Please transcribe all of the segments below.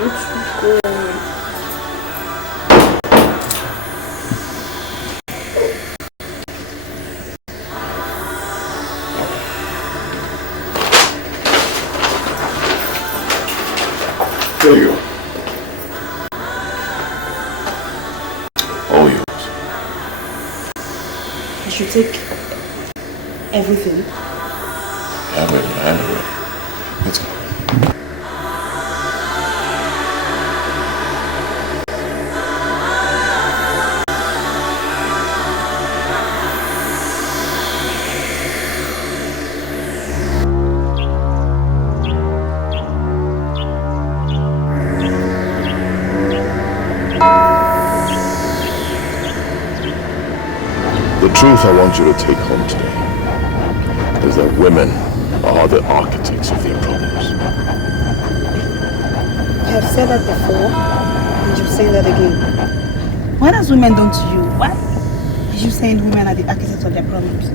want to go. There you go. All yours. I should take everything. Have it. Let's go. The truth I want you to take home today is that women are the architects of their problems. You have said that before, and you're saying that again. What has women done to you? Why are you saying women are the architects of their problems?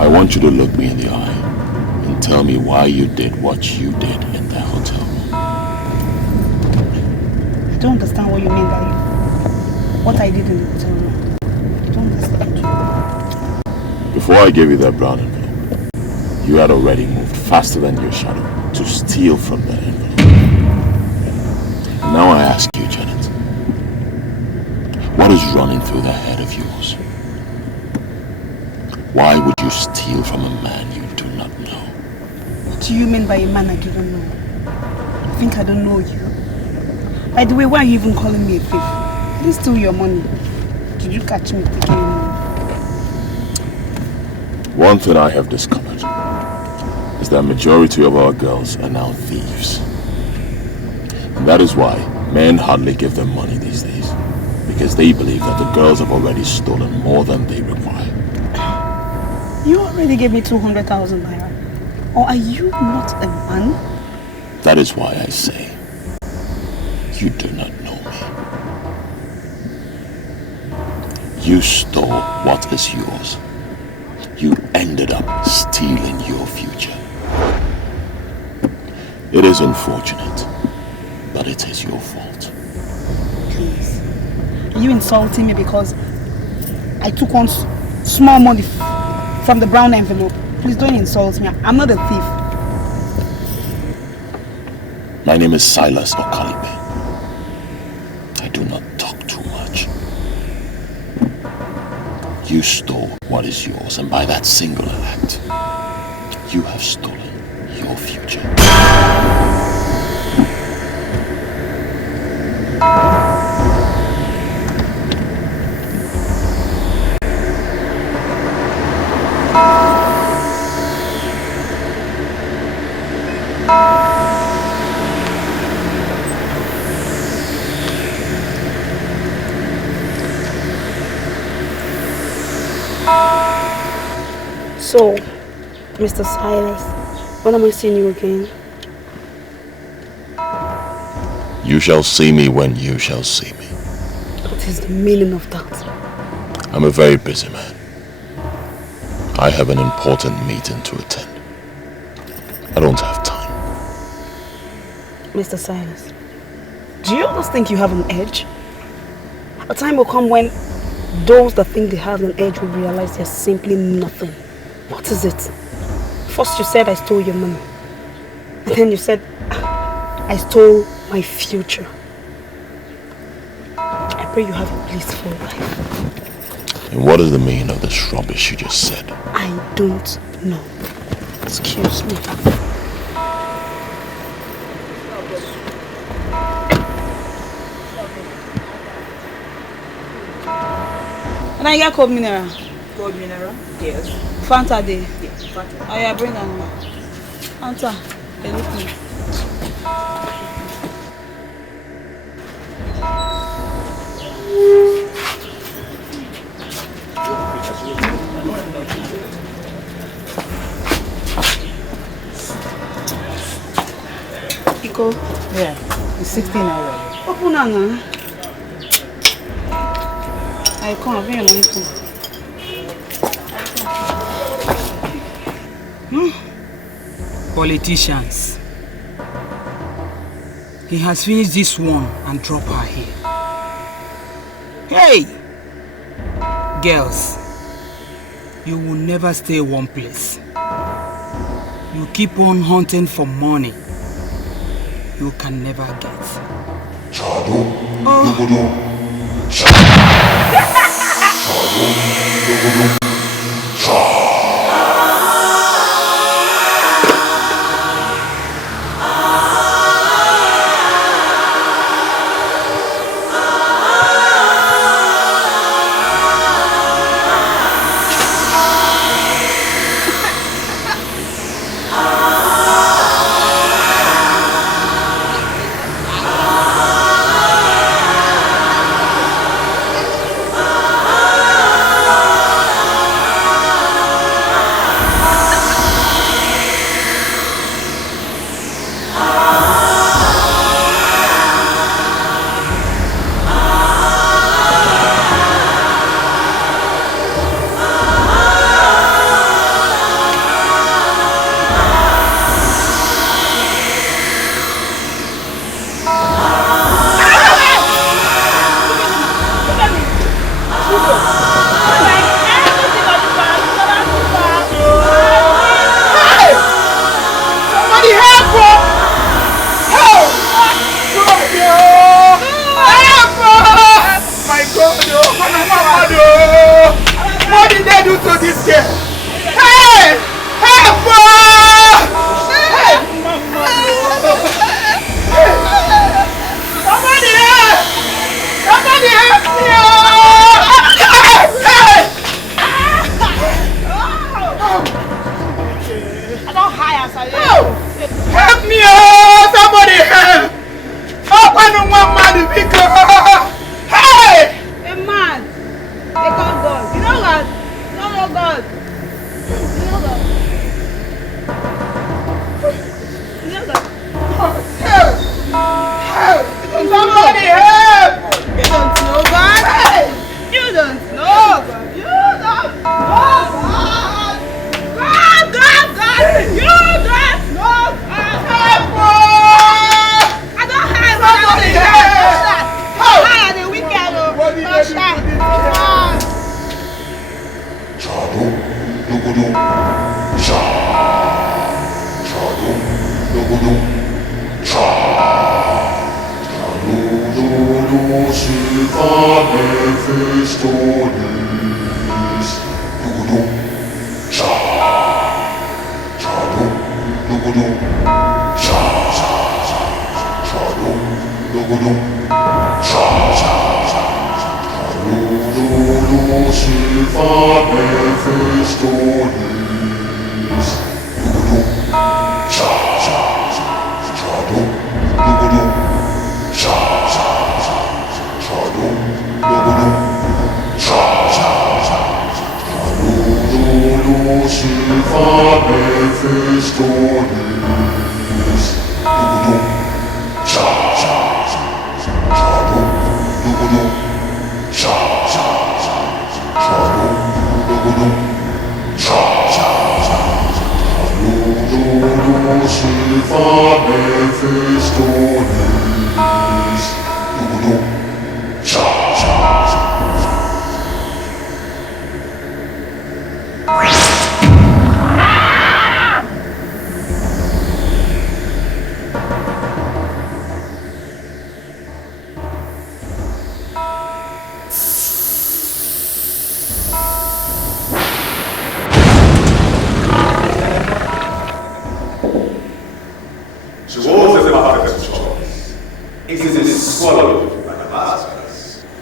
I want you to look me in the eye and tell me why you did what you did in that hotel room. I don't understand what you mean by what I did in the hotel room. I don't understand you. Before I gave you that brown envelope, you had already moved faster than your shadow to steal from that envelope. Now I ask you, Janet, what is running through that head of yours? Why would you steal from a man you do not know? What do you mean by a man I do not know? I think I don't know you. By the way, why are you even calling me a thief? I didn't steal your money. Did you catch me taking your money? One thing I have discovered is that majority of our girls are now thieves. And that is why men hardly give them money these days. Because they believe that the girls have already stolen more than they require. You already gave me 200,000 naira. Or are you not a man? That is why I say, you do not know me. You stole what is yours. You ended up stealing your future. It is unfortunate, but it is your fault. Please. Are you insulting me because I took one small money from the brown envelope? Please don't insult me. I'm not a thief. My name is Silas Okalibe. I do not talk too much. You stole what is yours, and by that singular act, you have stolen your future. So, Mr. Silas, when am I seeing you again? You shall see me when you shall see me. What is the meaning of that? I'm a very busy man. I have an important meeting to attend. I don't have time. Mr. Silas, do you always think you have an edge? A time will come when those that think they have an edge will realize they're simply nothing. What is it? First you said I stole your money. And then you said I stole my future. I pray you have a blissful life. And what is the meaning of this rubbish you just said? I don't know. Excuse me. And I get cold mineral. Cold mineral? Yes. Fanta day. Yes, Fanta. Oh yeah, bring them. Fanta. They look me. Iko? Yeah, it's 16 already. Open now. I can't bring your money too. Politicians. He has finished this one and dropped her here. Hey! Girls, you will never stay one place. You keep on hunting for money you can never get.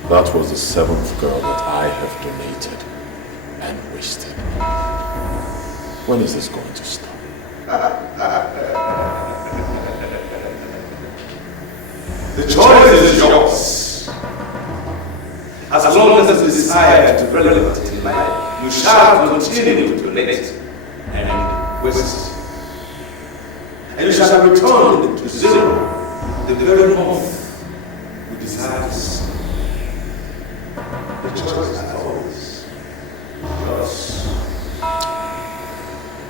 That was the seventh girl that I have donated and wasted. When is this going to stop? The choice is yours. As long as you desire to be relevant in life, you shall continue to donate and waste. And you shall return to zero the very moment you desire to see. The choice is always yours.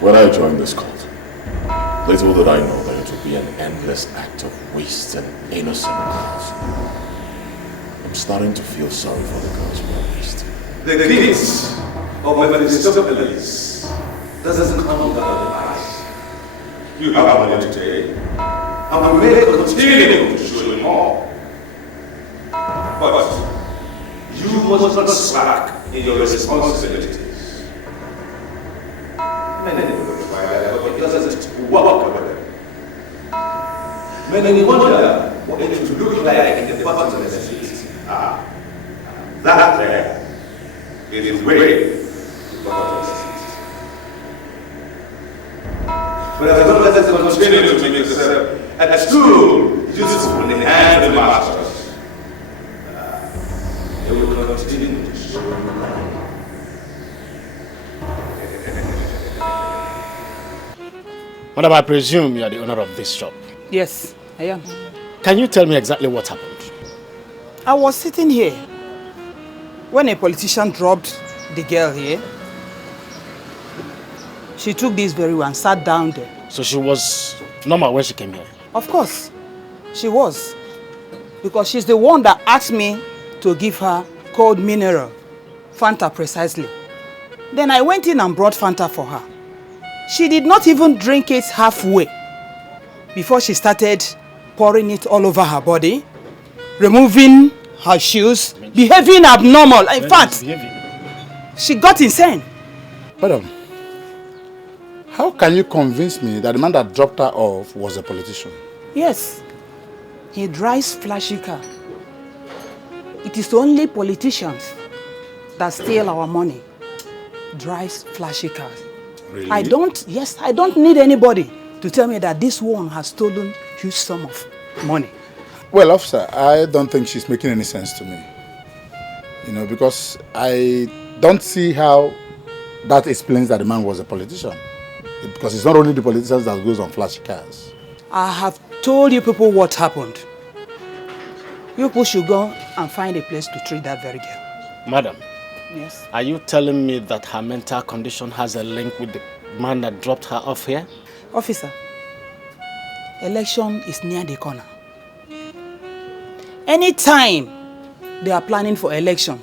When I joined this cult, Little did I know that it would be an endless act of waste and innocent girls. I'm starting to feel sorry for the girls we have wasted. The gifts of Mephistopheles doesn't come without the price. You have money today, and we may continue to show you more. But you must not slack in your responsibilities. Many people try that, but it doesn't work with them. Many wonder what it would look like in the bottom of the seat. That there is the way to the bottom of the seat. But as long as it continues to make itself a tool useful in the hands of the masters, they will continue to show you light. Madam, I presume you are the owner of this shop. Yes, I am. Can you tell me exactly what happened? I was sitting here when a politician dropped the girl here. She took this very one and sat down there. So she was normal when she came here? Of course, she was. Because she's the one that asked me to give her cold mineral, Fanta precisely. Then I went in and brought Fanta for her. She did not even drink it halfway before she started pouring it all over her body, removing her shoes, behaving abnormal. In fact, she got insane. Madam, how can you convince me that the man that dropped her off was a politician? Yes, he drives flashy car. It is only politicians that steal our money, drives flashy cars. Really? I don't need anybody to tell me that this one has stolen huge sum of money. Well, officer, I don't think she's making any sense to me. You know, because I don't see how that explains that the man was a politician. Because it's not only the politicians that goes on flashy cars. I have told you people what happened. You people should go and find a place to treat that very girl. Madam, Yes. are you telling me that her mental condition has a link with the man that dropped her off here? Officer, election is near the corner. Anytime they are planning for election,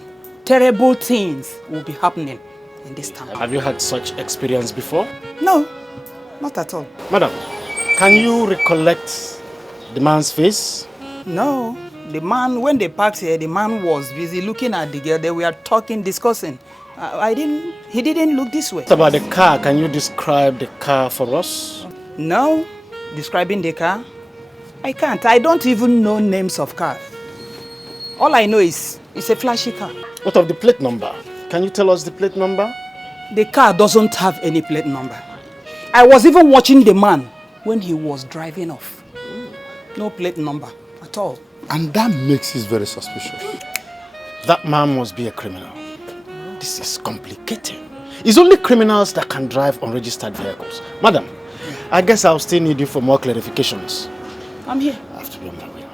terrible things will be happening in this town. Have you had such experience before? No, not at all. Madam, can you recollect the man's face? No, the man, when they parked here, the man was busy looking at the girl. They were talking, discussing. He didn't look this way. What about the car? Can you describe the car for us? No, describing the car, I can't. I don't even know names of cars. All I know is it's a flashy car. What of the plate number? Can you tell us the plate number? The car doesn't have any plate number. I was even watching the man when he was driving off. No plate number at all. And that makes it very suspicious. That man must be a criminal. This is complicated. It's only criminals that can drive unregistered vehicles. Madam, I guess I'll still need you for more clarifications. I'm here. I have to be on my way out.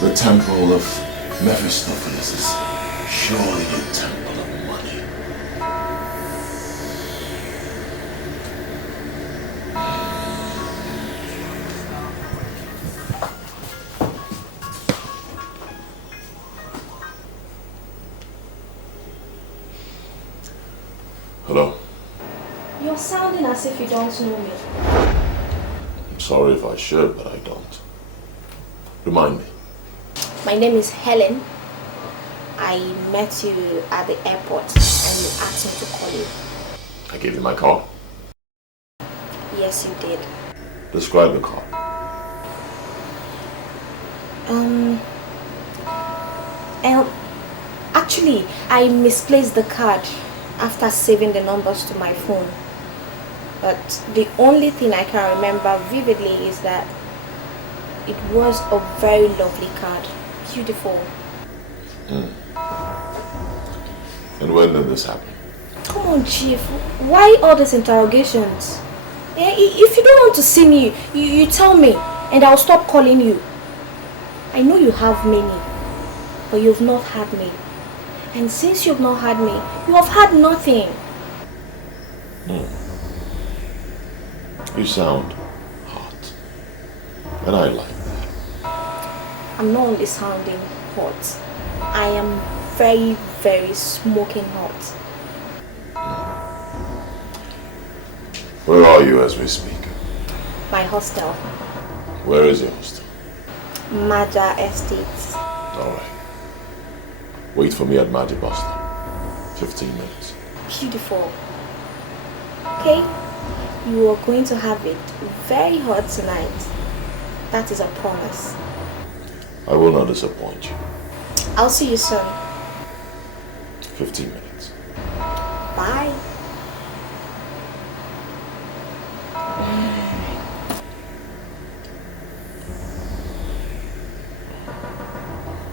The temple of Mephistopheles is surely a temple of money. Hello? You're sounding as if you don't know me. I'm sorry if I should, but I don't. Remind me. My name is Helen. I met you at the airport and you asked me to call you. I gave you my car. Yes, you did. Describe the car. Actually, I misplaced the card after saving the numbers to my phone. But the only thing I can remember vividly is that it was a very lovely card. Beautiful. And when did this happen? Come on, Chief. Why all these interrogations? If you don't want to see me, you tell me and I'll stop calling you. I know you have many, but you've not had me. And since you've not had me, you have had nothing. You sound hot. And I like that. I'm not only sounding hot. I am very, very smoking hot. Where are you as we speak? My hostel. Where is your hostel? Maja Estates. Alright. Wait for me at Blockbuster. 15 minutes. Beautiful. Okay? You are going to have it very hot tonight. That is a promise. I will not disappoint you. I'll see you soon. 15 minutes. Bye.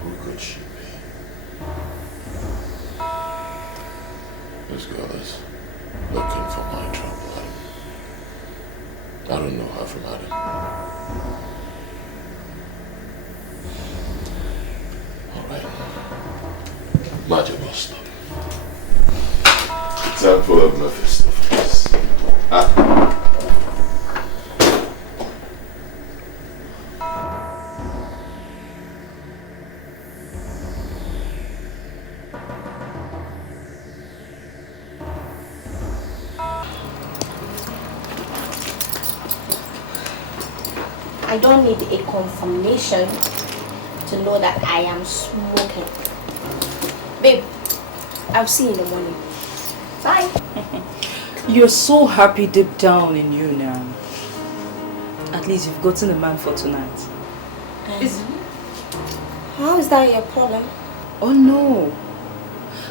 Who could she be? This girl is looking for my trouble. I don't know her from Adam. Alright. Magic will stop. Time for a Mephistopheles. I don't need a confirmation to know that I am smoking. Babe, I'll see you in the morning. Bye. You're so happy deep down in you now. At least you've gotten a man for tonight. How is that your problem? Oh no.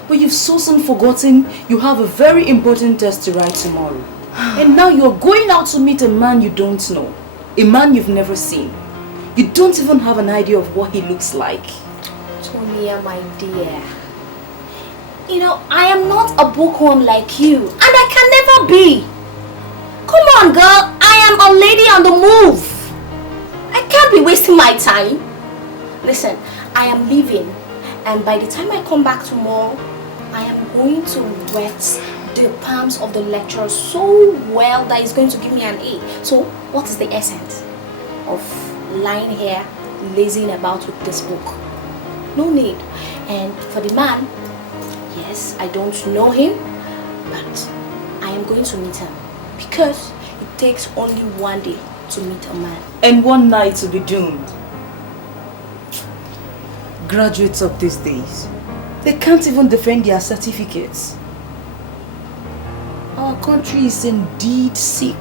But you've so soon forgotten you have a very important test to write tomorrow. And now you're going out to meet a man you don't know. A man you've never seen. You don't even have an idea of what he looks like. Tonia, my dear. You know, I am not a bookworm like you. And I can never be. Come on, girl. I am a lady on the move. I can't be wasting my time. Listen, I am leaving. And by the time I come back tomorrow, I am going to wet the palms of the lecturer so well that it's going to give me an A. So, what is the essence of lying here, lazing about with this book? No need. And for the man, yes, I don't know him, but I am going to meet him because it takes only one day to meet a man. And one night to be doomed. Graduates of these days, they can't even defend their certificates. Our country is indeed sick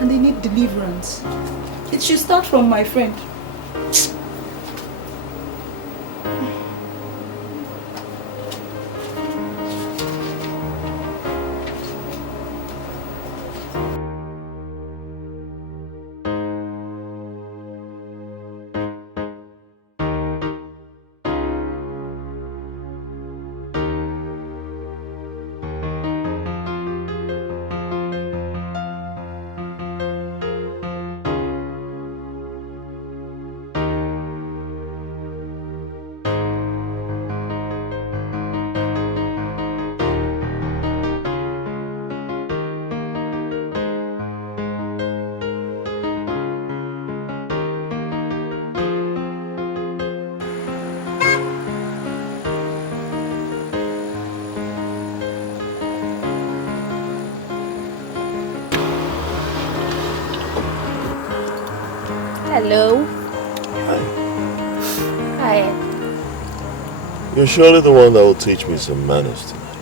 and they need deliverance. It should start from my friend. Hello. Hi. Hi. You're surely the one that will teach me some manners tonight.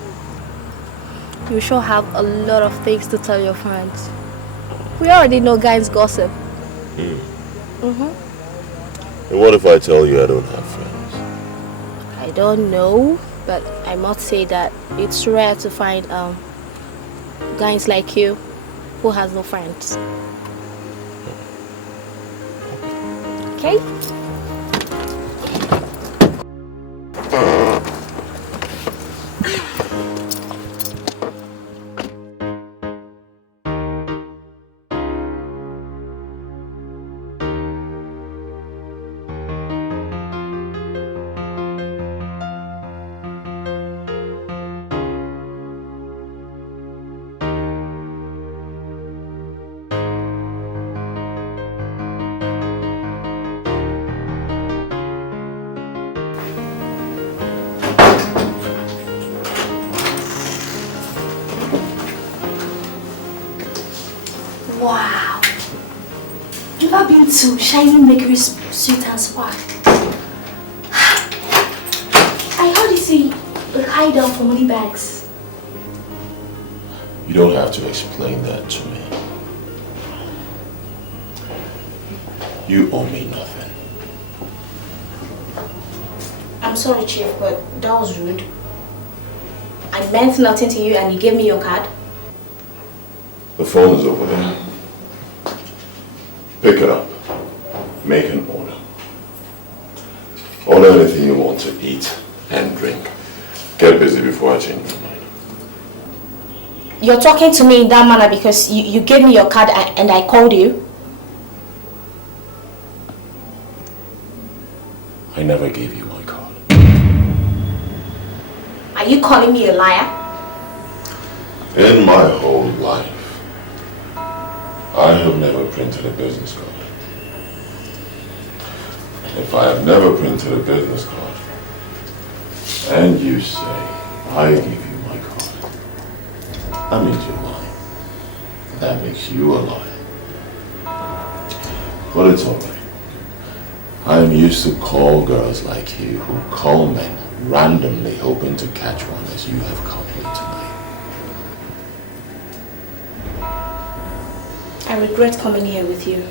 You sure have a lot of things to tell your friends. We already know guys gossip. And what if I tell you I don't have friends? I don't know, but I must say that it's rare to find guys like you who has no friends. Okay? Wow! Never been to Shining Makery's Sweet and Spa. I heard it's a hideout for money bags. You don't have to explain that to me. You owe me nothing. I'm sorry, Chief, but that was rude. I meant nothing to you and you gave me your card. The phone is over there. Pick it up. Make an order. Order anything you want to eat and drink. Get busy before I change my mind. You're talking to me in that manner because you gave me your card and I called you? I never gave you my card. Are you calling me a liar? In my whole life, I have never printed a business card. If I have never printed a business card, and you say I give you my card, that means you're lying. That makes you a liar. But it's alright. I am used to call girls like you who call men randomly hoping to catch one as you have caught me tonight. I regret coming here with you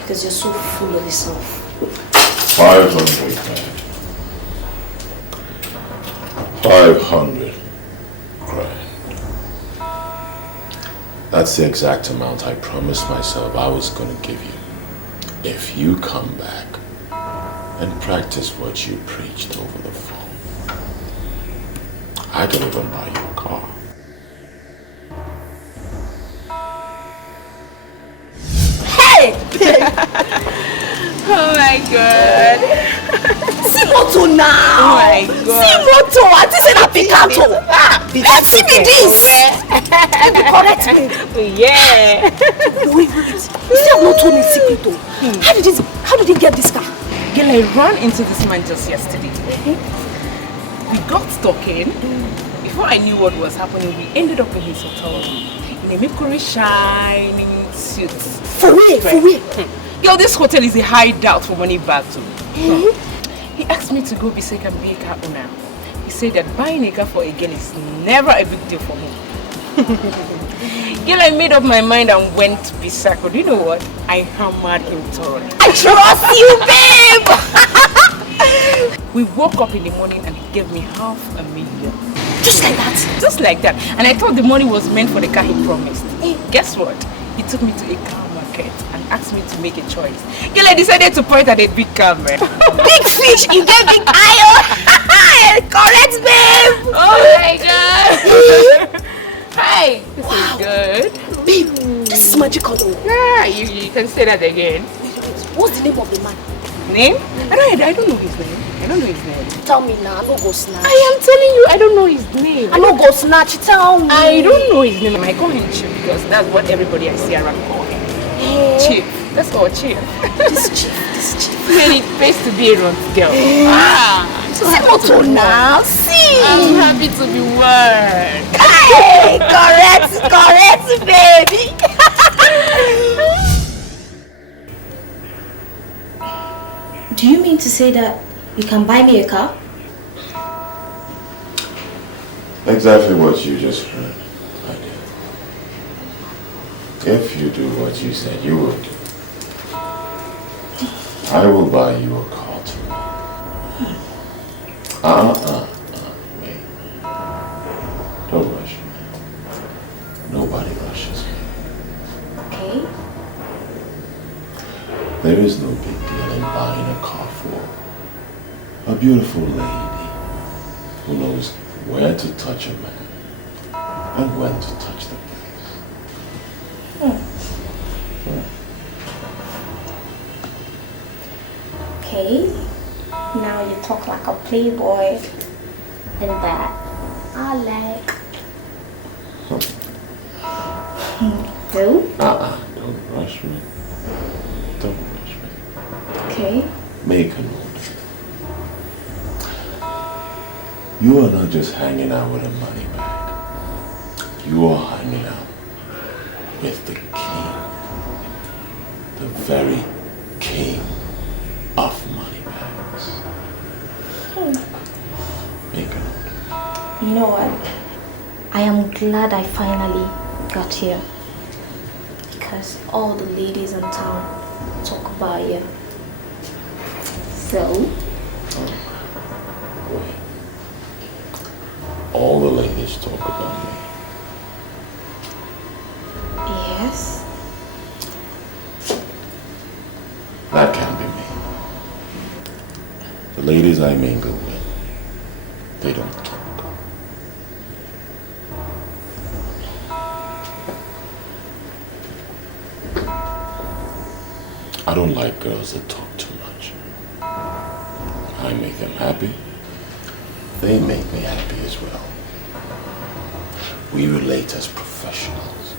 because you're so full of yourself. 500 grand. 500 grand. That's the exact amount I promised myself I was going to give you if you come back and practice what you preached over the phone. I can even buy you a car. Hey! Oh my God! See moto now! Oh my God! See moto! I just said I picato! Let's see me this! You correct me! Yeah! Wait. You still have not told me secret though. How did he get this car? Girl, I ran into this man just yesterday. We got talking. Before I knew what was happening, we ended up in his hotel room. In a Mercury shining suit. For real? Yo, this hotel is a hideout for money bag too. He asked me to go beside and be a car owner. He said that buying a car for a girl is never a big deal for him. Girl, I made up my mind and went to Bisako. Do you know what? I hammered him thoroughly. I trust you, babe! We woke up in the morning and he gave me $500,000. Just like that? Just like that. And I thought the money was meant for the car he promised. Guess what? He took me to a car market and asked me to make a choice. Girl, I decided to point at a big camera. Big fish, you get big iron! Correct, babe! Oh my God! Hi! This is good. Babe, this is magical though. Yeah, you can say that again. What's the name of the man? Name? I don't know his name. I don't know his name. Tell me now, I no go snatch. I am telling you, I don't know his name. I no go snatch, tell me. I don't know his name. I call him Chief because that's what everybody I see around call him. Hey. Chief. That's our Chief. This chief. Man, it pays to be a runt girl. See moto now, see. I'm happy to be one. Hey, correct, baby. Do you mean to say that you can buy me a car? Exactly what you just heard, my dear. If you do what you said you would do, I will buy you a car tomorrow. Wait. Don't rush me. Nobody rushes me. Okay. There is no big deal in buying a car for a beautiful lady who knows where to touch a man and when to touch the place. Okay. Now you talk like a playboy. And that I like. No? Don't rush me. Don't rush me. Okay. Make a note. You are not just hanging out with a money bag. You are hanging out with the king. The very king of money bags. Make a note. You know what? I am glad I finally got here. Because all the ladies in town talk about you. So? Wait. All the ladies talk about me. Yes. That can't be me. The ladies I mingle with, they don't talk. I don't like girls that talk too much. I make them happy. They make me happy as well. We relate as professionals.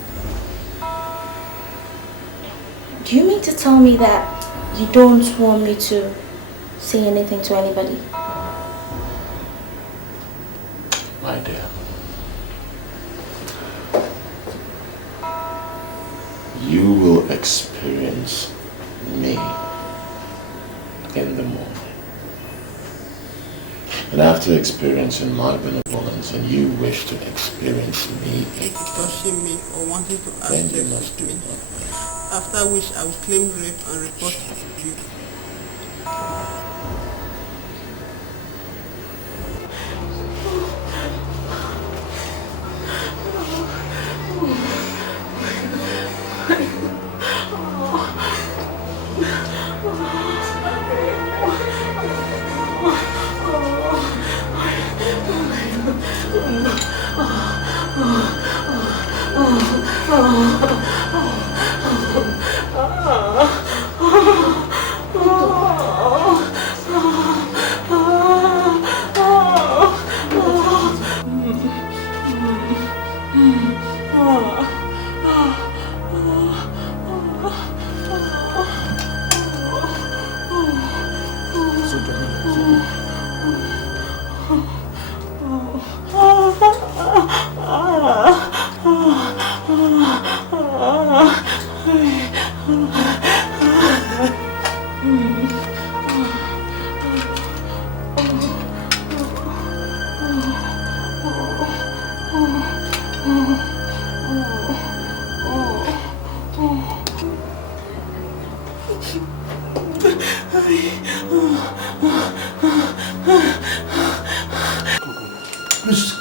Do you mean to tell me that you don't want me to say anything to anybody? My dear, you will experience me in the morning. And after experiencing my benevolence and you wish to experience me again, touching me or wanting to ask then you sex must do with me. that. After which I will claim rape and report it to you.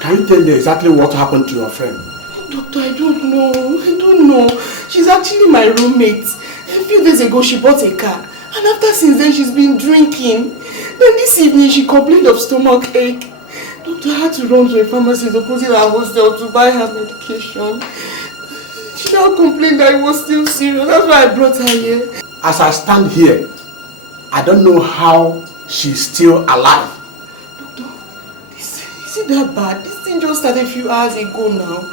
Can you tell me exactly what happened to your friend? Doctor, I don't know. She's actually my roommate. A few days ago she bought a car. And after since then she's been drinking. Then this evening she complained of stomach ache. Doctor, I had to run to a pharmacy opposite our hostel to buy her medication. She now complained that it was still serious. That's why I brought her here. As I stand here, I don't know how she's still alive. Doctor, is it that bad? This thing just started a few hours ago now.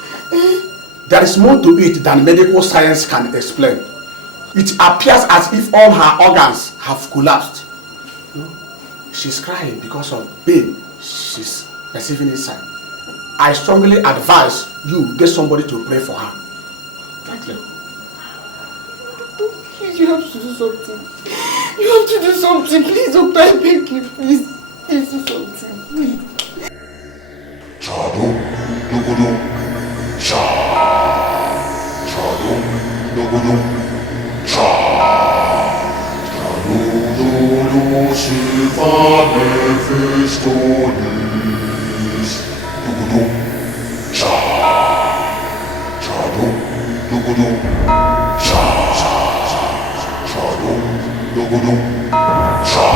There is more to it than medical science can explain. It appears as if all her organs have collapsed. She's crying because of pain she's receiving inside. I strongly advise you get somebody to pray for her. Thank you. Please, you have to do something. You have to do something. Please, doctor, I beg you. Please. Please do something. Please. Chado, dogodo, cha. Chado, dogodo, cha. Chado, dogodo, silva, nefistonis. Dogodo, cha. Chado, dogodo, cha. Chado, dogodo, cha.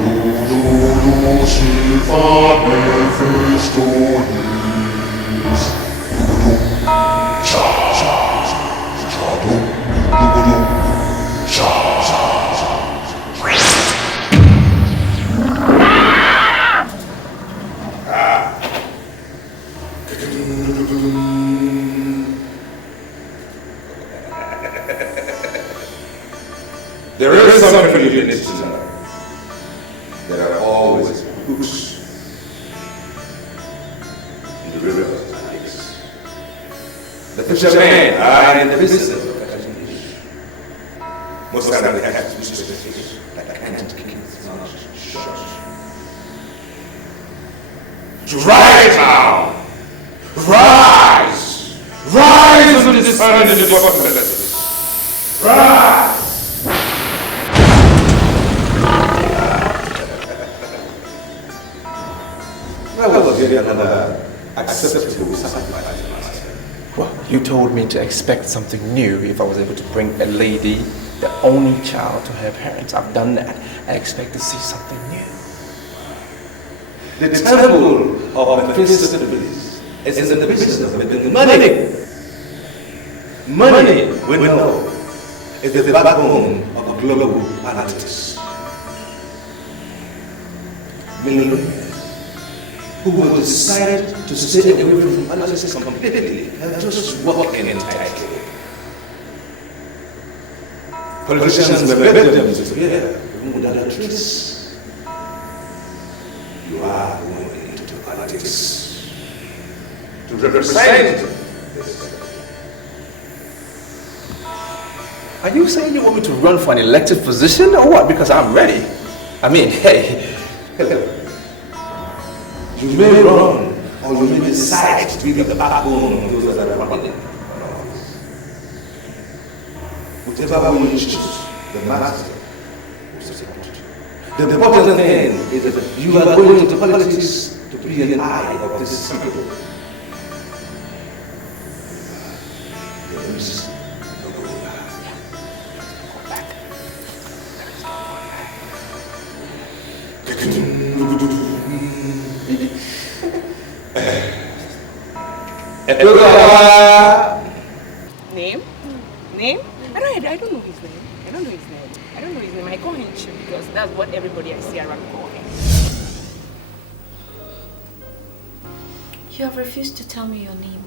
Dogodo, silva, nefistonis. Dogodo, cha. Chado, dogodo, cha. There is something you need to know. There are always hooks in the river of lakes. The fishermen are in the business of catching fish. Most of them have twisted fish that can't keep its mouth shut. Rise now! Rise! Rise to discern the possibilities! Rise! Another acceptable sacrifice. Well, you told me to expect something new if I was able to bring a lady, the only child, to her parents. I've done that. I expect to see something new. The temple of Mephistopheles is in the business of making money. Money, we know, is the backbone of global politics. Millionaires who have decided to stay away from politics completely have just walking tightly. Politicians were better than disappear, even without a trace. You are going into politics to represent this. Are you saying you want me to run for an elected position or what? Because I'm ready. I mean, hey. You may run, or you may decide to be the backbone of those that are running. Whichever way you choose, the master will support you. The important thing is that you are going into politics to be an eye of this people. There is no going back. Name? I don't know his name. I don't know his name. I call him Chief because that's what everybody I see around call him. You have refused to tell me your name.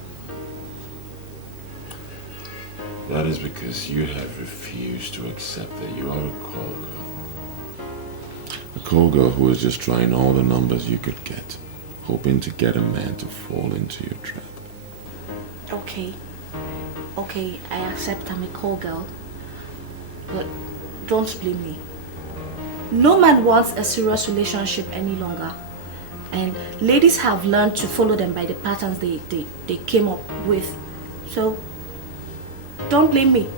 That is because you have refused to accept that you are a call girl. A call girl who is just trying all the numbers you could get, hoping to get a man to fall into your trap. Okay, I accept I'm a call girl. But don't blame me. No man wants a serious relationship any longer. And ladies have learned to follow them by the patterns they came up with. So, don't blame me.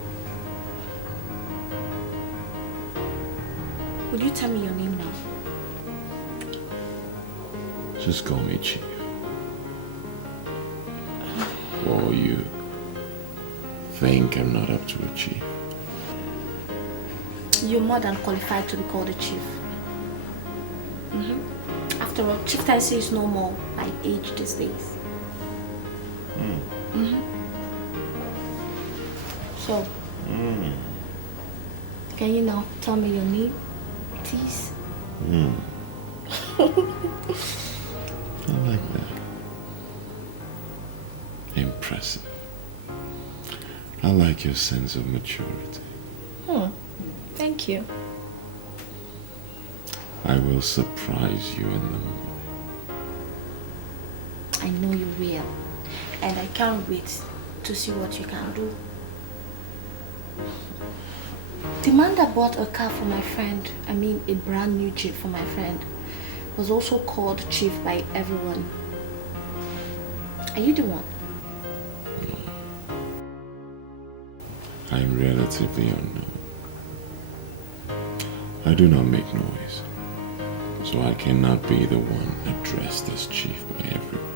Would you tell me your name now? Just call me Chief. Or you think I'm not up to achieve? You're more than qualified to be called a chief. After all, chieftaincy is no more by age these days. So, can you now tell me your name, please? I like that. Impressive. I like your sense of maturity. Thank you. I will surprise you in the morning. I know you will. And I can't wait to see what you can do. The man that bought a car for my friend, I mean a brand new Jeep for my friend, was also called Chief by everyone. Are you the one? I am relatively unknown. I do not make noise, so I cannot be the one addressed as Chief by everyone.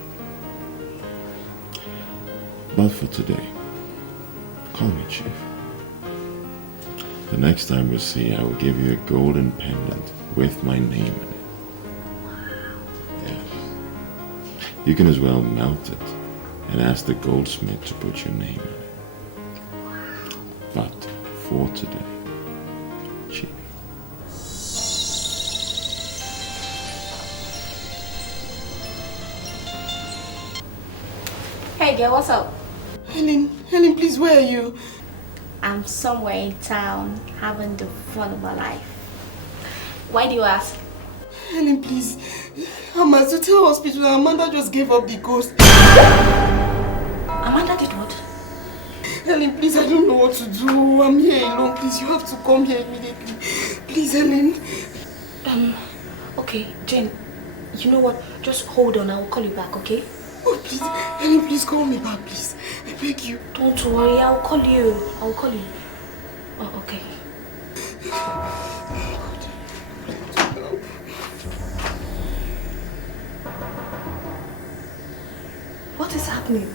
But for today, call me Chief. The next time we see, I will give you a golden pendant with my name in it. Yes. You can as well melt it and ask the goldsmith to put your name in it. But for today, Chief. Hey girl, what's up? Helen, please, where are you? I'm somewhere in town having the fun of my life. Why do you ask? Helen, please. I'm at the hospital and Amanda just gave up the ghost. Amanda did what? Helen, please, I don't know what to do. I'm here alone. Please, you have to come here immediately. Please, Helen. Okay, Jane, you know what? Just hold on, I will call you back, okay? Oh, please, Helen, please call me back, please. I beg you. Don't worry, I'll call you. I'll call you. Oh, okay. What is happening?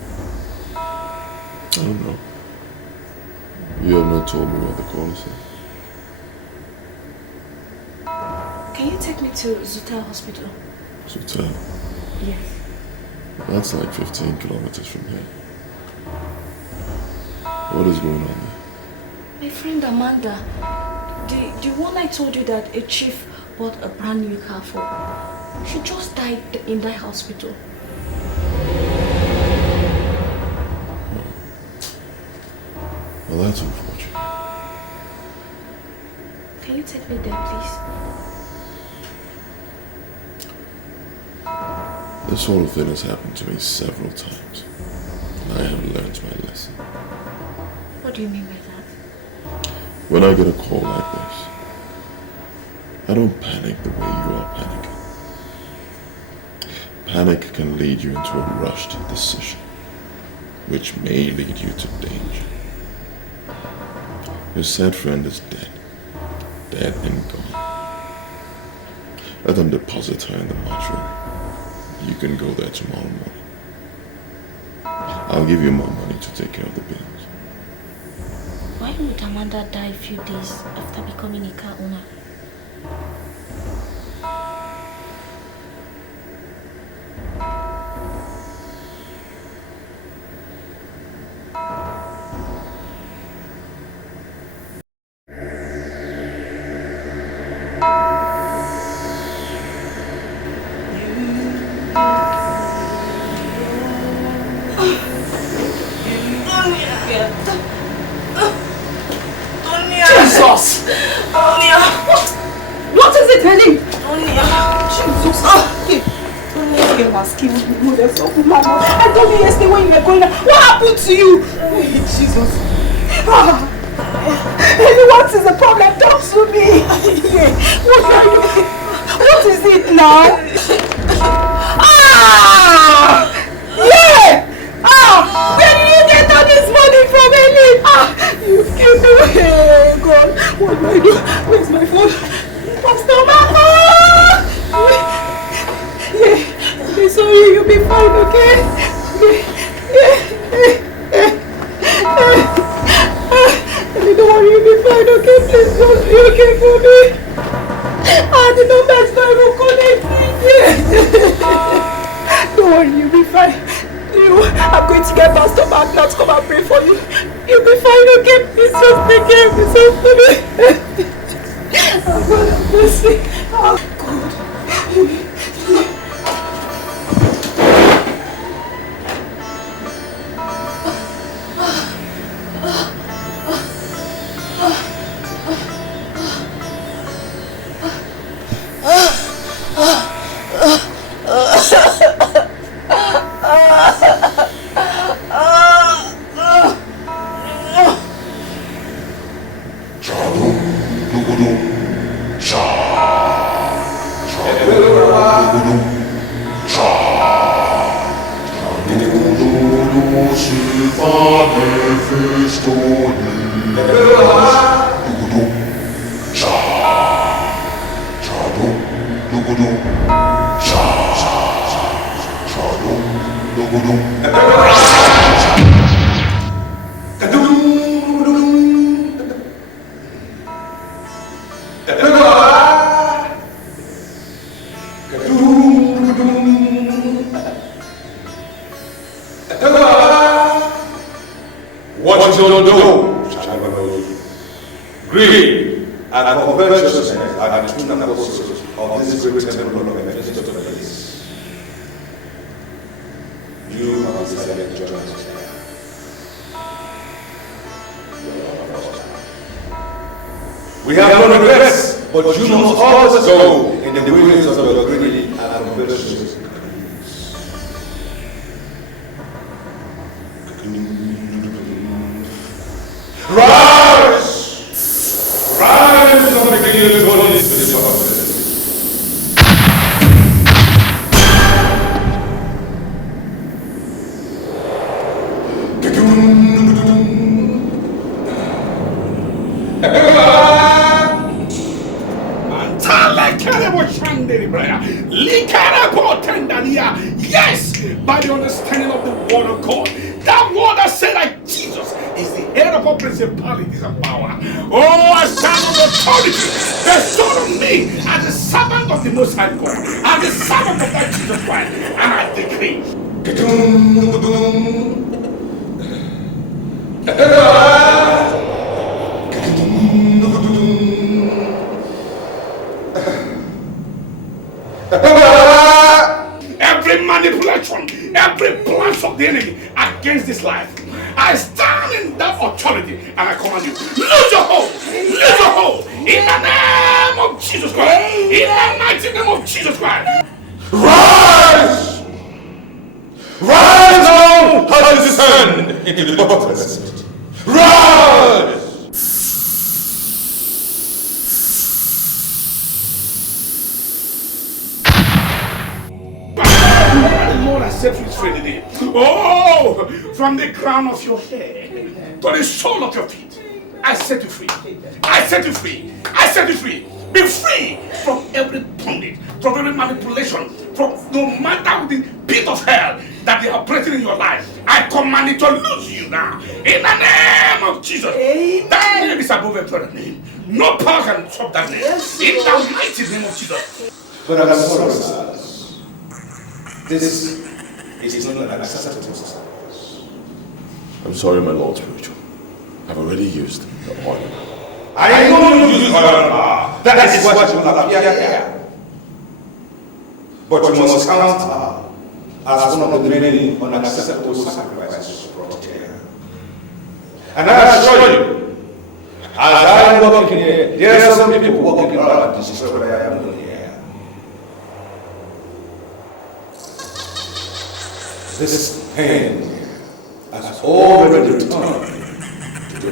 I don't know. You have not told me what the call is. Can you take me to Zutel Hospital? Zutel? Yes. That's like 15 kilometers from here. What is going on there? My friend Amanda, the one I told you that a chief bought a brand new car for, she just died in that hospital. Well, that's unfortunate. Can you take me there, please? This sort of thing has happened to me several times, and I have learned my lesson. What do you mean by that? When I get a call like this, I don't panic the way you are panicking. Panic can lead you into a rushed decision, which may lead you to danger. Your said friend is dead. Dead and gone. Let them deposit her in the mortuary. You can go there tomorrow morning. I'll give you more money to take care of the bills. Why would Amanda die a few days after becoming a car owner? Jesus! Tonia! What is it, Helen? Tonia! Jesus! Tonia, you must kill me. I told you yesterday when you were going out. What happened to you? Oh, Jesus! Helen, what is the problem? Talk to me! What is it now? Where did you get all this money from, Helen? You killed me. Hey, God. What do I do? Where's my phone? Pastor Mama! Yeah. Sorry, you'll be fine, okay? Don't worry, you'll be fine, okay? Please don't be okay for me. The number's not even connecting. Don't worry, you'll be fine. I'm going to get Pastor back now to come and pray for you. You'll be fine, okay? Please just take care of yourself for me. Oh, God, have mercy. Oh, God. What you don't know shall never know you. Greed and covetousness are the two apostles of this great temple of Ephesus. You have decided to join us here. We have no regrets, but you must always go in the ways of your greed and covetousness. Rise! Rise from the kingdom of God into the darkness. Yes, by the understanding of the word of God. That word that said that Jesus is the head of all principalities and power. Oh, I stand on authority bestowed on me as the servant of the Most High God, as the servant of that Jesus Christ, and I decree. Every manipulation, every plan of the enemy against this life, I stand in that authority and I command you, lose your hold, lose your hold, in the name of Jesus Christ, in the mighty name of Jesus Christ. Rise! Rise now and descend into the darkness. Rise! The Lord has set you free today. Oh, from the crown of your head to the sole of your feet, I set you free. I set you free. I set you free. Be free from every bondage, from every manipulation, from no matter the pit of hell that they are operating in your life. I command it to lose you now. In the name of Jesus. Amen. That name is above every other name. No power can stop that name. Yes, in the mighty name of Jesus. But I'm sorry, Silas. This is not an acceptable sacrifice. I'm sorry, my Lord Spiritual. I've already used the oil. I know you use oil. That is what you will appear here. But you must count her as one of the many unacceptable sacrifices brought here. And I assure you, as I walk in here, there are some people walking around to destroy what I am doing here. This pain has already returned to the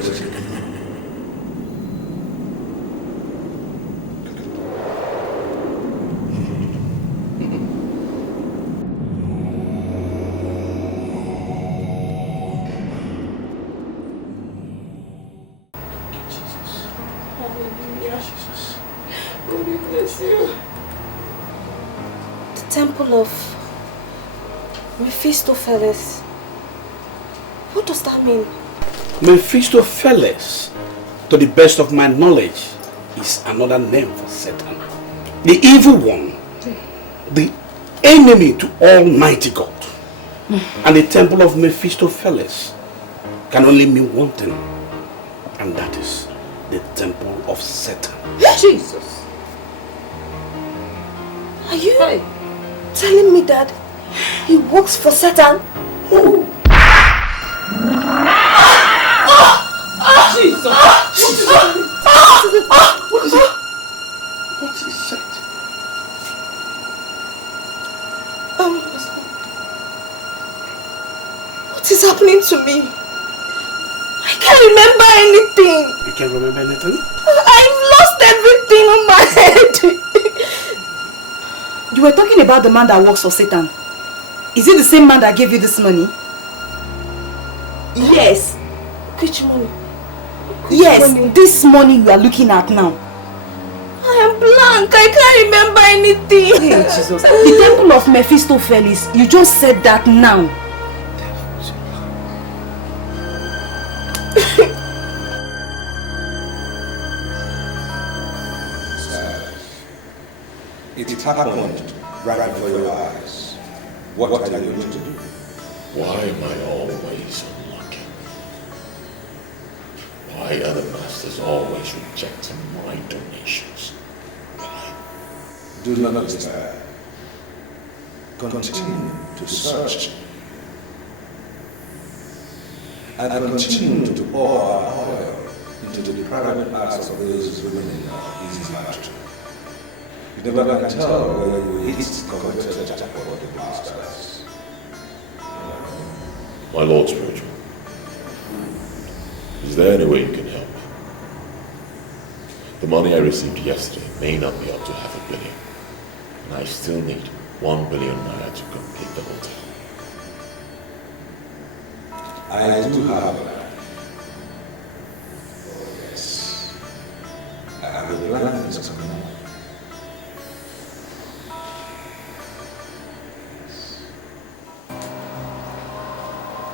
The temple of Mephistopheles. What does that mean? Mephistopheles, to the best of my knowledge, is another name for Satan. The evil one, the enemy to Almighty God. And the temple of Mephistopheles can only mean one thing, and that is the temple of Satan. Jesus! Are you telling me that he works for Satan? Who? Jesus! What is it? What is it? What is happening to me? I can't remember anything. You can't remember anything? I've lost lost everything on my head. You were talking about the man that works for Satan. Is it the same man that gave you this money? Yes. Which money? Yes, this money you are looking at now. I am blank. I can't remember anything. Hey, Jesus. The temple of Mephistopheles. You just said that now. It happened right before your eyes. What are you going to do? Why am I always unlucky? Why are the masters always rejecting my donations? Why? Do not despair. Continue to search. And continue to pour our oil into the private parts of those women in our easy master. You never can tell whether you hit the coveted jackpot of the masters. My Lord Spiritual, is there any way you can help? The money I received yesterday may not be up to $500 million, and I still need 1 billion naira to complete the hotel. I do have a plan. Oh yes. I have a plan that's coming up.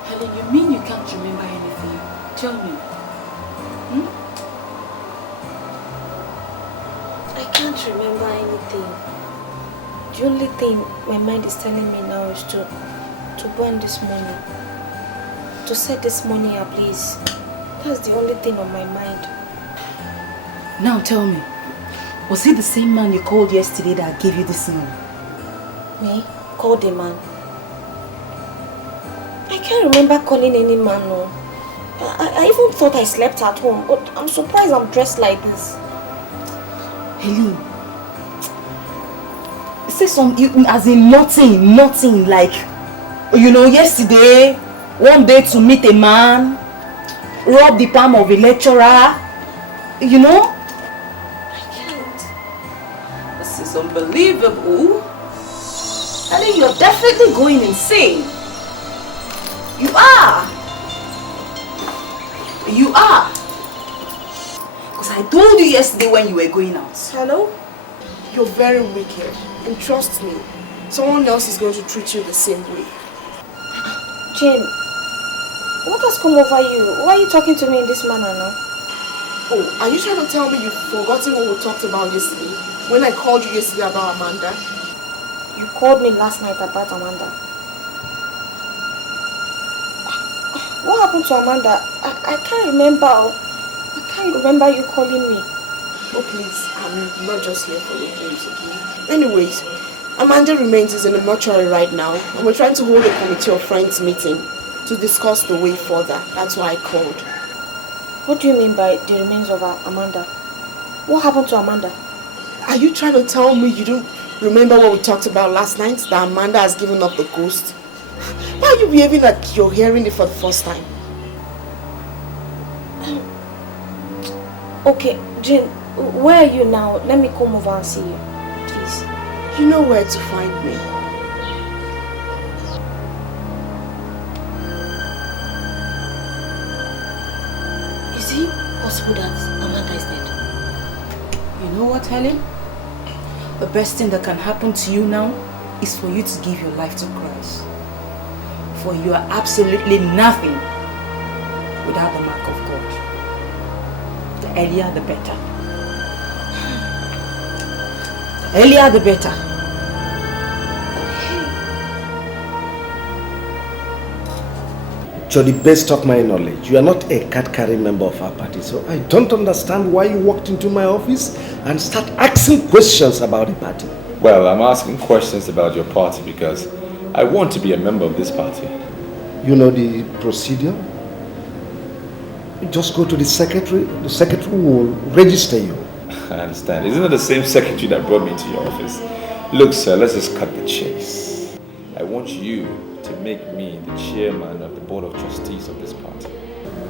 Helen, you mean you can't remember anything? Tell me. I can't remember anything. The only thing my mind is telling me now is to burn this money. To set this money ablaze. That's the only thing on my mind. Now tell me, was it the same man you called yesterday that gave you this money? Me? Call the man? I can't remember calling any man, no. I even thought I slept at home, but I'm surprised I'm dressed like this. Helen, say something as in nothing like, you know, yesterday, one day to meet a man, rob the palm of a lecturer, you know? I can't. This is unbelievable. I think you're definitely going insane. You are. You are. Because I told you yesterday when you were going out. Hello? You're very wicked. And trust me, someone else is going to treat you the same way. Jane, what has come over you? Why are you talking to me in this manner now? Oh, are you trying to tell me you've forgotten what we talked about yesterday? When I called you yesterday about Amanda? You called me last night about Amanda. What happened to Amanda? I can't remember. I can't remember you calling me. Oh please, I'm not just here for the games, okay? Anyways, Amanda remains in the mortuary right now, and we're trying to hold a committee of friends meeting to discuss the way further. That's why I called. What do you mean by the remains of Amanda? What happened to Amanda? Are you trying to tell me you don't remember what we talked about last night? That Amanda has given up the ghost? Why are you behaving like you're hearing it for the first time? Okay, Jane, where are you now? Let me come over and see you, please. You know where to find me. Is it possible that Amanda is dead? You know what, Helen? The best thing that can happen to you now is for you to give your life to Christ. For you are absolutely nothing without the mark of God. The earlier the better. The earlier the better. To the best of my knowledge, you are not a card-carrying member of our party, so I don't understand why you walked into my office and start asking questions about the party. Well, I'm asking questions about your party because I want to be a member of this party. You know the procedure? You just go to the secretary will register you. I understand. Isn't it the same secretary that brought me into your office? Look, sir, let's just cut the chase. I want you to make me the chairman of the board of trustees of this party.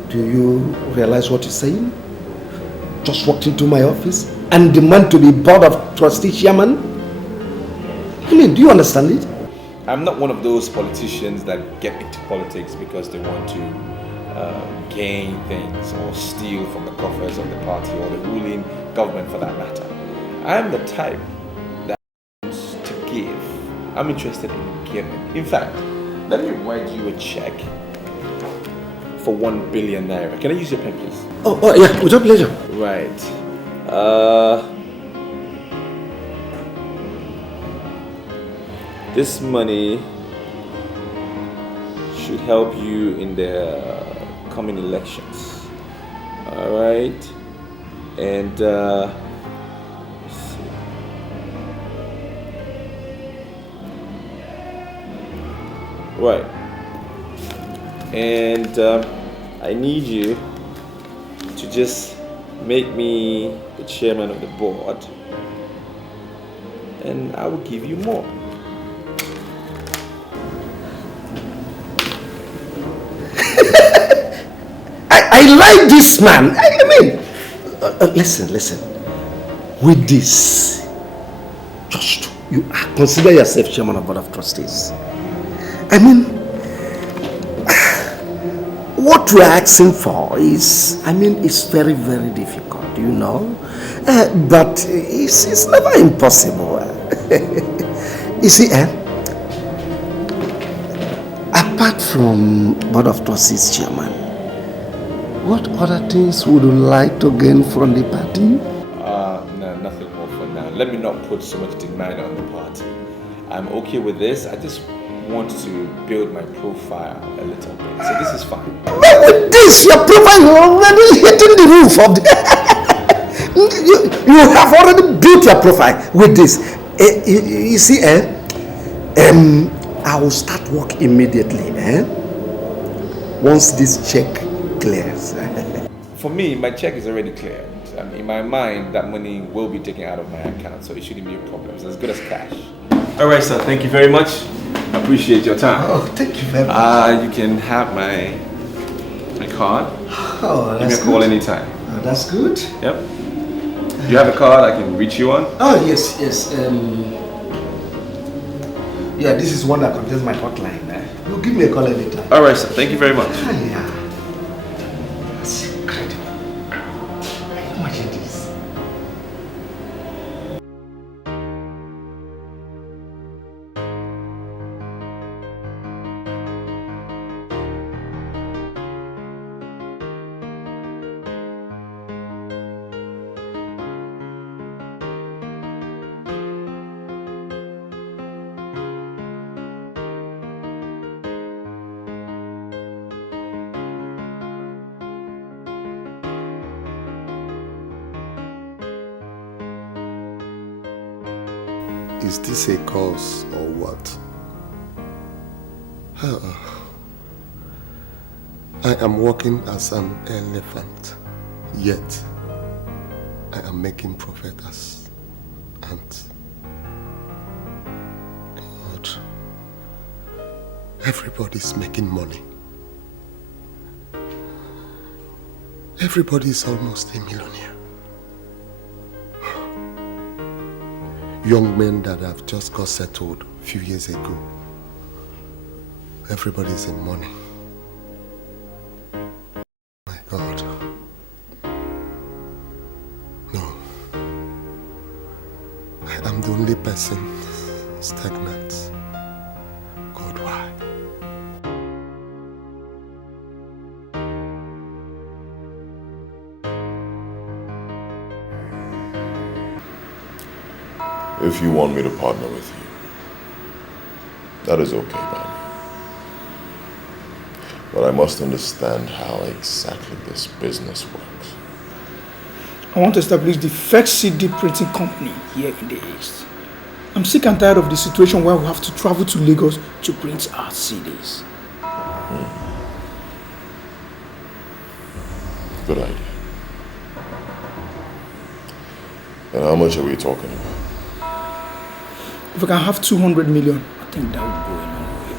Do you realize what you're saying? Just walked into my office and demand to be board of trustee chairman? I mean, do you understand it? I'm not one of those politicians that get into politics because they want to gain things or steal from the coffers of the party or the ruling government for that matter. I'm the type that wants to give. I'm interested in giving. In fact, let me write you a check for 1 billion naira. Can I use your pen, please? Oh yeah, with your pleasure. Right. This money should help you in the coming elections. All right. And let's see. Right. And I need you to just make me the chairman of the board, and I will give you more. I like this man. I mean, listen. With this, just you consider yourself chairman of board of trustees. I mean, what we are asking for is, it's very, very difficult, you know. But it's never impossible. You see, apart from board of trustees chairman, what other things would you like to gain from the party? No, nothing more for now. Let me not put so much demand on the party. I'm okay with this. I just want to build my profile a little bit. So this is fine. But with this, your profile is already hitting the roof of the... you have already built your profile with this. You see, I will start work immediately. Once this check clears. For me, my check is already cleared. In my mind, that money will be taken out of my account, so it shouldn't be a problem. It's as good as cash. All right, sir. Thank you very much. I appreciate your time. Oh, thank you very much. You can have my card. Oh, that's Give me a call good. anytime. Oh, that's good. Yep. Do you have a card I can reach you on? Oh, yes. Yeah, this is one that contains my hotline. You give me a call anytime. All right, sir. Thank you very much. Yeah. That's incredible. Imagine this. Is this a cause or what? I am walking as an elephant, yet I am making profit as ants. God, everybody's making money. Everybody's almost a millionaire. Young men that have just got settled a few years ago. Everybody's in money. My God. No. I am the only person stagnant. God, why? If you want me to partner with you, that is okay by me. But I must understand how exactly this business works. I want to establish the first CD printing company here in the East. I'm sick and tired of the situation where we have to travel to Lagos to print our CDs. Good idea. And how much are we talking about? If I can have 200 million, I think that would go a long way.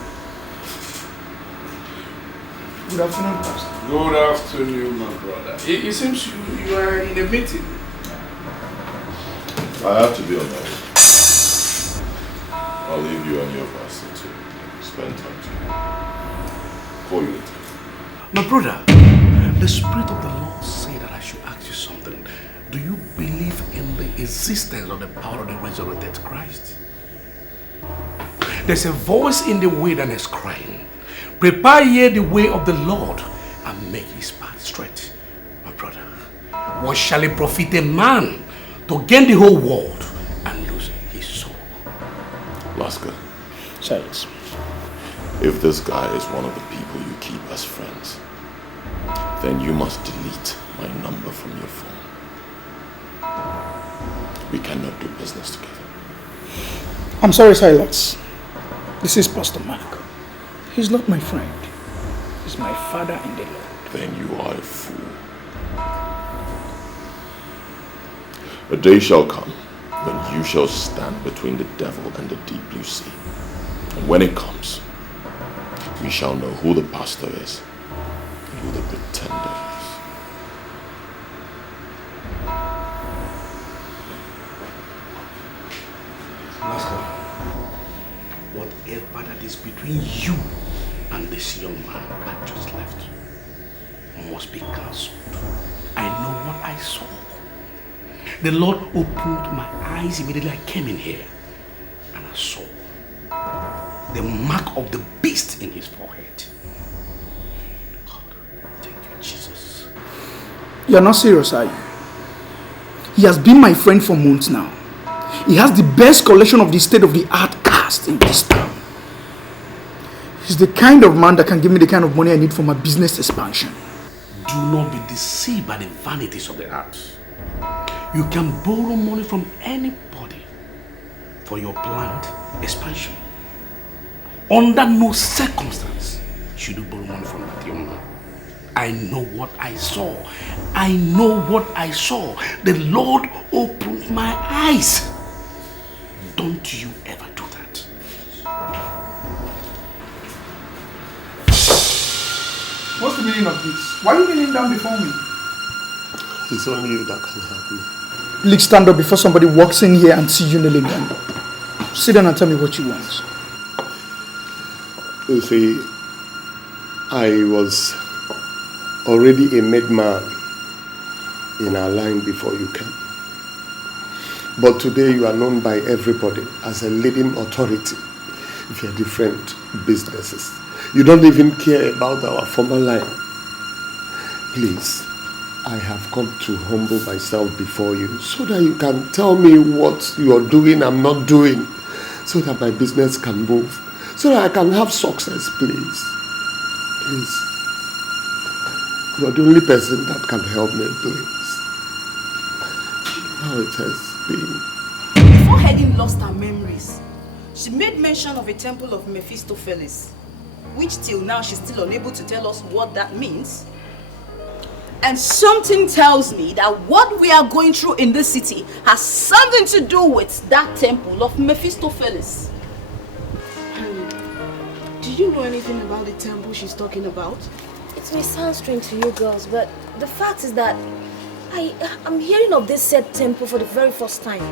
Good afternoon, Pastor. Good afternoon, my brother. It seems you are in a meeting. I have to be on my way. I'll leave you and your pastor to spend time together. Call you later. My brother, the Spirit of the Lord said that I should ask you something. Do you believe in the existence of the power of the resurrected Christ? There's a voice in the wilderness crying, prepare ye the way of the Lord and make his path straight. My brother, what shall it profit a man to gain the whole world and lose his soul? Laska. Silas. If this guy is one of the people you keep as friends, then you must delete my number from your phone. We cannot do business together. I'm sorry, Silas. This is Pastor Mark. He's not my friend. He's my father in the Lord. Then you are a fool. A day shall come when you shall stand between the devil and the deep blue sea. And when it comes, we shall know who the pastor is and who the pretender is. Laska, whatever that is between you and this young man that just left must be cancelled. I know what I saw. The Lord opened my eyes immediately I came in here, and I saw the mark of the beast in his forehead. God, thank you, Jesus. You're not serious, are you? He has been my friend for months now. He has the best collection of the state-of-the-art cast in this town. He's the kind of man that can give me the kind of money I need for my business expansion. Do not be deceived by the vanities of the earth. You can borrow money from anybody for your planned expansion. Under no circumstance should you borrow money from that young man. I know what I saw. I know what I saw. The Lord opened my eyes. Don't you ever do that. What's the meaning of this? Why are you kneeling down before me? It's only you that can help me. Please stand up before somebody walks in here and see you kneeling down. Sit down and tell me what you want. You see, I was already a made man in our line before you came. But today you are known by everybody as a leading authority with your different businesses. You don't even care about our former line. Please, I have come to humble myself before you so that you can tell me what you're doing, I'm not doing, so that my business can move, so that I can have success, please. Please. You're the only person that can help me, please. How it has been. Before Helen lost her memories, she made mention of a temple of Mephistopheles, which till now she's still unable to tell us what that means. And something tells me that what we are going through in this city has something to do with that temple of Mephistopheles. Do you know anything about the temple she's talking about? It may sound strange to you girls, but the fact is that I'm hearing of this said temple for the very first time.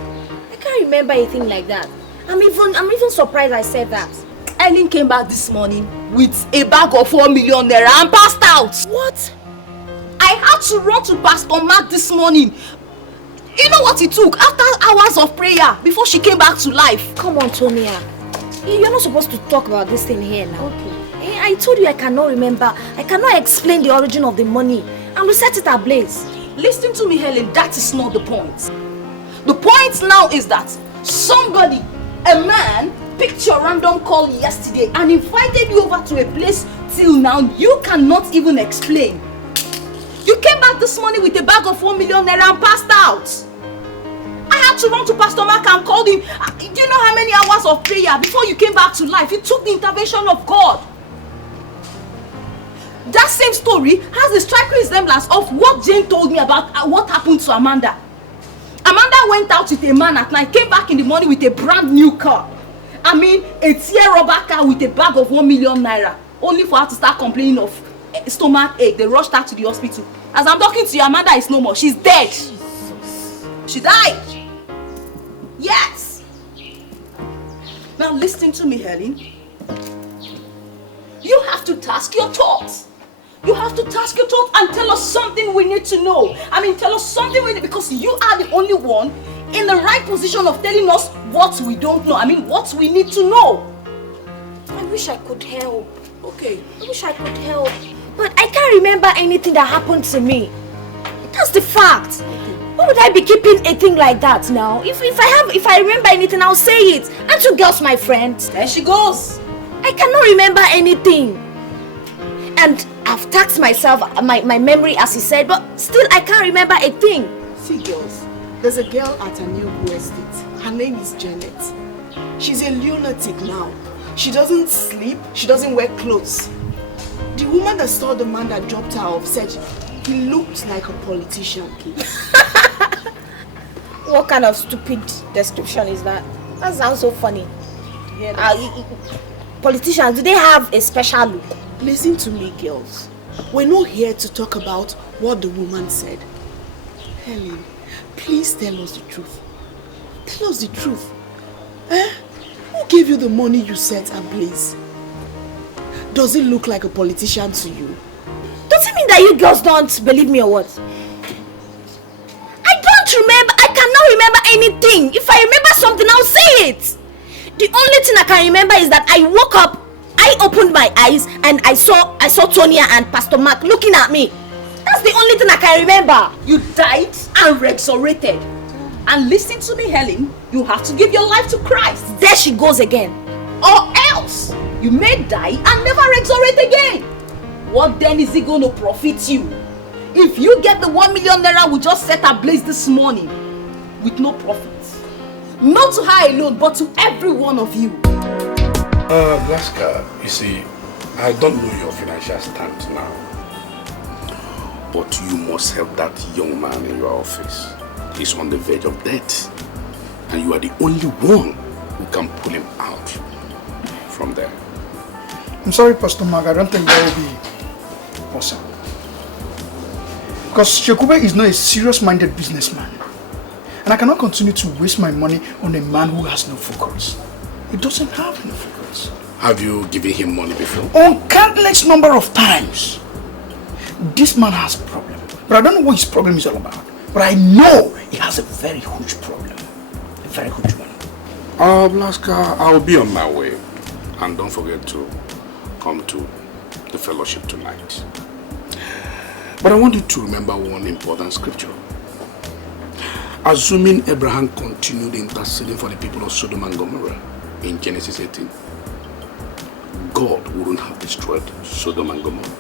I can't remember anything like that. I'm even surprised I said that. Helen came back this morning with a bag of 4 million naira and passed out. What? I had to run to Pastor Mark this morning. You know what it took? After hours of prayer, before she came back to life. Come on, Tonia. You're not supposed to talk about this thing here now. Okay. I told you I cannot remember. I cannot explain the origin of the money. And we set it ablaze. Listen to me, Helen. That is not the point. The point now is that somebody, a man, picked your random call yesterday and invited you over to a place till now you cannot even explain. You came back this morning with a bag of 4 million naira and passed out. I had to run to Pastor Mark and called him. Do you know how many hours of prayer before you came back to life? It took the intervention of God. That same story has a striking resemblance of what Jane told me about what happened to Amanda. Amanda went out with a man at night, came back in the morning with a brand new car. I mean, a tear rubber car with a bag of 1 million naira. Only for her to start complaining of stomach ache. They rushed her to the hospital. As I'm talking to you, Amanda is no more. She's dead. Jesus. She died. Yes! Now listen to me, Helen. You have to task your thoughts. You have to task your thoughts and tell us something we need to know. I mean, tell us something we need, because you are the only one in the right position of telling us what we don't know. I mean, what we need to know. I wish I could help. Okay. I wish I could help. But I can't remember anything that happened to me. That's the fact. Why would I be keeping a thing like that now? If I remember anything, I'll say it. Aren't you girls my friends? There she goes. I cannot remember anything. And I've taxed myself, my memory as he said, but still I can't remember a thing. See girls, there's a girl at a new estate. Her name is Janet. She's a lunatic now. She doesn't sleep, she doesn't wear clothes. The woman that saw the man that dropped her off said he looked like a politician. What kind of stupid description is that? That sounds so funny. Yeah, politicians, do they have a special look? Listen to me, girls. We're not here to talk about what the woman said. Helen, please tell us the truth. Tell us the truth. Who gave you the money you set ablaze? Does it look like a politician to you? Does it mean that you girls don't believe me or what? I don't remember. I cannot remember anything. If I remember something, I'll say it. The only thing I can remember is that I woke up, I opened my eyes, and I saw Tonia and Pastor Mark looking at me. That's the only thing I can remember. You died and resurrected. And listen to me, Helen. You have to give your life to Christ. There she goes again. Or else, you may die and never resurrect again. What then is it going to profit you? If you get the 1 million naira we just set ablaze this morning with no profit. Not to her alone, but to every one of you. Blaska, you see, I don't know your financial stance now. But you must help that young man in your office. He's on the verge of death. And you are the only one who can pull him out from there. I'm sorry, Pastor Mark, I don't think that will be possible. Because Shekube is not a serious-minded businessman. And I cannot continue to waste my money on a man who has no focus. He doesn't have any focus. Have you given him money before? On countless number of times. This man has a problem. But I don't know what his problem is all about. But I know he has a very huge problem. A very huge one. Blaska, I'll be on my way. And don't forget to come to the fellowship tonight. But I want you to remember one important scripture. Assuming Abraham continued interceding for the people of Sodom and Gomorrah in Genesis 18, God wouldn't have destroyed Sodom and Gomorrah.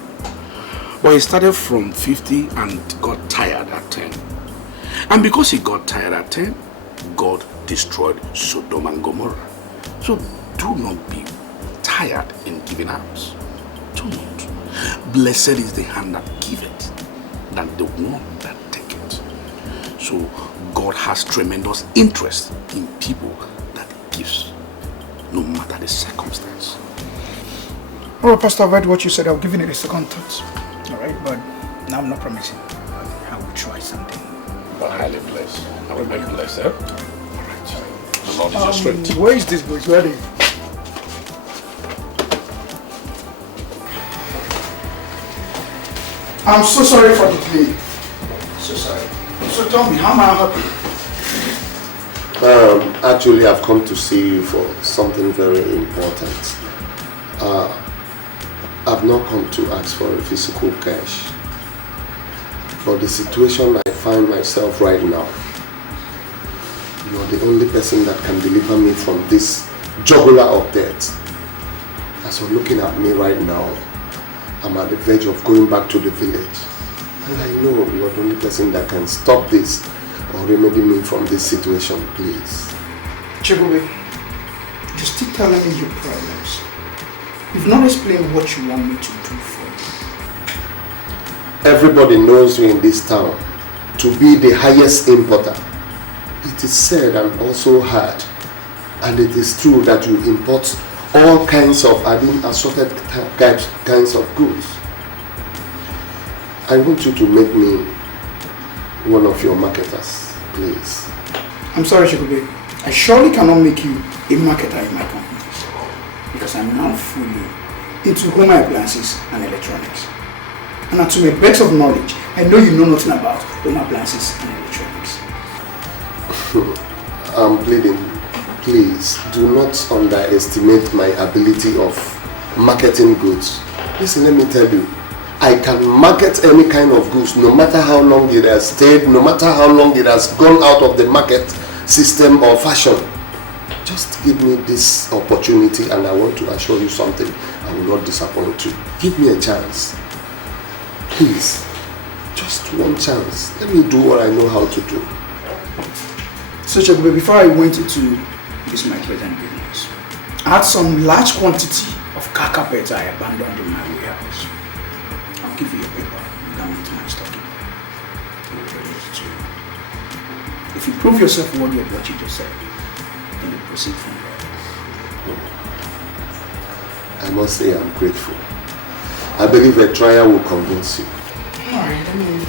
But he started from 50 and got tired at 10. And because he got tired at 10, God destroyed Sodom and Gomorrah. So do not be tired in giving out. Do not. Blessed is the hand that giveth, than the one that taketh. So God has tremendous interest in people that gives, no matter the circumstance. Oh, Pastor, I've heard what you said. I'll give it a second thought. Alright, but now I'm not promising. I will try something. But highly blessed. I will make blessed, eh? Alright. The Lord is your strength. Where is this boy? Where are they? I'm so sorry for the delay. So sorry. So tell me, how am I happy? Actually, I've come to see you for something very important. I've not come to ask for a physical cash. For the situation I find myself right now, you're the only person that can deliver me from this jugular of death. As you're looking at me right now, I'm at the verge of going back to the village. And I know you're the only person that can stop this or remedy me from this situation, please. Chegube, you're still telling me your problems. You've not explained what you want me to do for you. Everybody knows you in this town to be the highest importer. It is said and also heard, and it is true that you import all kinds of assorted kinds of goods. I want you to make me one of your marketers, please. I'm sorry, Chegube. I surely cannot make you a marketer in my company because I'm now fully into home appliances and electronics. And to my best of knowledge, I know you know nothing about home appliances and electronics. I'm pleading, please do not underestimate my ability of marketing goods. Listen, let me tell you, I can market any kind of goods, no matter how long it has stayed, no matter how long it has gone out of the market system or fashion. Just give me this opportunity and I want to assure you something. I will not disappoint you. Give me a chance. Please, just one chance. Let me do what I know how to do. So Chakube, before I went into this my present business, I had some large quantity of car carpets I abandoned in my warehouse. I'll give you a paper. You can meet my stocking. If you prove yourself worthy of what you just said, then we'll proceed from there. I must say I'm grateful. I believe a trial will convince you. Alright, I mean...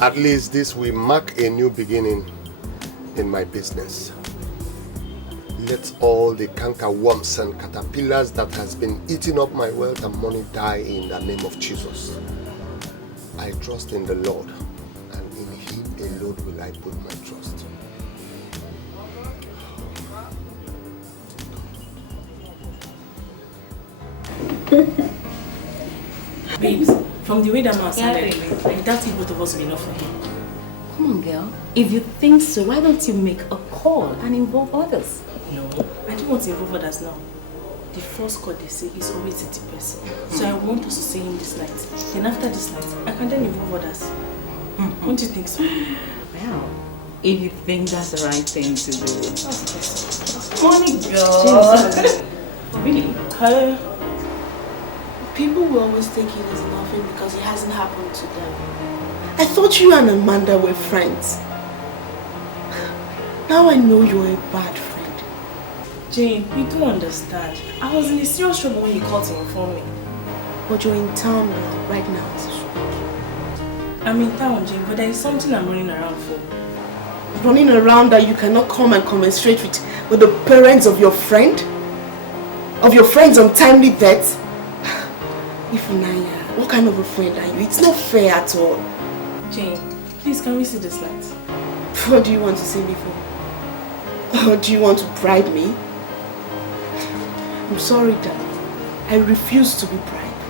At least this will mark a new beginning in my business. Let all the cankerworms and caterpillars that has been eating up my wealth and money die in the name of Jesus. I trust in the Lord, and in Him alone will I put my trust. Babes, from the way that man sounded, I doubt if both of us will be enough for him. Come on, girl. If you think so, why don't you make a call and involve others? No, I don't want to involve others now. The first call they say is always 80%. So I want us to see him this night. Then after this night, I can then involve others. Don't you think so? Well, if you think that's the right thing to do. That's the best. Money, girl. Really? People will always take it as nothing because it hasn't happened to them. I thought you and Amanda were friends. Now I know you're a bad friend. Jane, you don't understand. I was in a serious trouble when you called to inform me. But you're in town now, right now. I'm in town, Jane, but there is something I'm running around for. Running around that you cannot come and commensurate with the parents of your friend? Of your friend's untimely death? Ifunanya, what kind of a friend are you? It's not fair at all. Jane, please can we see this night? What do you want to see me for? Or do you want to bribe me? I'm sorry, darling. I refuse to be bribed.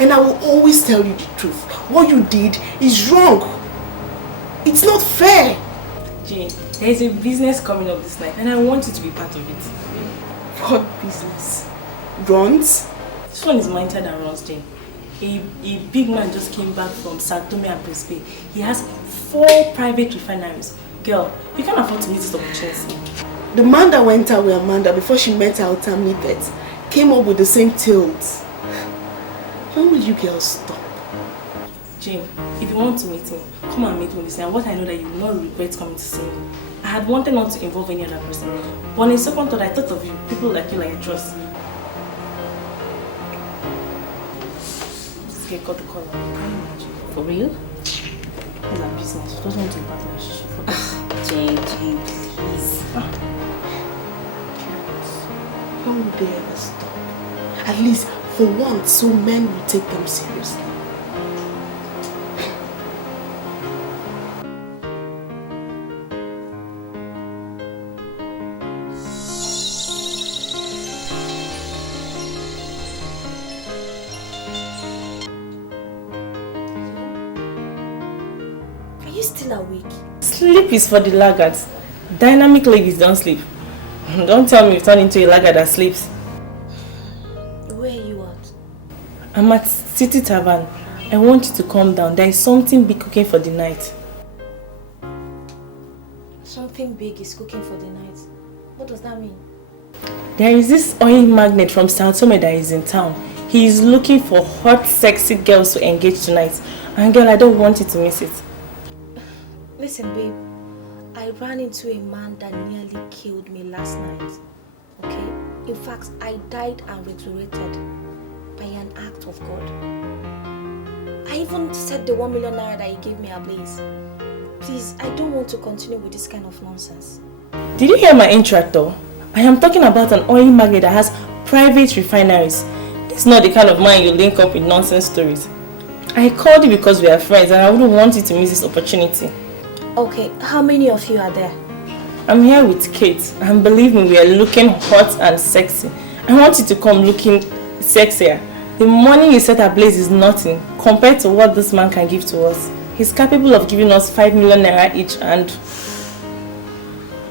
And I will always tell you the truth. What you did is wrong. It's not fair. Jane, there is a business coming up this night and I want you to be part of it. What business? Runs? This one is mightier than runs, Jane. A big man just came back from Sao Tome and Principe. He has 4 private refineries. Girl, you can't afford to miss this opportunity. The man that went out with Amanda before she met her untimely death came up with the same tales. When will you girls stop? Jane, if you want to meet me, come and meet me this time. What I know that you will not regret coming to see me. I had wanted not to involve any other person. But in second thought, I thought of you. People like you, like I trust. This girl got the call. For real? It's a business. She doesn't want to impact the relationship. Jane, please. When will they ever stop? At least for once, so men will take them seriously. Sleep is for the laggards. Dynamic ladies don't sleep. Don't tell me you've turned into a laggard that sleeps. Where are you at? I'm at City Tavern. I want you to calm down. There is something big cooking for the night. Something big is cooking for the night. What does that mean? There is this oil magnate from Sao Tome that is in town. He is looking for hot, sexy girls to engage tonight. And girl, I don't want you to miss it. Listen, babe. I ran into a man that nearly killed me last night. Okay? In fact, I died and resurrected by an act of God. I even set the 1 million naira that he gave me ablaze. Please, I don't want to continue with this kind of nonsense. Did you hear my intro though? I am talking about an oil magnate that has private refineries. This is not the kind of man you link up with nonsense stories. I called you because we are friends and I wouldn't want you to miss this opportunity. Okay, how many of you are there? I'm here with Kate, and believe me, we are looking hot and sexy. I want you to come looking sexier. The money you set ablaze is nothing compared to what this man can give to us. He's capable of giving us 5 million naira each, and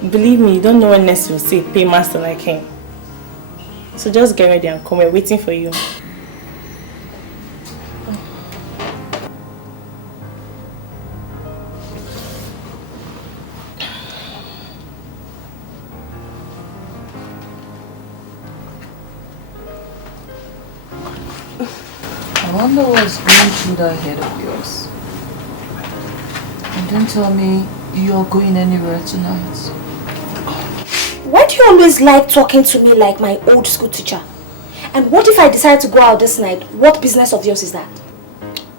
believe me, you don't know when next you'll see a paymaster like him. So just get ready and come, we're waiting for you. I wonder what's going through that head of yours. And don't tell me you're going anywhere tonight. Why do you always like talking to me like my old school teacher? And what if I decide to go out this night? What business of yours is that?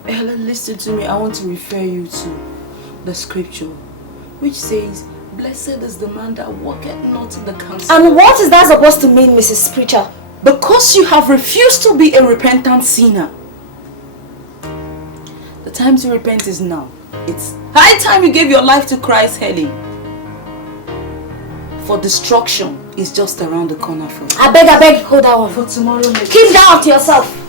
Helen, listen to me. I want to refer you to the scripture, which says, "Blessed is the man that walketh not in the counsel." And what is that supposed to mean, Mrs. Preacher? Because you have refused to be a repentant sinner. The time to repent is now. It's high time you gave your life to Christ, Helen. For destruction is just around the corner for you. I beg, hold that one. For tomorrow. Keep that to yourself.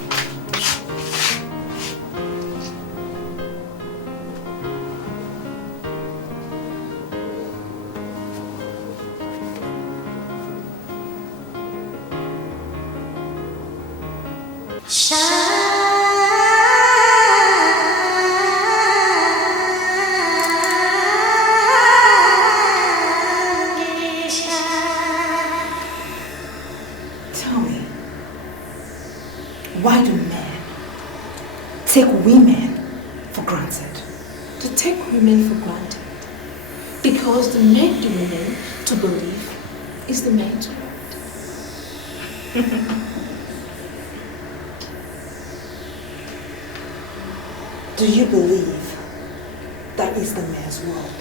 Why do men take women for granted? To take women for granted. Because the men the women to believe is the man to want. Do you believe that is the man's world?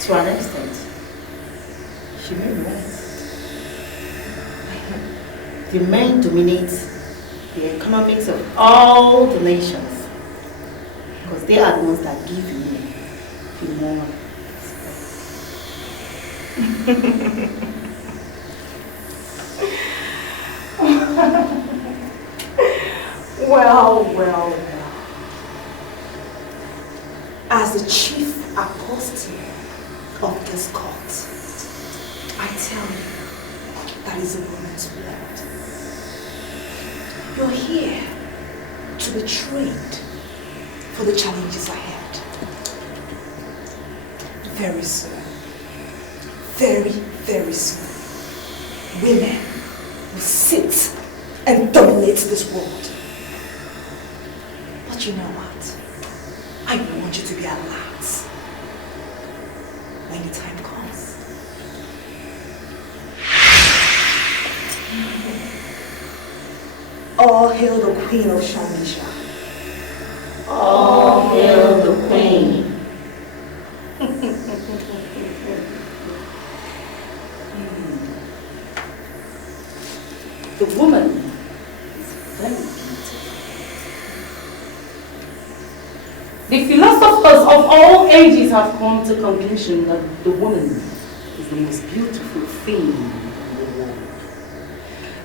To an extent. She may be right. The men dominate the economics of all the nations because they are the ones that give women the more Well. As the chief apostle of this cult, I tell you, that is a woman's blood. You're here to be trained for the challenges ahead. Very soon, very, very soon, women will sit and dominate this world. But you know what? I want you to be alert when the time comes. All hail the Queen of Shamisha. All hail the Queen. The woman is very beautiful. The philosophers of all ages have come to the conclusion that the woman is the most beautiful thing in the world.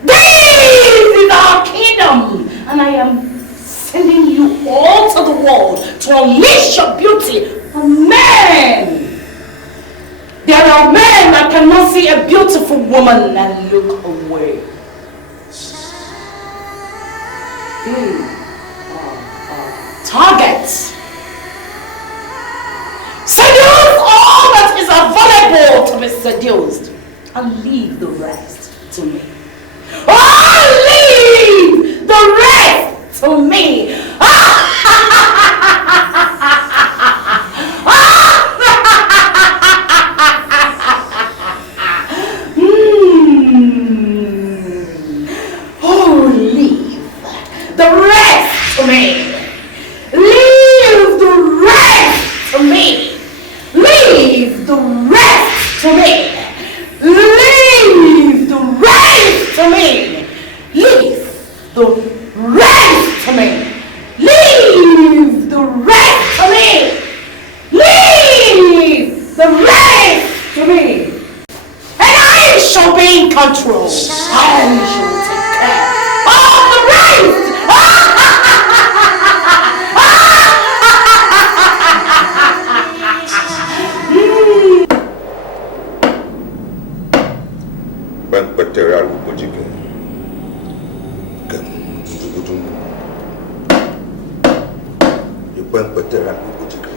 This is our kingdom, and I am sending you all to the world to unleash your beauty on men. There are men that cannot see a beautiful woman and look away. They are targets. Seduce all that is available to be seduced and leave the rest to me. Oh, leave the rest to me. Oh, leave the rest to me. Leave the rest to me. Leave the rest to me. Leave the rest to me. Leave the rest to me. Leave the rest to me. Leave the rest to me. And I shall be in control. I shall take care of the rest. Betrayal Bujike. You went Betrayal Bujike.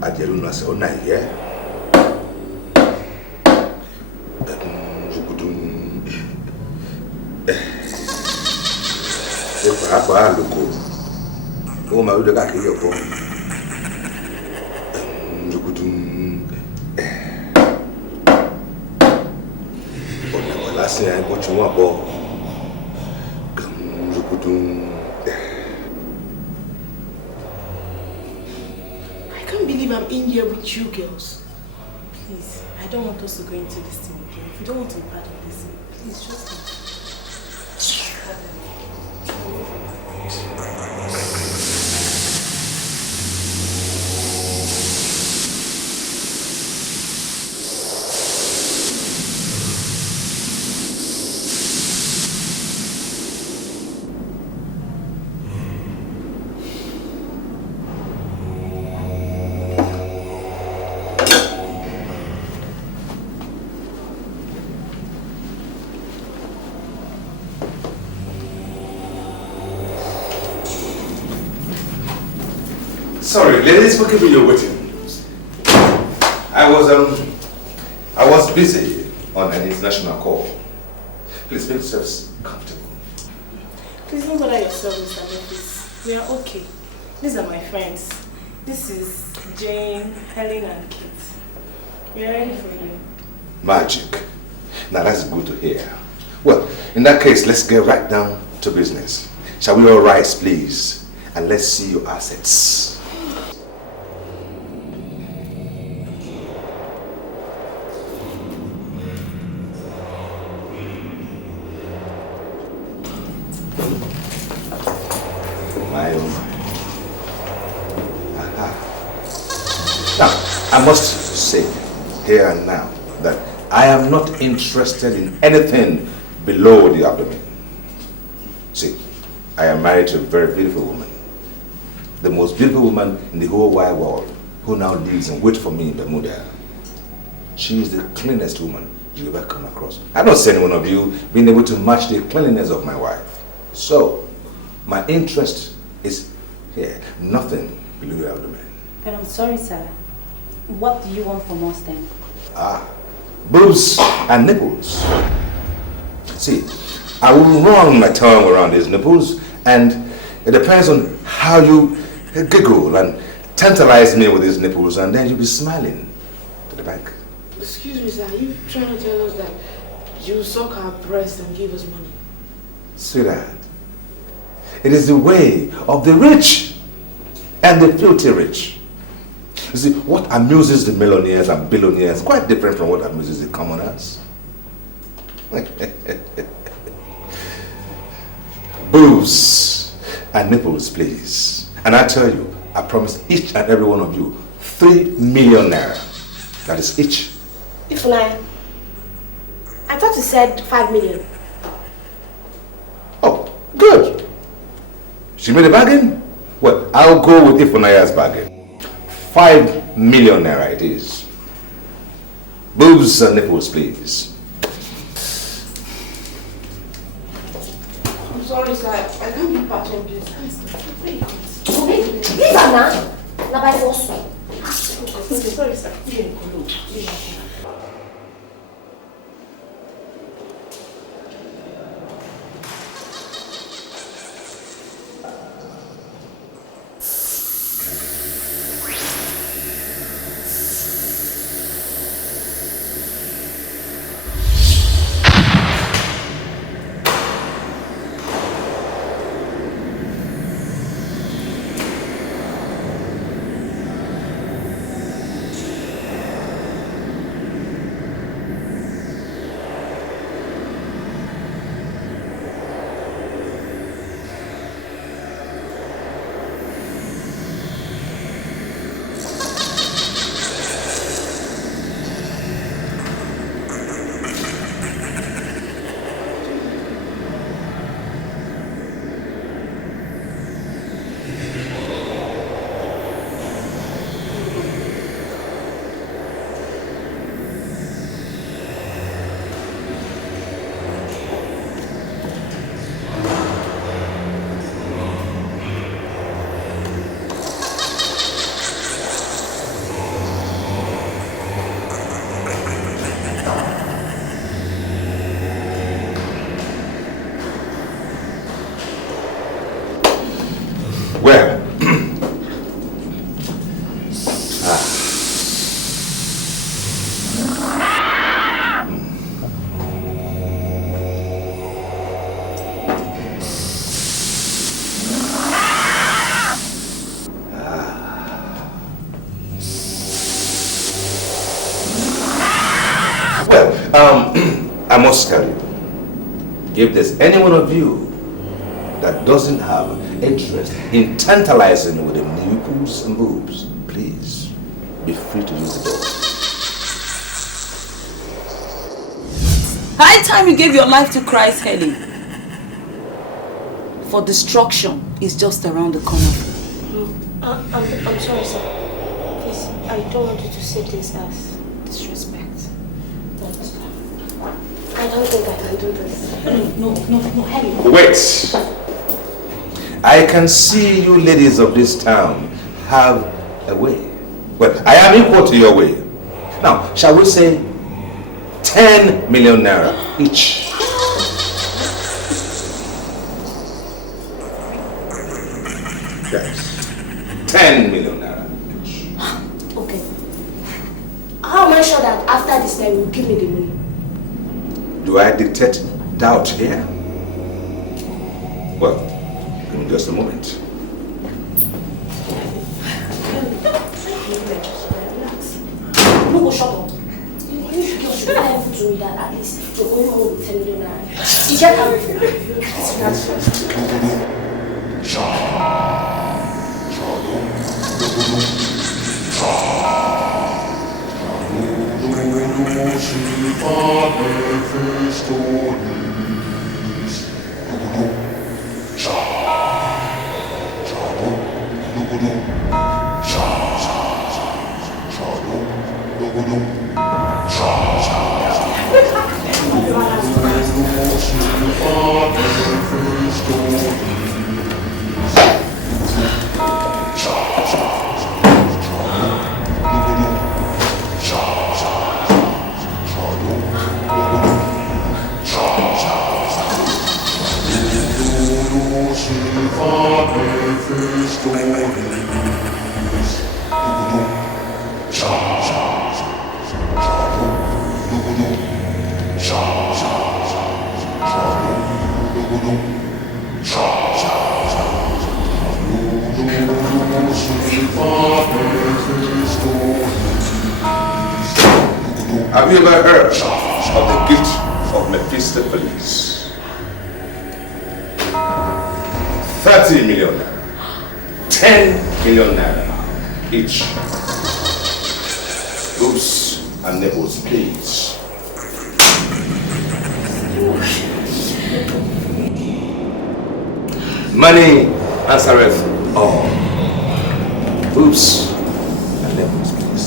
Ajeruna se ona ye. Apa loko. O ma ude ka kiyo po. I put you up all. I can't believe I'm in here with you girls. Please, I don't want us to go into this thing again. If you don't want to be part of this thing, please just leave. Sorry, ladies, for keeping you waiting. I was busy on an international call. Please make yourselves comfortable. Please don't bother yourself, Mr. Memphis. We are okay. These are my friends. This is Jane, Helen, and Kate. We are ready for you. Magic. Now that's good to hear. Well, in that case, let's get right down to business. Shall we all rise, please? And let's see your assets. Now, I must say here and now that I am not interested in anything below the abdomen. See, I am married to a very beautiful woman. The most beautiful woman in the whole wide world, who now lives and waits for me in Bermuda. She is the cleanest woman you ever come across. I don't see any one of you being able to match the cleanliness of my wife. So, my interest is here, nothing below your abdomen. But I'm sorry, sir. What do you want from us then? Boobs and nipples. See, I will run my tongue around his nipples, and it depends on how you giggle and tantalize me with his nipples, and then you'll be smiling to the bank. Excuse me, sir. Are you trying to tell us that you suck our breast and give us money? Sweetheart, it is the way of the rich and the filthy rich. You see, what amuses the millionaires and billionaires is quite different from what amuses the commoners. Boobs and nipples, please. And I tell you, I promise each and every one of you 3 million naira. That is each. Ifunaya, I thought you said 5 million. Oh, good. She made a bargain? Well, I'll go with Ifunaya's bargain. 5 million naira it is. Boobs and nipples, please. I'm sorry, sir. I can't be part of this. Leave her now. Now by force. Okay, sorry, sir. Well, I must tell you, if there's any one of you that doesn't have interest in tantalizing with the nipples and boobs, please be free to use the door. High time you gave your life to Christ, Helen. For destruction is just around the corner. I'm sorry, sir. Please, I don't want you to see this as disrespect. I don't think I can do this. No, Helen. Wait! I can see you ladies of this town have a way. Well, I am equal to your way. Now, shall we say 10 million naira each? Yes. 10 million naira each. Okay. How am I sure that after this time you will give me the money? Do I detect doubt here? Well, in just a moment. No, go shut up. You should be able to me that at least you're going home with 10 million naira. You check Have you ever heard of the gift of Mephistopheles? 30 million naira, 10 million naira each. Boobs and nipples, please. Money answereth all. Boobs and nipples, please.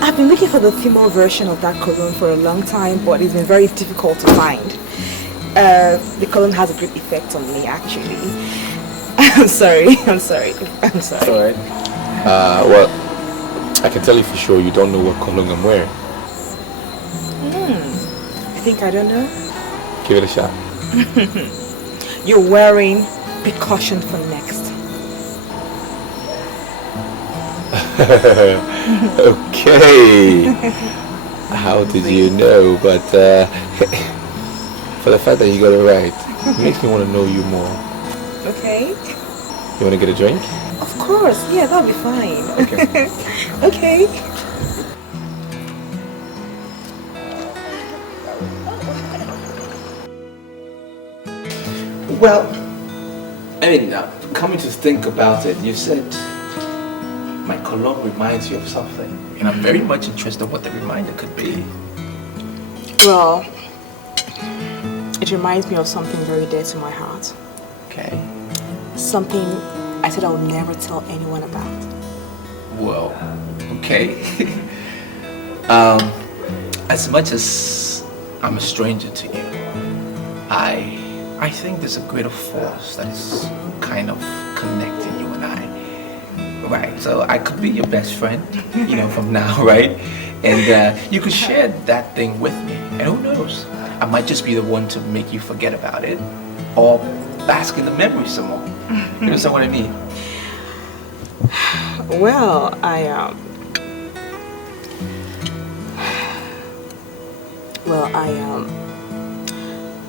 I've been looking for the female version of that cologne for a long time, but it's been very difficult to find. The cologne has a great effect on me, actually. I'm sorry. Alright. Well, I can tell you for sure you don't know what cologne I'm wearing. I think I don't know. Give it a shot. You're wearing precaution for next. Okay. How did you know? But for the fact that you got it right, it makes me want to know you more. Okay. You want to get a drink? Of course. Yeah, that'll be fine. Okay. Okay. Well, I mean, coming to think about it, you said my cologne reminds you of something, and I'm very much interested in what the reminder could be. Well, it reminds me of something very dear to my heart. Okay. Something I said I would never tell anyone about. Well, okay. As much as I'm a stranger to you, I think there's a greater force that is kind of connecting you and I. Right, so I could be your best friend, you know, from now, right? And you could share that thing with me. And who knows? I might just be the one to make you forget about it or bask in the memory some more. You understand what I mean? Well, I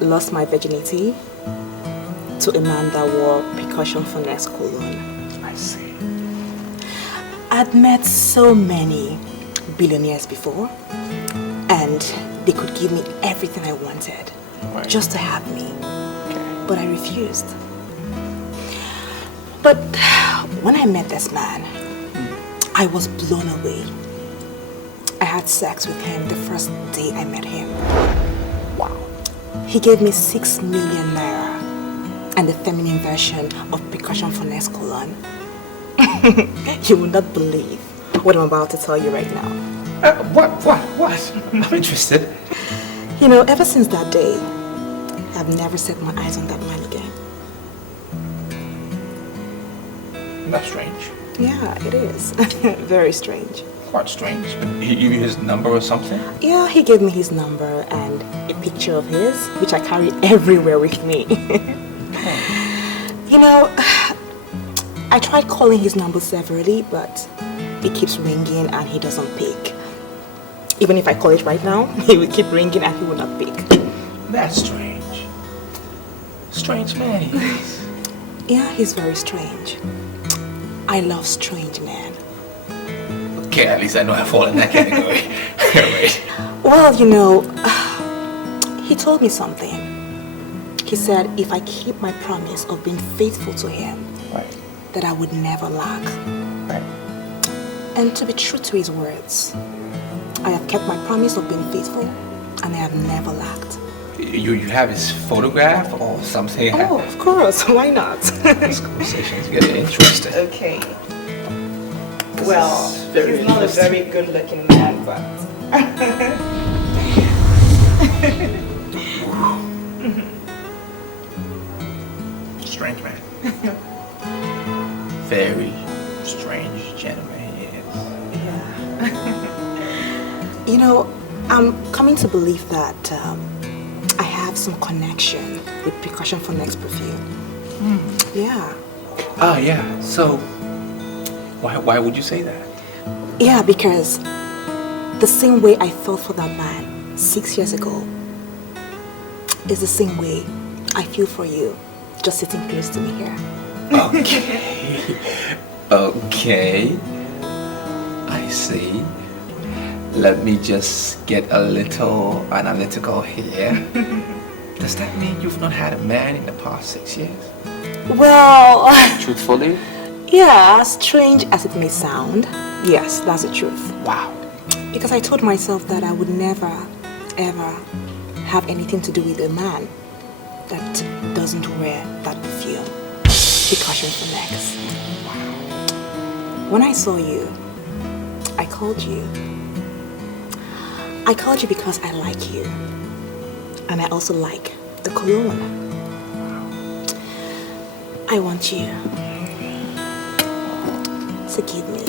lost my virginity to a man that wore percussion for next cologne. I see. I'd met so many billionaires before, and they could give me everything I wanted, just to have me. Okay. But I refused. But when I met this man, I was blown away. I had sex with him the first day I met him. Wow. He gave me 6 million naira and the feminine version of percussion for next cologne. You will not believe what I'm about to tell you right now. What? I'm interested. You know, ever since that day, I've never set my eyes on that man again. That's strange. Yeah, it is. Very strange. Quite strange. But he gave you his number or something? Yeah, he gave me his number and a picture of his, which I carry everywhere with me. You know, I tried calling his number severally, but it keeps ringing and he doesn't pick. Even if I call it right now, he will keep ringing and he will not pick. That's strange. Strange man he is. Yeah, he's very strange. I love strange men. Okay, at least I know I fall in that category. Right. Well, you know, he told me something. He said if I keep my promise of being faithful to him, right, that I would never lack. Right. And to be true to his words, I have kept my promise of being faithful and I have never lacked. You have his photograph or something? Oh, of course. Why not? This conversation is getting interesting. Okay. Well, he's not a very good-looking man, but... Strange man. Very strange gentleman he is. Yeah. You know, I'm coming to believe that I have some connection with Precaution for Next Perfume. Yeah. Ah, yeah. So, why would you say that? Yeah, because the same way I felt for that man 6 years ago is the same way I feel for you just sitting close to me here. Okay. Okay. I see. Let me just get a little analytical here. Does that mean you've not had a man in the past 6 years? Well... Truthfully? Yeah, strange as it may sound, yes, that's the truth. Wow. Because I told myself that I would never, ever have anything to do with a man that doesn't wear that perfume. Precaution for Next. When I saw you, I called you. I called you because I like you. And I also like the cologne. I want you to give me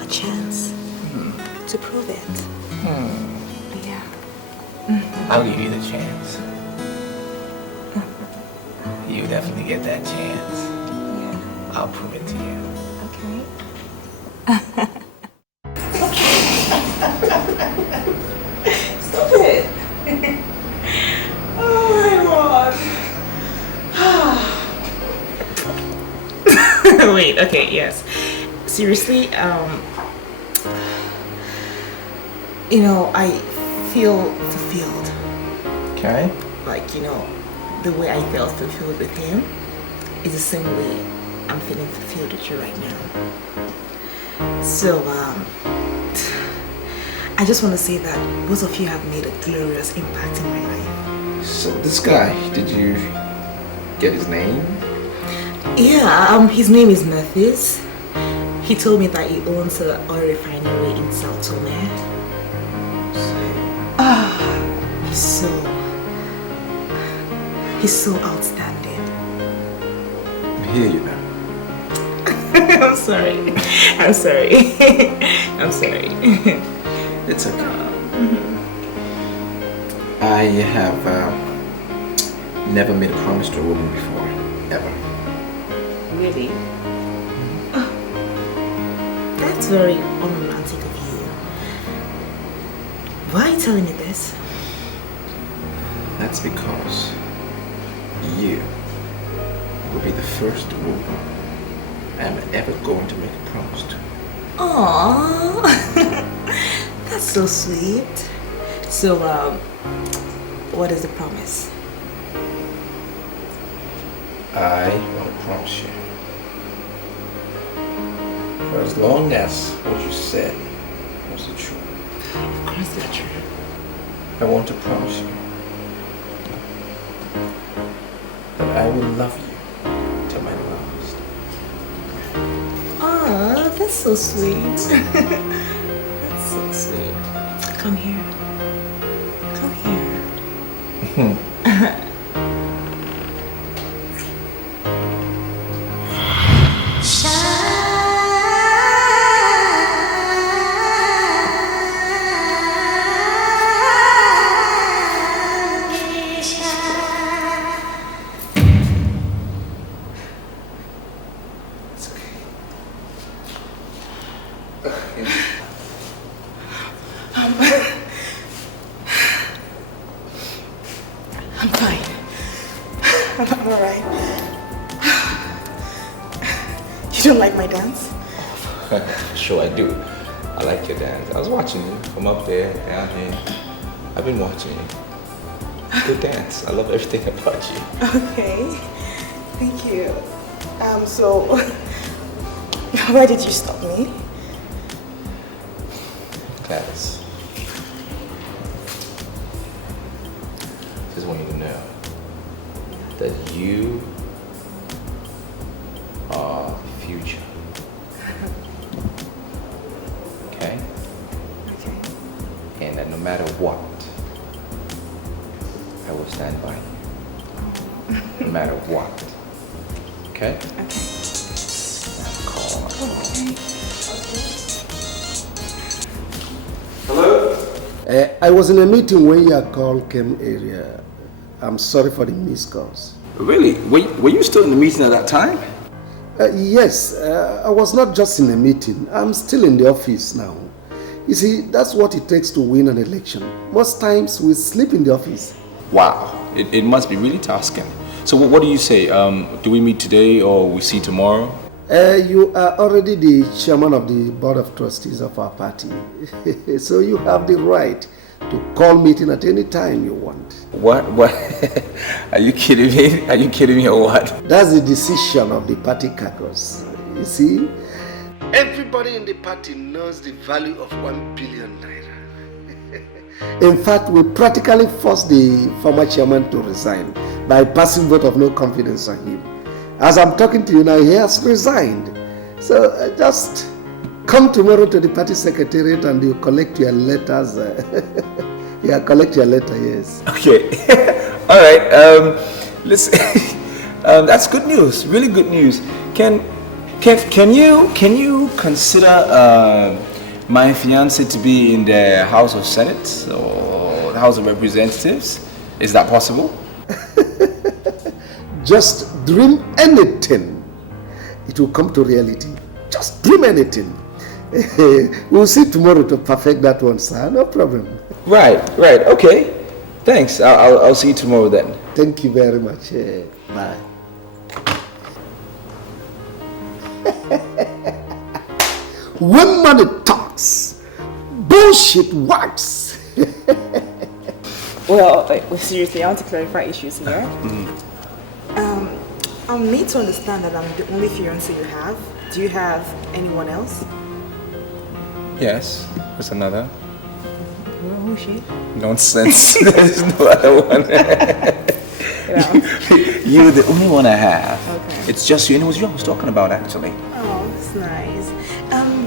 a chance to prove it. Yeah. I'll give you the chance. You definitely get that chance. Yeah. I'll prove it to you. Okay. Stop it. Oh my god. Wait, okay, yes. Seriously, you know, I feel fulfilled. Okay. Like, you know, the way I felt fulfilled with him is the same way I'm feeling fulfilled with you right now. So, I just want to say that both of you have made a glorious impact in my life. So this guy, did you get his name? Yeah, his name is Memphis. He told me that he owns an oil refinery in South Tonia. He's so outstanding. I hear you now. I'm sorry. I'm sorry. I'm sorry. It's okay. I have never made a promise to a woman before, ever. Really? Oh, that's very unromantic of you. Why are you telling me this? That's because you will be the first woman I'm ever going to make a promise to. Aww, that's so sweet. So, what is the promise? I want to promise you, for as long as what you said was the truth. Of course the truth. I want to promise you that I will love you till my last. Aw, that's so sweet. That's so sweet. Come here. Come here. I'm fine. I'm alright. You don't like my dance? Sure I do. I like your dance. I was watching you from up there, down here. I've been watching you. Good dance. I love everything about you. Okay. Thank you. So, why did you stop me? Gladys. Just want you to know that you are the future. Okay? Okay. And that no matter what, I will stand by you. No matter what. Okay? Okay. Call. Hello? I was in a meeting when your call came earlier. I'm sorry for the missed calls. Really? Were you still in the meeting at that time? Yes, I was not just in a meeting. I'm still in the office now. You see, that's what it takes to win an election. Most times we sleep in the office. Wow, it must be really tasking. So what do you say? Do we meet today or we see tomorrow? You are already the chairman of the board of trustees of our party. So you have the right to call meeting at any time you want. What? Are you kidding me? Are you kidding me or what? That's the decision of the party caucus. You see, everybody in the party knows the value of 1 billion naira. In fact, we practically forced the former chairman to resign by passing vote of no confidence on him. As I'm talking to you now, he has resigned. So just come tomorrow to the party secretariat and you collect your letters. Yeah, collect your letter, yes. Okay. All right. Listen, that's good news. Really good news. Can you consider my fiance to be in the House of Senate or the House of Representatives? Is that possible? Just dream anything. It will come to reality. Just dream anything. We'll see tomorrow to perfect that one, sir. No problem. Right. Okay. Thanks. I'll see you tomorrow then. Thank you very much. Bye. When money talks, bullshit works. Well, seriously, I want to clarify issues here. I'm made to understand that I'm the only fiancé you have. Do you have anyone else? Yes. There's another. Well, who's she? Nonsense. There's no other one. You're the only one I have. Okay. It's just you, and it was you I was talking about actually. Oh, that's nice.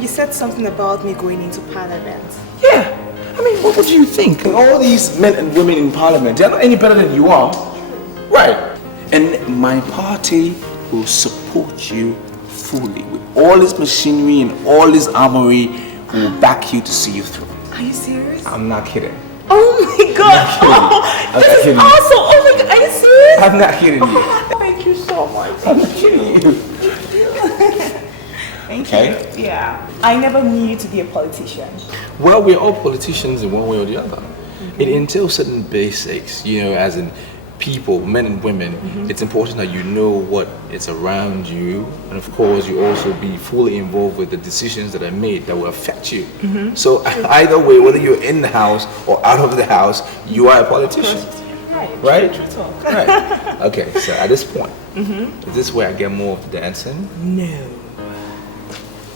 You said something about me going into parliament. Yeah. I mean, what do you think? All these men and women in parliament, they're not any better than you are. Right. And my party will support you fully with all this machinery and all this armory. Will back you to see you through. Are you serious? I'm not kidding. Oh my god! This is awesome! Oh my god, are you serious? I'm not kidding you. Thank you so much. I'm not kidding you. Thank Okay. you. Yeah. I never knew you to be a politician. Well, we're all politicians in one way or the other. It entails certain basics, as in people, men and women. It's important that you know what is around you, and of course you also be fully involved with the decisions that are made that will affect you. So either way, whether you're in the house or out of the house, you are a politician. Right? Right. Okay, so at this point, is this where I get more of the dancing? No.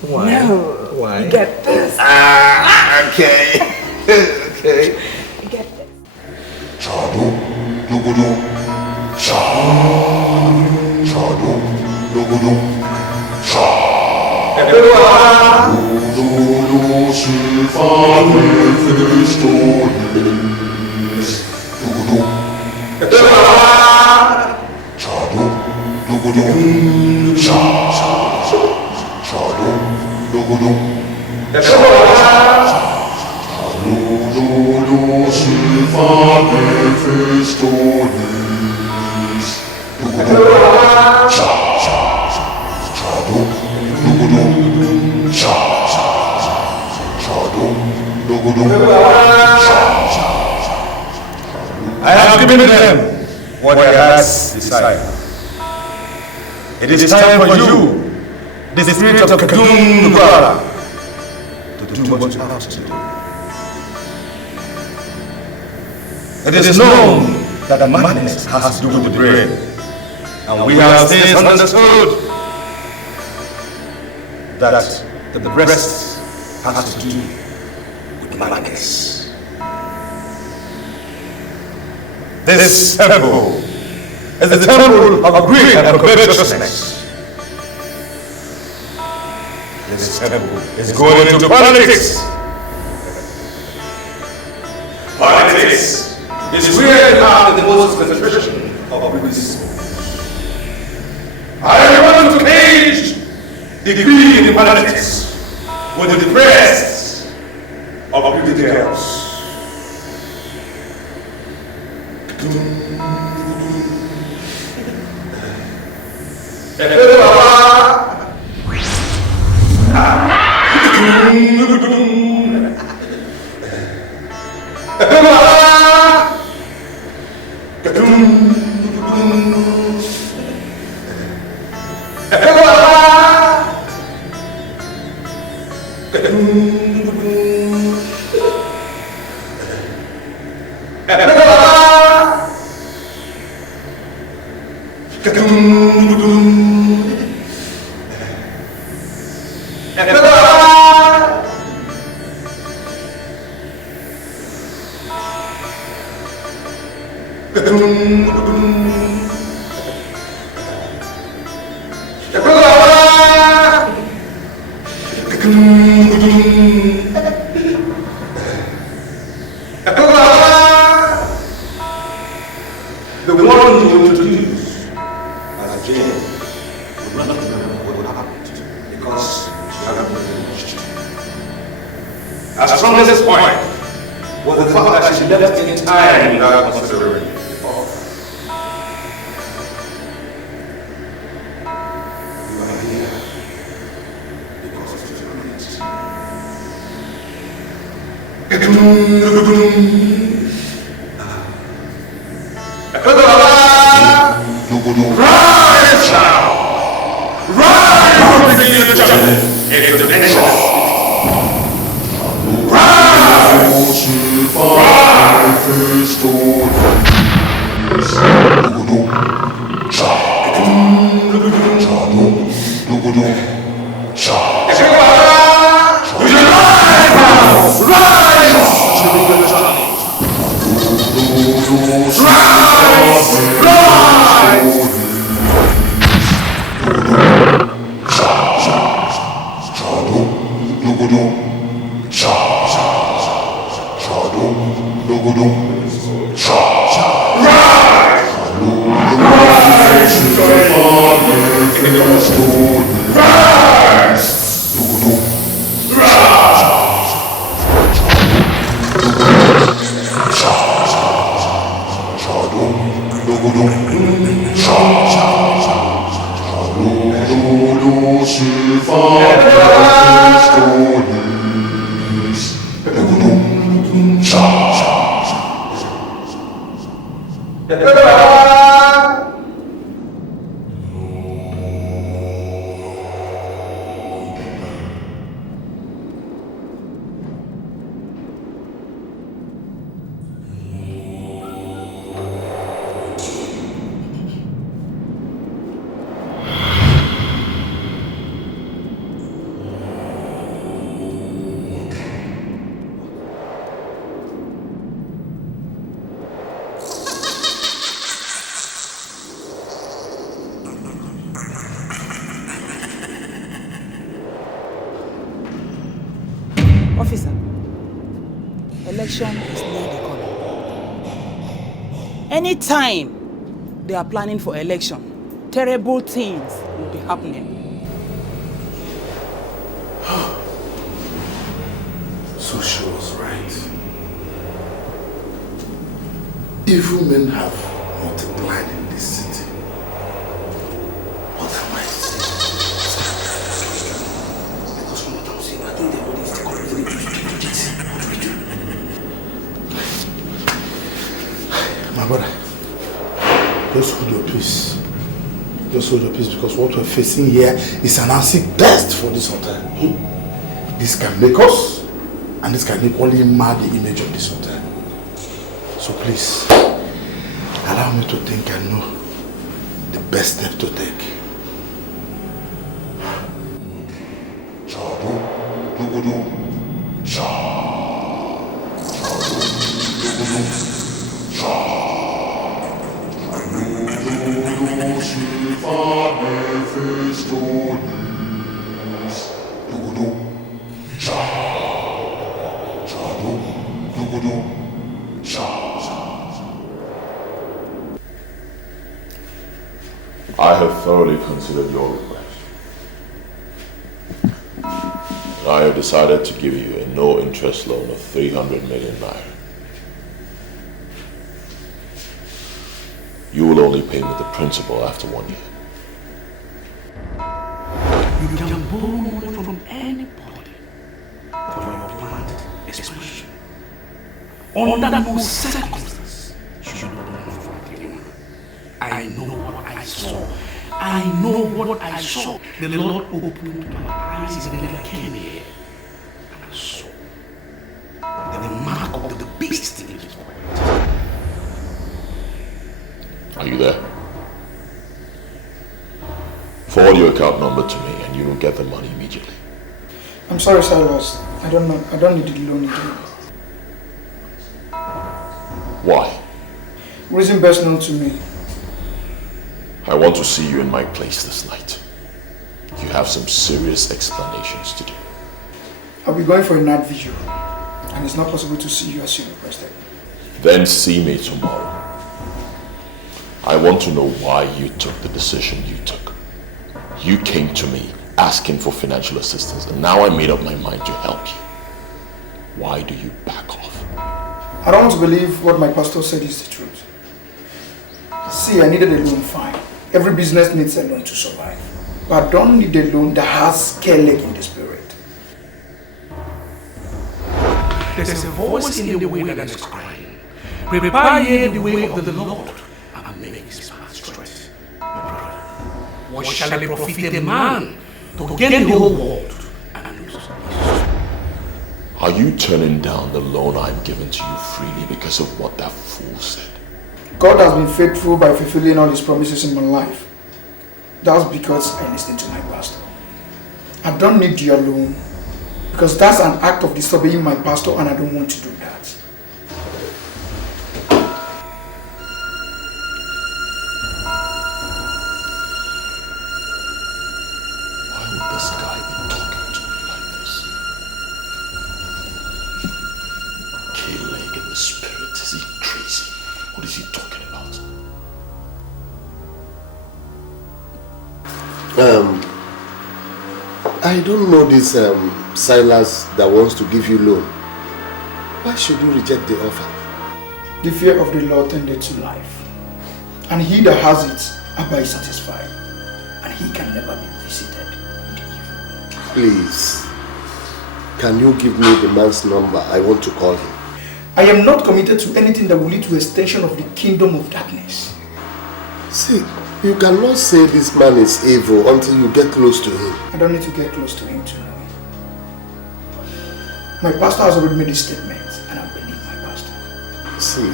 Why? No. Why? You get this. Okay. Okay. You get this. I have given them what their hearts desire. It is time for you, the spirit of Kadum Nugara, to do what you have to do. It is known that the madness has to do with the brain, and we have since understood that the breast has to do with madness. This temple is the temple of greed and covetousness. This temple is going into politics. Politics is where you have the most concentration of wickedness. I want to cage the greed in politics with the breasts of pretty girls. The one you introduce as Jane would not remember what happened because she hadn't been finished. As strong as this point was the fact that she left entirely without considering the offer. You are here because of your Rise now! Rise from the jungle into the nations! Rise! Officer, election is near the corner. Anytime they are planning for election, terrible things will be happening. So she was right. Evil men have multiplied in this city. What am I saying? Because from what I'm saying, I think the body is completely to this. What do we do? My brother, just hold your peace. Just hold your peace because what we're facing here is an acid test for this hotel. This can make us and this can equally mar the image of this hotel. So please, allow me to think and know the best step to take. I have thoroughly considered your request. And I have decided to give you a no-interest loan of 300 million naira. You will only pay me the principal after 1 year. You can borrow money from anybody for your planned expansion. Under no circumstances should you borrow from anyone. I know what I saw. I know what I saw. The Lord opened my eyes and I came here. And I saw the mark of the beast in his pocket. Are you there? Forward your account number to me and you will get the money immediately. I'm sorry, Silas. I don't need the loan again. Why? Reason best known to me. I want to see you in my place this night. You have some serious explanations to do. I'll be going for a night vigil, and it's not possible to see you as you requested. Then see me tomorrow. I want to know why you took the decision you took. You came to me asking for financial assistance, and now I made up my mind to help you. Why do you back off? I don't want to believe what my pastor said is the truth. See, I needed a loan, fine. Every business needs a loan to survive. But I don't need a loan that has scare leg in the spirit. There's a voice in the way that is crying. Prepare ye the way of the Lord and make his path straight. What shall it profit a man to gain the whole world and lose his soul? Are you turning down the loan I'm giving to you freely because of what that fool said? God has been faithful by fulfilling all his promises in my life. That's because I listened to my pastor. I don't need your loan because that's an act of disobeying my pastor and I don't want to do that. Why would this guy be talking to me like this? K-leg in the spirit, is he crazy? What is he talking about? I don't know this Silas that wants to give you loan. Why should you reject the offer? The fear of the Lord tended to life. And he that has it abides satisfied. And he can never be visited with evil. Please, can you give me the man's number? I want to call him. I am not committed to anything that will lead to extension of the kingdom of darkness. See, you cannot say this man is evil until you get close to him. I don't need to get close to him to know him. My pastor has already made a statement and I believe my pastor. See,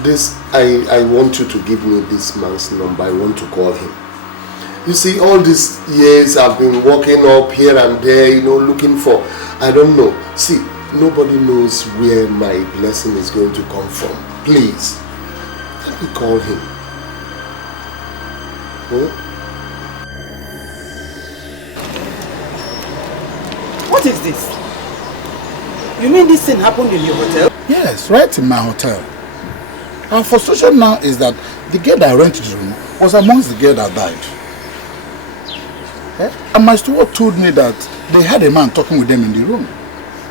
this, I want you to give me this man's number. I want to call him. You see, all these years I've been walking up here and there, looking for, I don't know. See, nobody knows where my blessing is going to come from. Please, let me call him. Huh? What is this? You mean this thing happened in your hotel? Yes, right in my hotel. Our frustration now is that the girl that rented the room was amongst the girl that died. And my steward told me that they had a man talking with them in the room.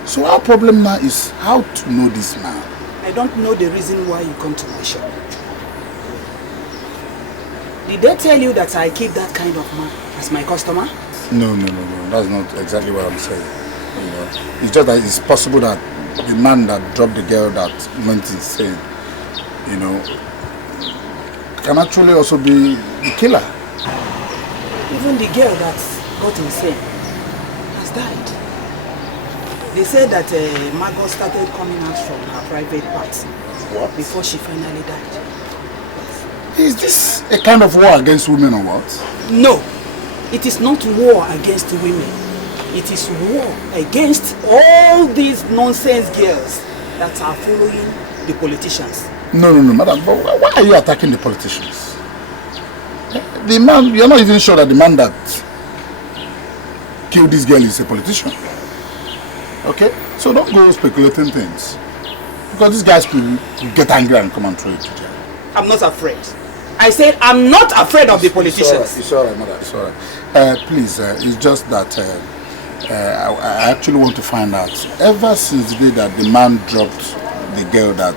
So our problem now is how to know this man. I don't know the reason why you come to my shop. Did they tell you that I keep that kind of man as my customer? No. That's not exactly what I'm saying. It's just that it's possible that the man that dropped the girl that went insane you know, can actually also be the killer. Even the girl that got insane has died. They said that Margot started coming out from her private parts before she finally died. Is this a kind of war against women or what? No, it is not war against women. It is war against all these nonsense girls that are following the politicians. No, madam, but why are you attacking the politicians? The man, you're not even sure that the man that killed this girl is a politician. Okay? So don't go speculating things. Because these guys could get angry and come and throw you to jail. I'm not afraid. I said I'm not afraid of the politicians. It's alright, madam, it's alright. Please, it's just that I actually want to find out, ever since the day that the man dropped the girl that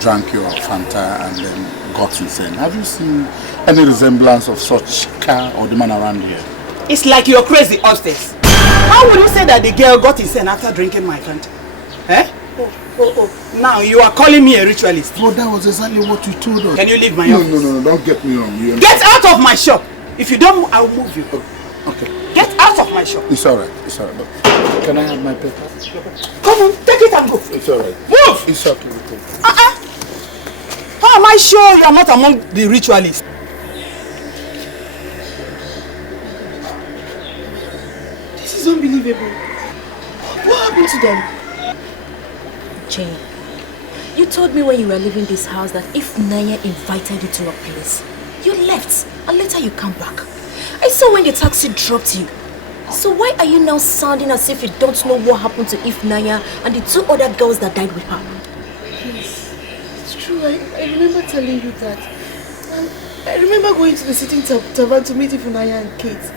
drank your Fanta and then got insane, have you seen any resemblance of such car or the man around here? It's like you're crazy upstairs. How would you say that the girl got insane after drinking my Fanta? Eh? Oh. Now you are calling me a ritualist. Well, that was exactly what you told us. Can you leave my office? No, don't get me wrong. Get out of my shop! If you don't, I will move you. Okay. Get out of my shop. It's alright. But can I have my paper? Come on, take it and go. It's alright. Move! It's okay. How am I sure you are not among the ritualists? This is unbelievable. What happened to them? Jane, you told me when you were leaving this house that if Naya invited you to a place, you left and later you come back. I saw when the taxi dropped you. So why are you now sounding as if you don't know what happened to Naya and the two other girls that died with her? Yes, it's true. I remember telling you that. I remember going to the sitting tavern to meet Naya and Kate.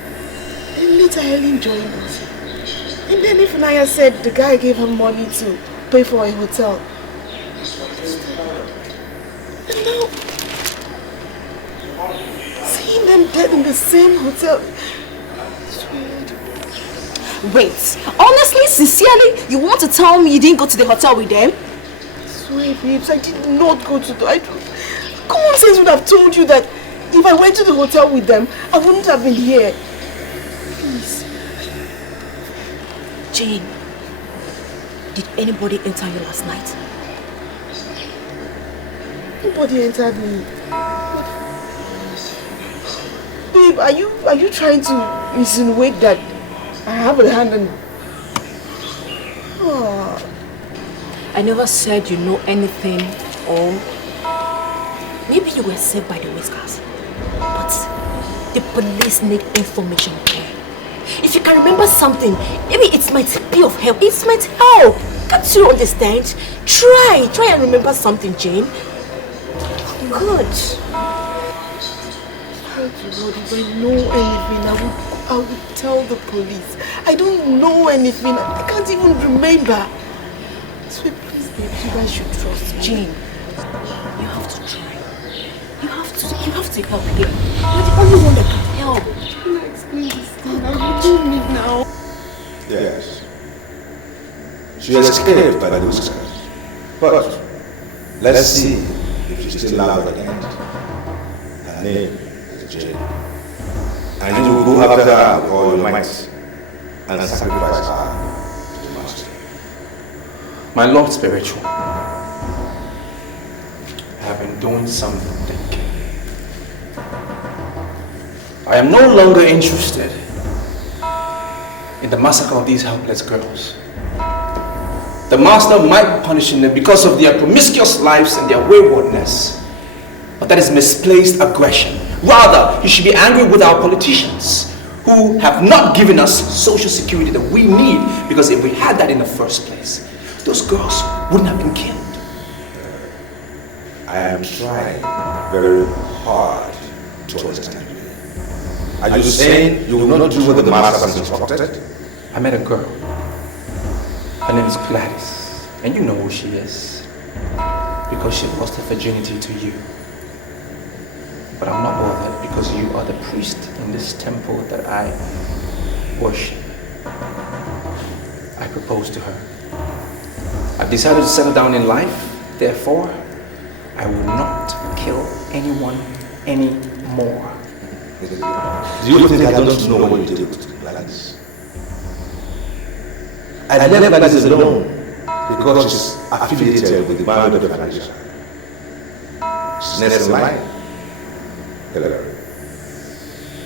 And later Helen joined us. And then Naya said the guy gave her money to pay for a hotel. And now, seeing them dead in the same hotel. Wait, honestly, sincerely, you want to tell me you didn't go to the hotel with them? I swear, babes, I did not go to the... Common sense would have told you that if I went to the hotel with them, I wouldn't have been here. Please. Jane, did anybody enter you last night? Nobody entered me. Babe, are you trying to insinuate that I have a hand in... Oh. I never said you know anything, or maybe you were saved by the whiskers. But the police need information here. If you can remember something, maybe it might be of help. It might help. Can't you understand? Try and remember something, Jane. Good. Thank you, Lord. If I know anything, I would tell the police. I don't know anything. I can't even remember. So please, babe, you guys should trust me. Jane, you have to try. You have to help here. You're the only one that can help. Can I explain this thing? I don't need now. Yes. She escaped by the whiskers. But let's see if she's still alive at the end. Her name is Jane. And you will go after her with all your might and sacrifice her to the master. My Lord Spiritual, I have been doing some thinking. I am no longer interested in the massacre of these helpless girls. The master might be punishing them because of their promiscuous lives and their waywardness. But that is misplaced aggression. Rather, you should be angry with our politicians who have not given us social security that we need, because if we had that in the first place, those girls wouldn't have been killed. I am trying very hard to understand you. Are you saying you will not do what the master has instructed? I met a girl. Her name is Gladys, and you know who she is, because she lost her virginity to you. But I'm not bothered, because you are the priest in this temple that I worship. I proposed to her. I've decided to settle down in life, therefore, I will not kill anyone anymore. Do you think I don't know what you did with Gladys? I left Gladys alone because she's affiliated with the band of Nigeria. She's next in line. Helen.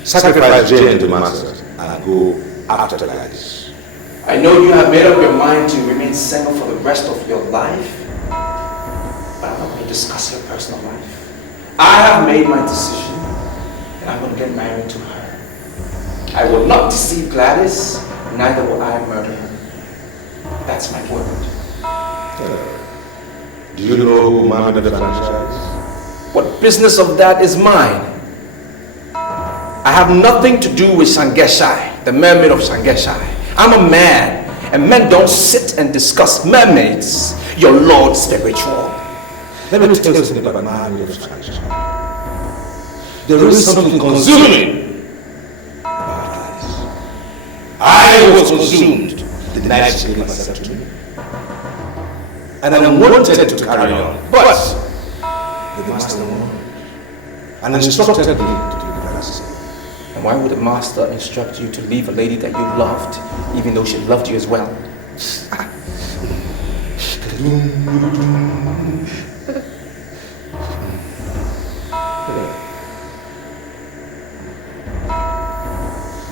Sacrifice Jane to masters and go after Gladys. I know you have made up your mind to remain single for the rest of your life, but I'm not going to discuss your personal life. I have made my decision, and I'm going to get married to her. I will not deceive Gladys, neither will I murder her. That's my word. Do you know who Mermaid the franchise? What business of that is mine? I have nothing to do with Sangeshai, the mermaid of Sangeshai. I'm a man, and men don't sit and discuss mermaids, your Lord Spiritual. Let me tell you something about Mermaid of Sangeshai. There is something consuming. I was consumed the night she gave herself to me. And I wanted to carry on, but the master warned and instructed me to do the same. And why would the master instruct you to leave a lady that you loved, even though she loved you as well?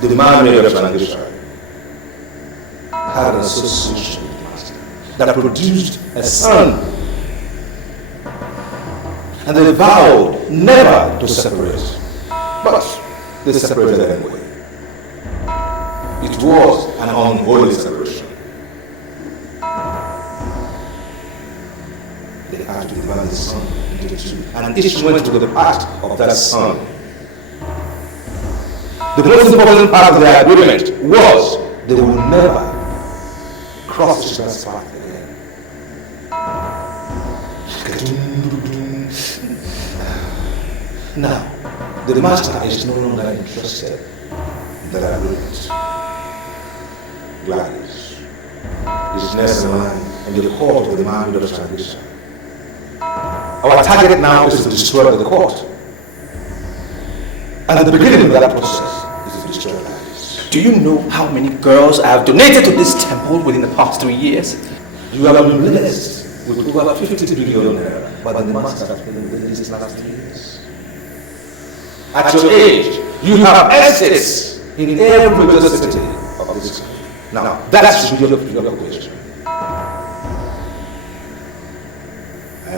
The Mermaid of Sangeshai had an association with the master that produced a son. And they vowed never to separate. But they separated anyway. It was an unholy separation. They had to divide the son into two, and each went to the part of that son. The most important part of the agreement was they would never cross each other's path again. Now, the master is no longer interested in that agreement. Gladys is next in line in the court of the Mermaid of Sangeshai. Our target now is to destroy the court. And the beginning of that process is to destroy Gladys. Do you know how many girls I have donated to this temple within the past 3 years? You have been blessed with over 50 billion naira by the master in these last 3 years. At your age, you have assets in every major city of this country. Now, that should be your preoccupation. I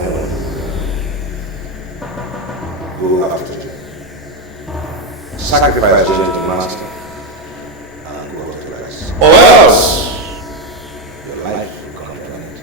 want to go after Jane. Sacrifice Jane to the master and go after Gladys. Or else, your life will come to an end.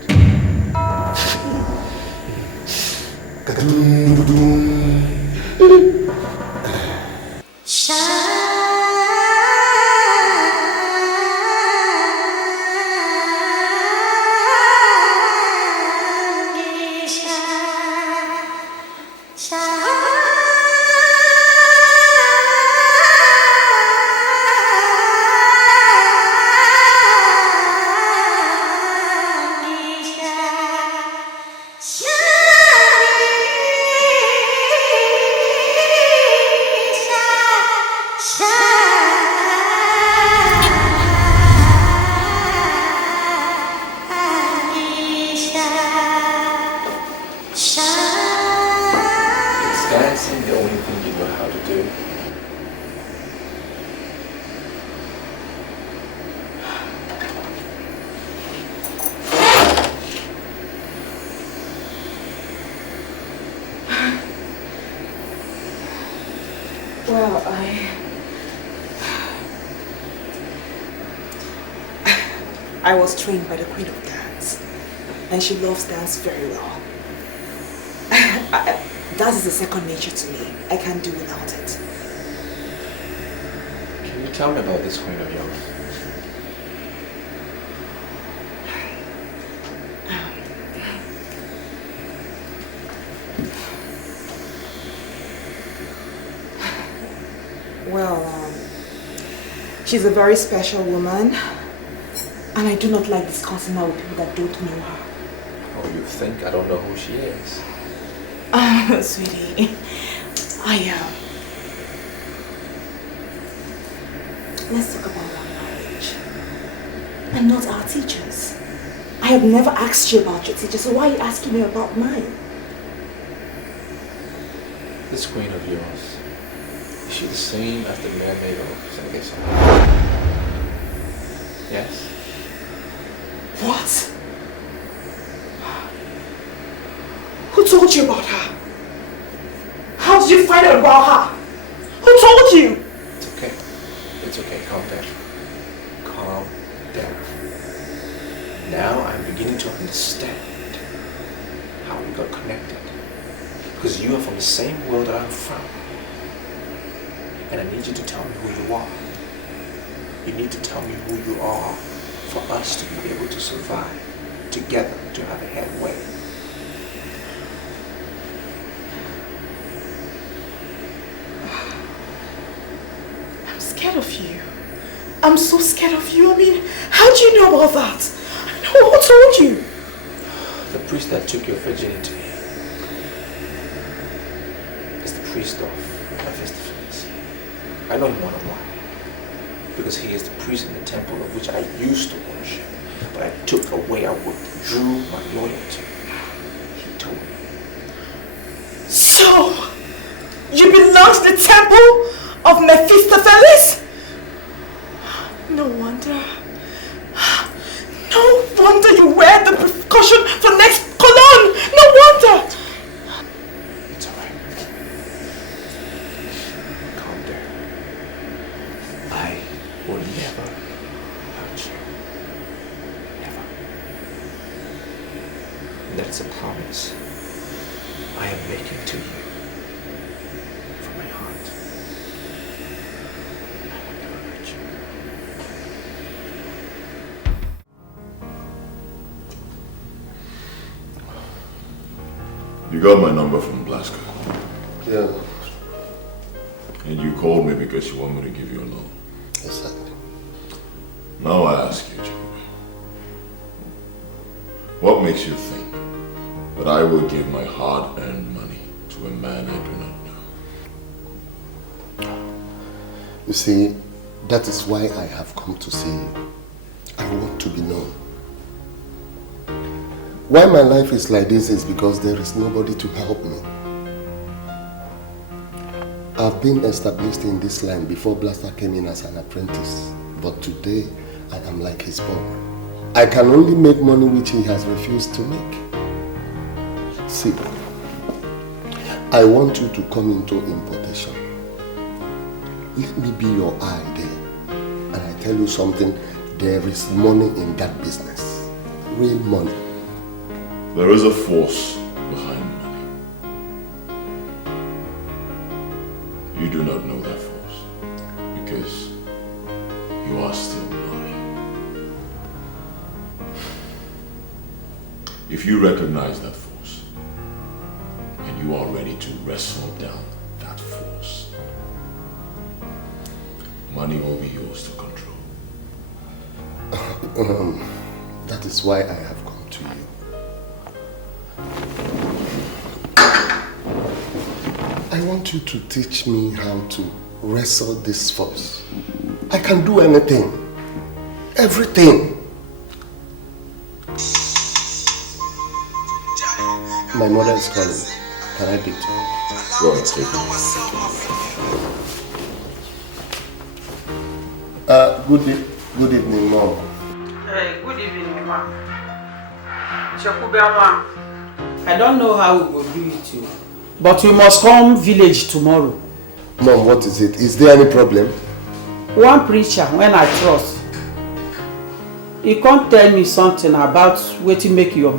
Well, I was trained by the Queen of Dance, and she loves dance very well. Dance is a second nature to me. I can't do without it. Can you tell me about this queen of yours? Well, she's a very special woman, and I do not like discussing her with people that don't know her. Oh, you think I don't know who she is? Sweetie, I am. Let's talk about our marriage. And not our teachers. I have never asked you about your teachers, so why are you asking me about mine? This queen of yours, is she the same as the mermaid of Silas? Yes? What? Who told you about her? How did you find out about her? Who told you? It's okay. It's okay. Calm down. Calm down. Now I'm beginning to understand how we got connected. Because you are from the same world that I'm from. And I need you to tell me who you are. You need to tell me who you are for us to be able to survive together, to have a headway. I'm scared of you. I'm so scared of you. I mean, how do you know about that? Who told you? The priest that took your virginity is the priest of Refusal. I know him one-on-one because he is the priest in the temple of which I used to worship, but I took away, I withdrew my loyalty. He told me. So, you belong to the temple of Mephistopheles? No wonder. No wonder you wear the precaution for next cologne. No wonder. It's alright. Calm down. I will never hurt you. Never. And that's a promise I am making to you from my heart. I will never hurt you. You got my number from Blaska. Yeah. And you called me because you want me to give you a loan. Exactly. Now I ask you, Joey, what makes you think that I will give my hard-earned money to a man I do not know? You see, that is why I have come to see you. I want to be known. Why my life is like this is because there is nobody to help me. I've been established in this line before Blaster came in as an apprentice, but today I am like his boy. I can only make money which he has refused to make. See, I want you to come into importation. Let me be your eye there. And I tell you something, there is money in that business. Real money. There is a force behind money. You do not know that force because you are still blind. If you recognize that force and you are ready to wrestle down that force, money will be yours to control. That is why I have come to you. I want you to teach me how to wrestle this force. I can do anything. Everything. My mother is calling. Can I pick it? Go ahead, take it. Good evening, Mom. Hey, good evening, Mama. I don't know how we will do it, too. But we must come village tomorrow. Mom, what is it? Is there any problem? One preacher, when I trust, he can't tell me something about where to make your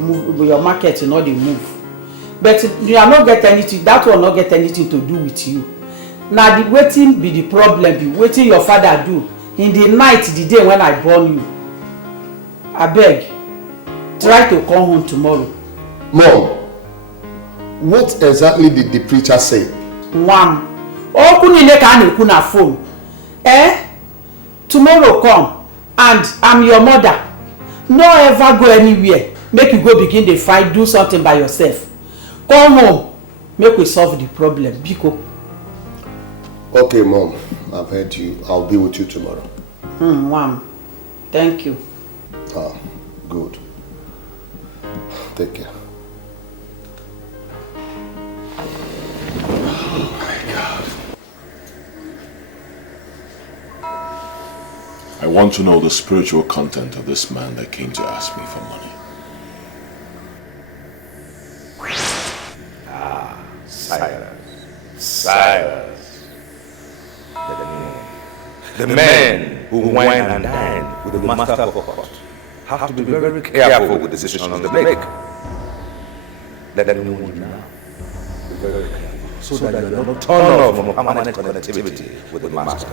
market not the move. But you are not get anything, that will not get anything to do with you. Now the waiting be the problem, be waiting your father do in the night, the day when I born you. I beg, try to come home tomorrow. Mom, what exactly did the preacher say? One. Oh, phone. Tomorrow come and I'm your mother. No ever go anywhere. Make you go begin the fight, do something by yourself. Come home. Make we solve the problem, Biko. Okay, Mom. I've heard you. I'll be with you tomorrow. Mom. Thank you. Ah, good. Take care. Oh my God. I want to know the spiritual content of this man that came to ask me for money. Silas. The men who wine and dine with the master of the pot have to be very careful with the decisions they make. Let them know now. Be very careful so that you are not turned off from permanent connectivity with the master.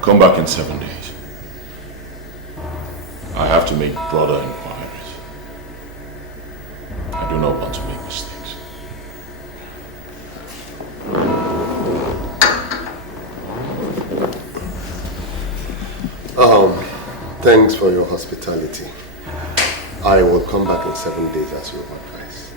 Come back in 7 days. I have to make broader inquiries. I do not want to make mistakes. Thanks for your hospitality. I will come back in 7 days as you advise.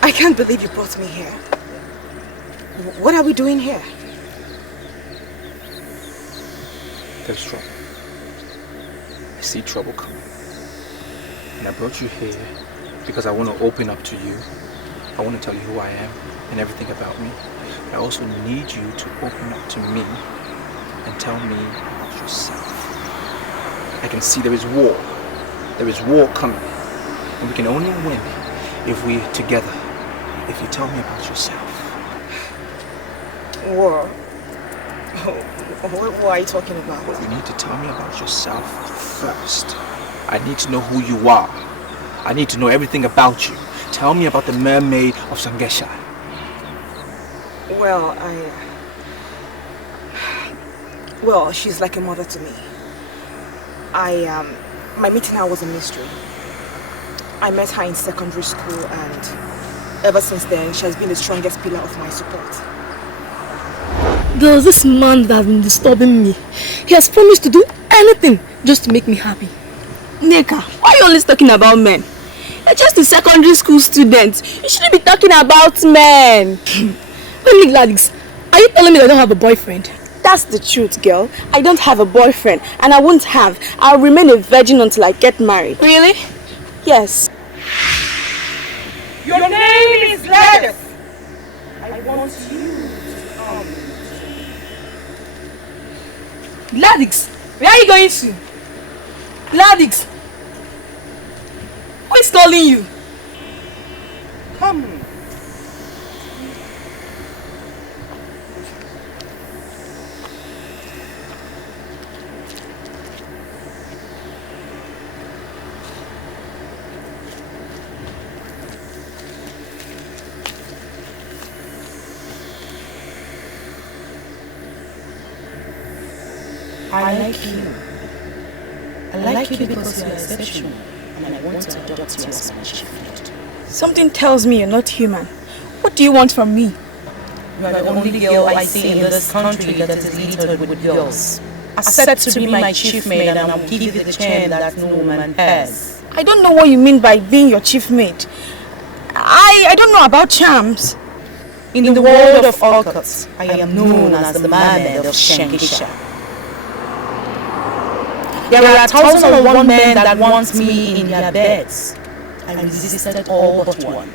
I can't believe you brought me here. What are we doing here? There's trouble. I see trouble coming. And I brought you here because I want to open up to you. I want to tell you who I am and everything about me. I also need you to open up to me and tell me about yourself. I can see there is war. There is war coming. And we can only win if we're together. If you tell me about yourself. War? What are you talking about? You need to tell me about yourself first. I need to know who you are. I need to know everything about you. Tell me about the Mermaid of Sangesha. Well, she's like a mother to me. My meeting her was a mystery. I met her in secondary school and ever since then, she has been the strongest pillar of my support. There's this man that has been disturbing me. He has promised to do anything just to make me happy. Neka, why are you always talking about men? You're just a secondary school student. You shouldn't be talking about men. Wait, Nick Ladix, are you telling me that I don't have a boyfriend? That's the truth, girl. I don't have a boyfriend and I won't have. I'll remain a virgin until I get married. Really? Yes. Your name is Gladys. I want you to come. Ladix, where are you going to? Ladix, who is calling you? Come. I like you. I like you because you are exceptional and I want to adopt you as my child. Something tells me you're not human. What do you want from me? You are the only girl I see in this country that is littered with girls. Accept to be my chief mate and I will give you the chain that no woman has. I don't know what you mean by being your chief mate. I don't know about charms. In the world of orchids, I am known as the Mermaid of Shankisha. There are 1,001 men that want me in their beds. I resisted all but one.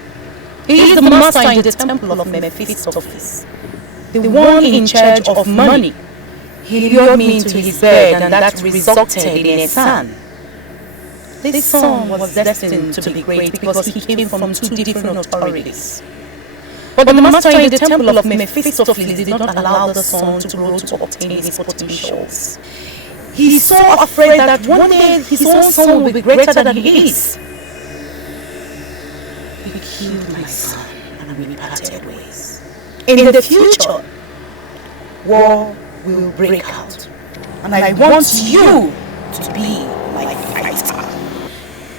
He is the master in the temple of Mephistopheles. the one in charge of money. He lured me into his bed and that resulted in a son. This son was destined to be great because he came from 2 different authorities. But the master in the temple of Mephistopheles did not allow the son to grow to obtain his potentials. He is so afraid that one day his own son will be greater than he is. He killed my son and we parted ways. In the future, war will break out. And I want you to be my fighter.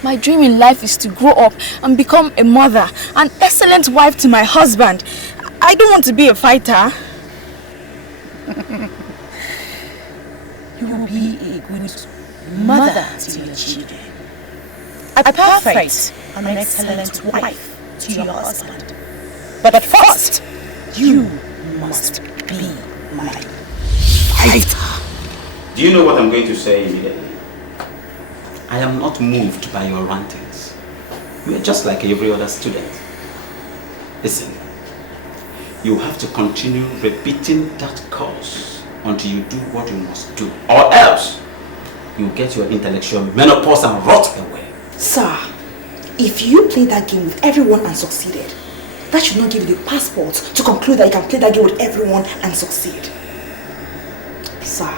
My dream in life is to grow up and become a mother, an excellent wife to my husband. I don't want to be a fighter. You will be a good mother to your children, a perfect and excellent wife to your husband. But first, you must be my fighter. Do you know what I'm going to say immediately? I am not moved by your rantings. You are just like every other student. Listen, you have to continue repeating that course until you do what you must do, or else you get your intellectual menopause and rot away. Sir, if you play that game with everyone and succeeded, that should not give you the passport to conclude that you can play that game with everyone and succeed. Sir,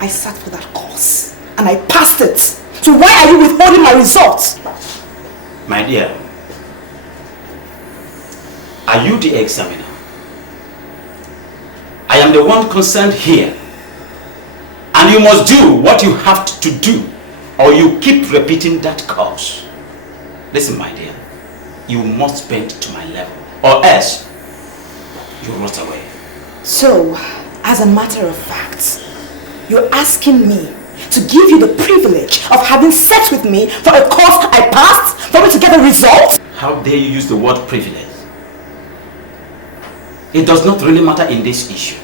I sat for that course and I passed it. So why are you withholding my results? My dear, are you the examiner? I am the one concerned here. And you must do what you have to do, or you keep repeating that course. Listen, my dear, you must bend to my level, or else you rot away. So, as a matter of fact, you're asking me to give you the privilege of having sex with me for a course I passed, for me to get a result? How dare you use the word privilege? It does not really matter in this issue.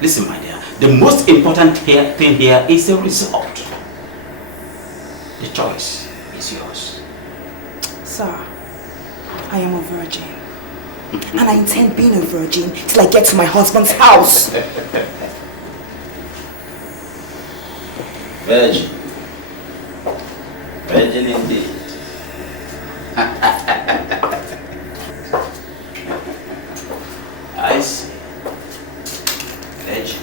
Listen, my dear, the most important thing here is the result. The choice is yours. Sir, I am a virgin. And I intend being a virgin till I get to my husband's house. Virgin. Virgin indeed. I see. Virgin.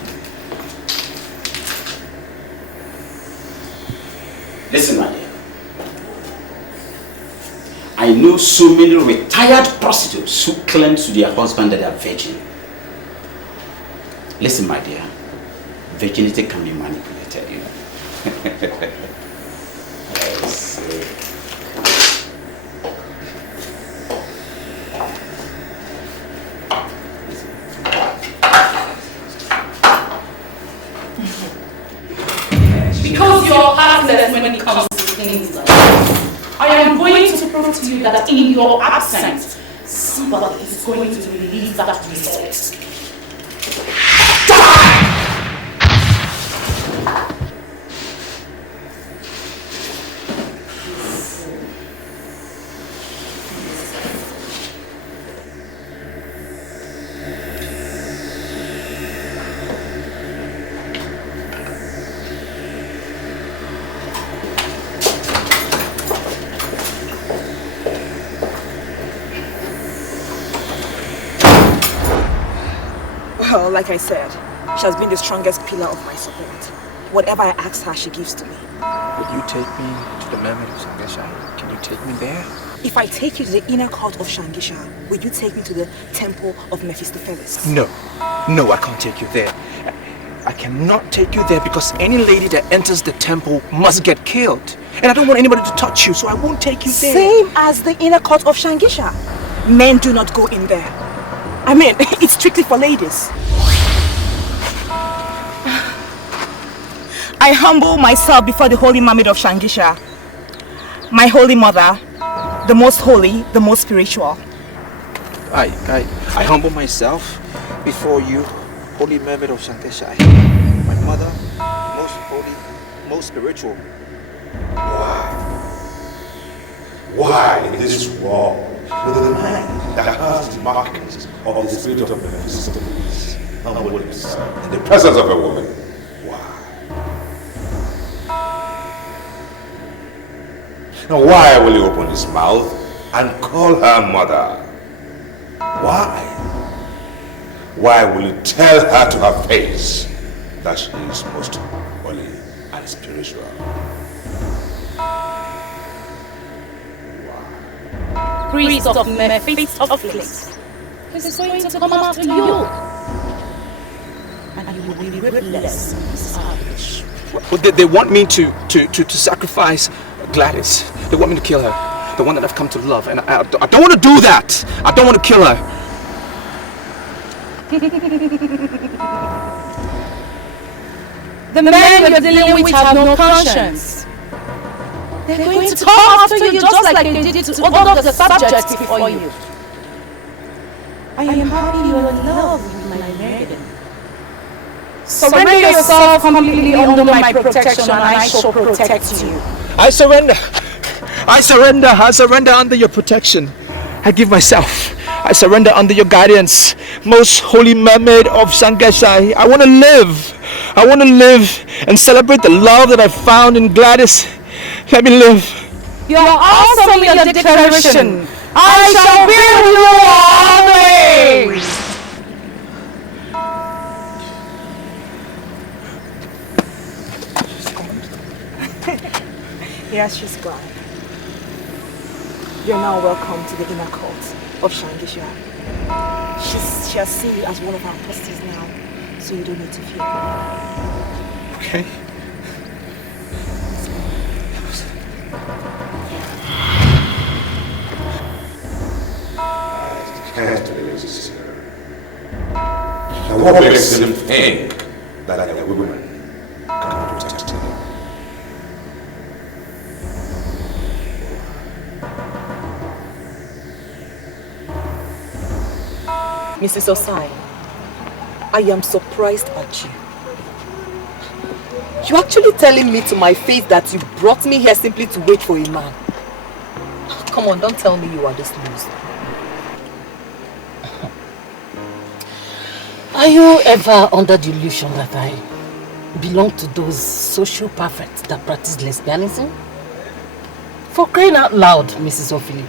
Listen, my dear. I know so many retired prostitutes who claim to their husband that they are virgin. Listen, my dear. Virginity can be manipulated, you know. I see. Because you're heartless when it comes to things like that. I am going to prove to you that in your absence, somebody is going to release that result. Well, like I said, she has been the strongest pillar of my support. Whatever I ask her, she gives to me. Will you take me to the Mermaid of Shangisha? Can you take me there? If I take you to the inner court of Shangisha, will you take me to the temple of Mephistopheles? No. No, I can't take you there. I cannot take you there because any lady that enters the temple must get killed. And I don't want anybody to touch you, so I won't take you there. Same as the inner court of Shangisha. Men do not go in there. I mean, it's strictly for ladies. I humble myself before the holy Mermaid of Shangisha. My holy mother, the most holy, the most spiritual. I humble myself before you, holy Mermaid of Shangisha. My mother, most holy, most spiritual. Why in this world with a man that has the markings of the spirit of Mephistopheles, unwillingness, in the presence of a woman. Now why will he open his mouth and call her mother? Why? Why will he tell her to her face that she is most holy and spiritual? Priest of Mephistopheles is going to come after you. And you will be ruthless and savage. Well, they want me to sacrifice Gladys. They want me to kill her. The one that I've come to love. And I don't want to do that. I don't want to kill her. The men you're dealing with have no conscience. They're going to come after you just like they did to all of the subjects before you. I am happy you're in love with my maiden. Surrender yourself completely under my protection and I shall protect you. I surrender. I surrender under your protection. I give myself. I surrender under your guidance. Most holy mermaid of Sangesai. I want to live. I want to live and celebrate the love that I found in Gladys. Let me live. You are awesome in your declaration. I shall be with you always. Yes, she's gone. You're now welcome to the inner court of Shangisha. She has seen you as one of our apostles now, so you don't need to fear. Okay. I can't believe this. Now what makes him think that a woman can protect him? Mrs. Osai, I am surprised at you. You're actually telling me to my face that you brought me here simply to wait for a man. Come on, don't tell me you are this loose. Are you ever under the illusion that I belong to those social perfects that practice lesbianism? For crying out loud, Mrs. Ophelia,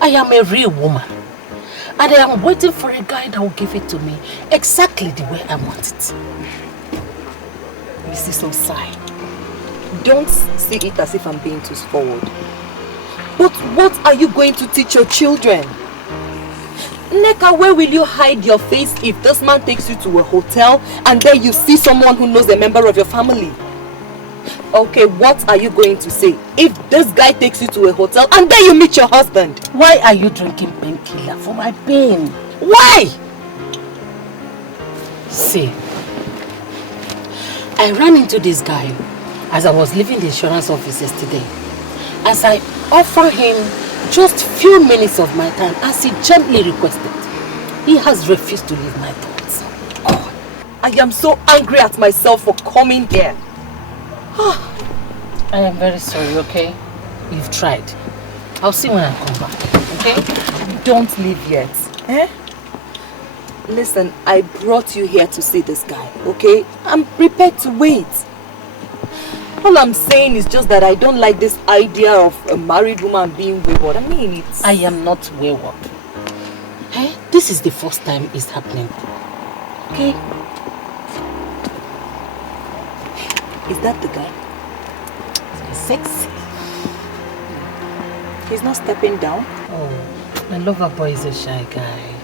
I am a real woman. And I am waiting for a guy that will give it to me exactly the way I want it. Mrs. Osai, don't see it as if I'm being too forward. But what are you going to teach your children? Neka, where will you hide your face if this man takes you to a hotel and then you see someone who knows a member of your family? Okay, what are you going to say if this guy takes you to a hotel and then you meet your husband? Why are you drinking painkiller for my pain? Why? See, I ran into this guy as I was leaving the insurance office yesterday. As I offered him just few minutes of my time as he gently requested, he has refused to leave my thoughts. God, I am so angry at myself for coming here. I am very sorry, okay? You've tried. I'll see when I come back, okay? Don't leave yet. Eh? Listen, I brought you here to see this guy, okay? I'm prepared to wait. All I'm saying is just that I don't like this idea of a married woman being wayward. I mean, it's... I am not wayward. Eh? This is the first time it's happening. Okay? Is that the guy? He's sexy. He's not stepping down? Oh, my lover boy is a shy guy.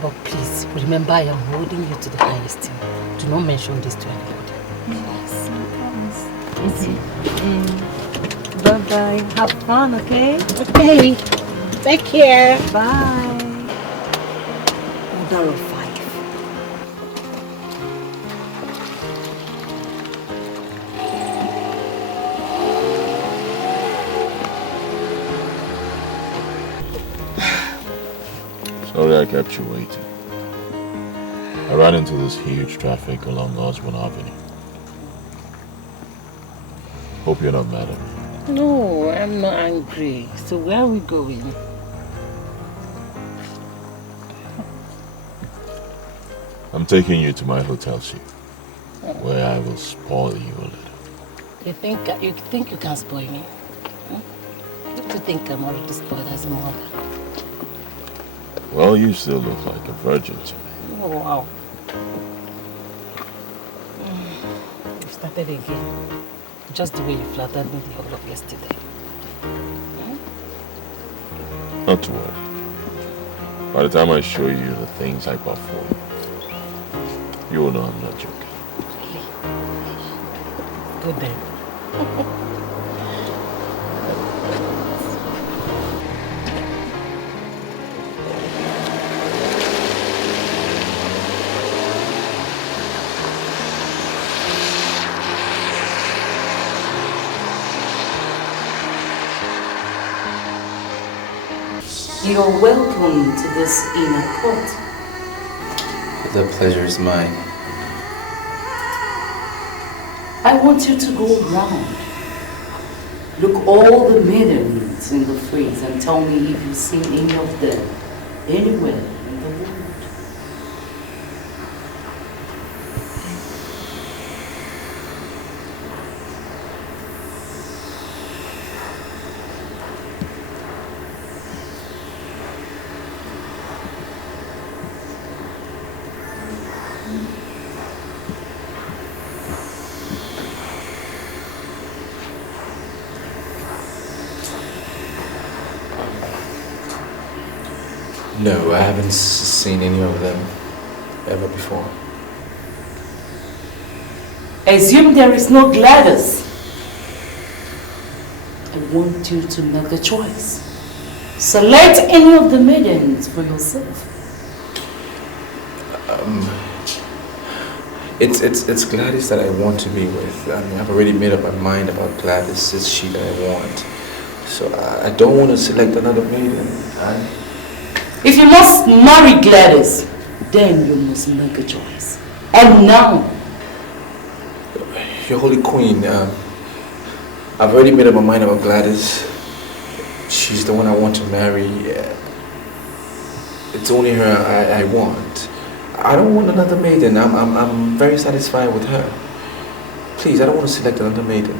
But please, remember I am holding you to the highest esteem. Do not mention this to anybody. Yes, I promise. Easy. Bye-bye. Have fun, okay? Okay. Take care. Bye. Mother of 5. Sorry I kept you waiting. I ran into this huge traffic along Osborne Avenue. Hope you're not mad at me. No, I'm not angry. So where are we going? I'm taking you to my hotel suite, where I will spoil you a little. You think you can spoil me? Hmm? Don't you think I'm already spoiled as a mother? Well, you still look like a virgin to me. Oh, wow. You started again. Just the way you flattered me the whole of yesterday. Not to worry. By the time I show you the things I bought for you, you will know I'm not joking. Good then. You're welcome to this inner court. The pleasure is mine. I want you to go round. Look all the maidens in the freeze and tell me if you've seen any of them anywhere in the world. No, I haven't seen any of them ever before. Assume there is no Gladys. I want you to make the choice. Select any of the maidens for yourself. It's Gladys that I want to be with. I mean, I've already made up my mind about Gladys. It's she that I want. So I don't want to select another maiden. If you must marry Gladys, then you must make a choice. And now. Your Holy Queen, I've already made up my mind about Gladys. She's the one I want to marry. It's only her I want. I don't want another maiden. I'm very satisfied with her. Please, I don't want to select another maiden.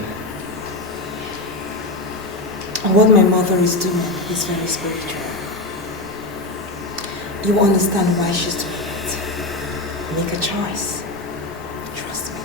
What my mother is doing is very spiritual. You will understand why she's doing it. Make a choice. Trust me.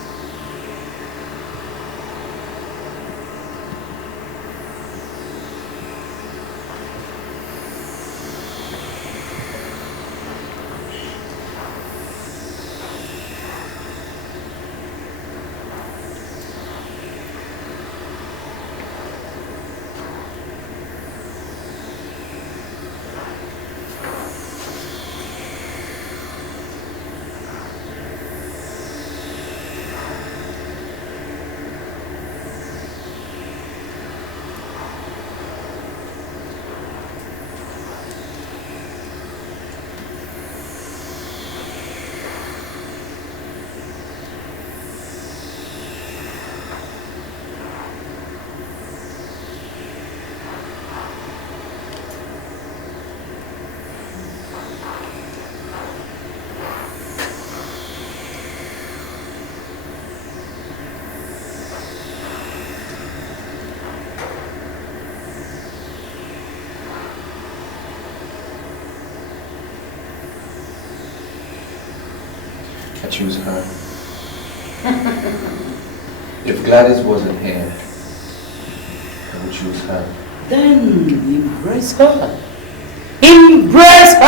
I choose her. If Gladys wasn't here, I would choose her. Then embrace her. Embrace her!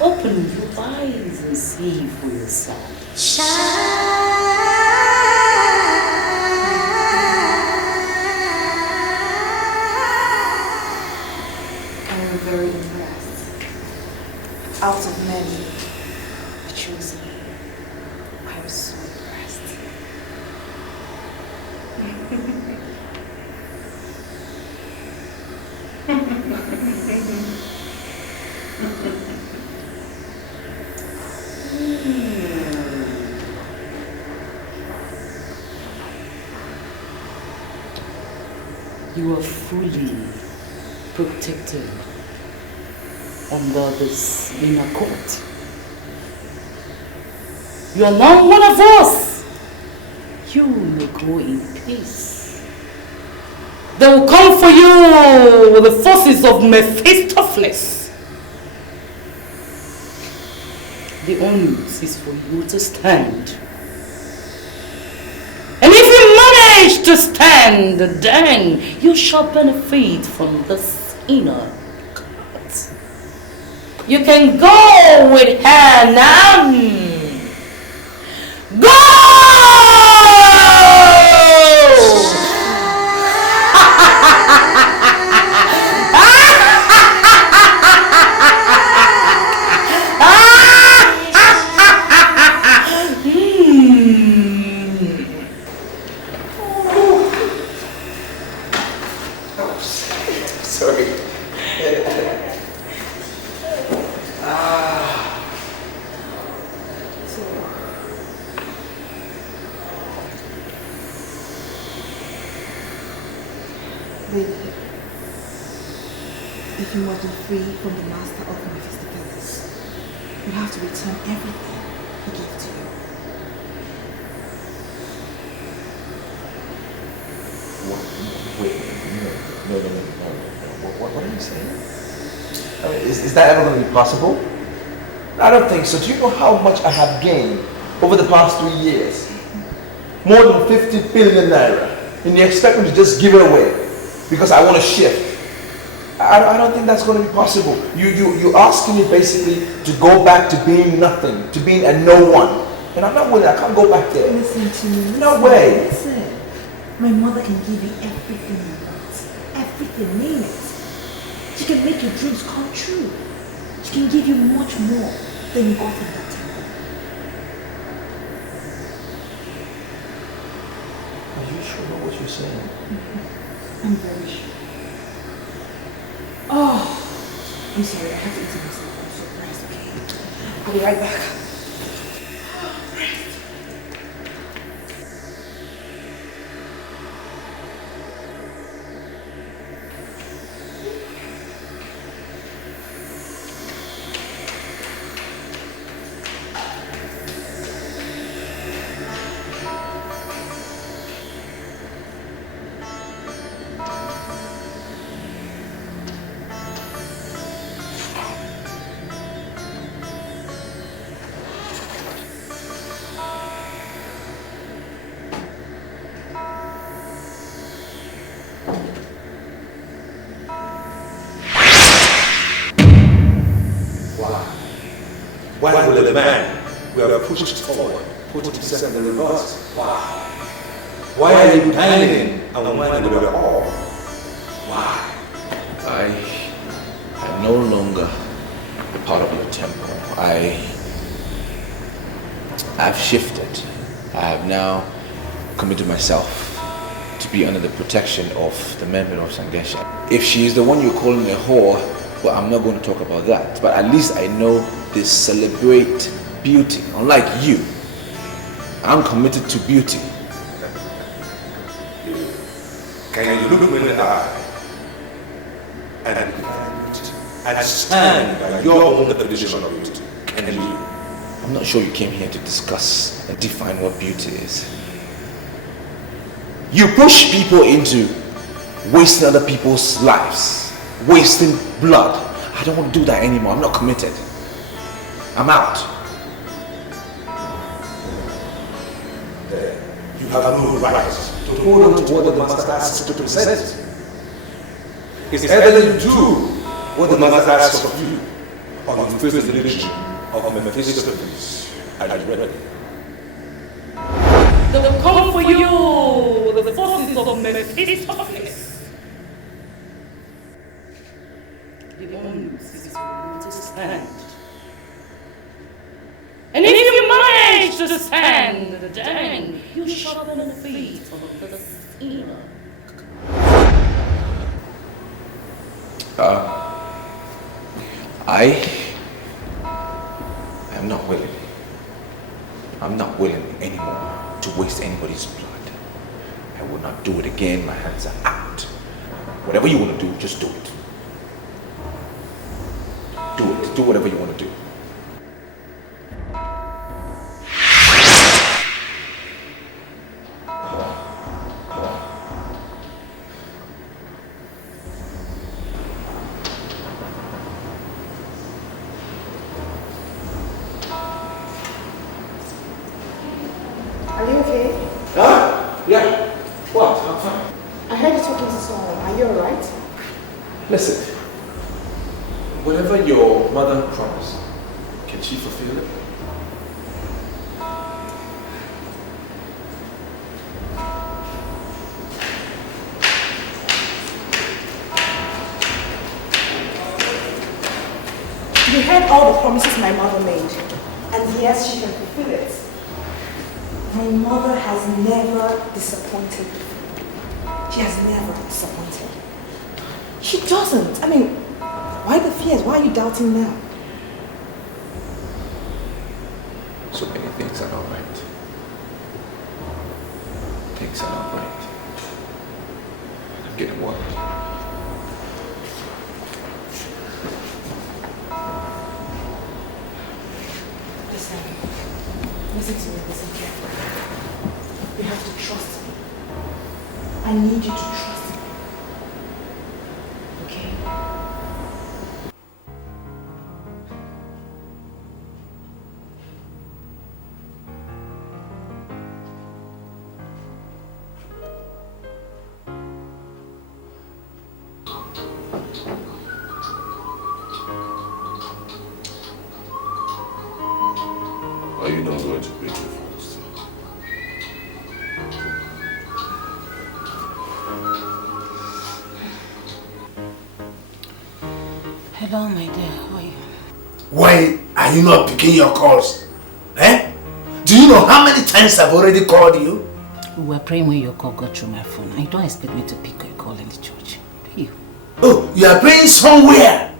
Open your eyes and see for yourself. I'm very impressed. Out of many, you chose me. I'm so impressed. You are fully protected under this inner court. You are now one of us. You may go in peace. They will come for you with the forces of Mephistopheles. The onus is for you to stand. And if you manage to stand, then you shall benefit from this inner court. You can go with her now. Go! Sorry. If you want to be free from the master of Mephistopheles, you have to return everything he gave to you. Wait, no. What are you saying? I mean, is that ever going to be possible? I don't think so. Do you know how much I have gained over the past 3 years? More than 50 billion naira. And you expect me to just give it away because I want to shift? I don't think that's going to be possible. You're asking me basically to go back to being nothing, to being a no one. And I'm not willing. I can't go back there. Listen to me. No way. Listen. My mother can give you everything you want. Everything, name it. She can make your dreams come true. She can give you much more than you got in that time. Are you sure about what you're saying? I'm very sure. Oh, I'm sorry, I have to eat myself. I'm surprised, okay? I'll be right back. Why will a man who have pushed forward put himself in the reverse? Why? Why are you dining and whining with your all? Why? I'm no longer a part of your temple. I've shifted. I have now committed myself to be under the protection of the Mermaid of Sangesha. If she is the one you're calling a whore, well, I'm not going to talk about that. But at least I know they celebrate beauty. Unlike you, I'm committed to beauty. Can you look me in the eye and stand by your own definition of beauty? Can you? I'm not sure you came here to discuss and define what beauty is. You push people into wasting other people's lives, wasting blood. I don't want to do that anymore. I'm not committed. I'm out. You have no right to hold on to what the master asks you to present. It's either you do what the master asks of you, or you face the religion of Mephistopheles. Are you ready? They will come for you with the forces of Mephistopheles. The onus is for you to stand. And if you manage to stand, then you shall benefit from the inner. I'm not willing. I'm not willing anymore to waste anybody's blood. I will not do it again. My hands are out. Whatever you want to do, just do it. Do it. Do whatever you want to do. Are you okay? Huh? Yeah. What? I'm fine. I heard you talking to someone. Are you alright? Listen. Whatever your mother promised, can she fulfill it? You heard all the promises my mother made. And yes, she can fulfill it. My mother has never disappointed me. She has never disappointed. She doesn't. I mean, why the fears? Why are you doubting now? So many things are not right. Things are not right. I'm getting worried. Listen to me, listen carefully. You have to trust me. I need you to trust me. Okay? Are you not going to pick the phone still? Hello, my dear. How are you? Why are you not picking your calls? Eh? Do you know how many times I've already called you? We were praying when your call got through my phone. I don't expect me to pick your call in the church. Do you? Oh, you are praying somewhere?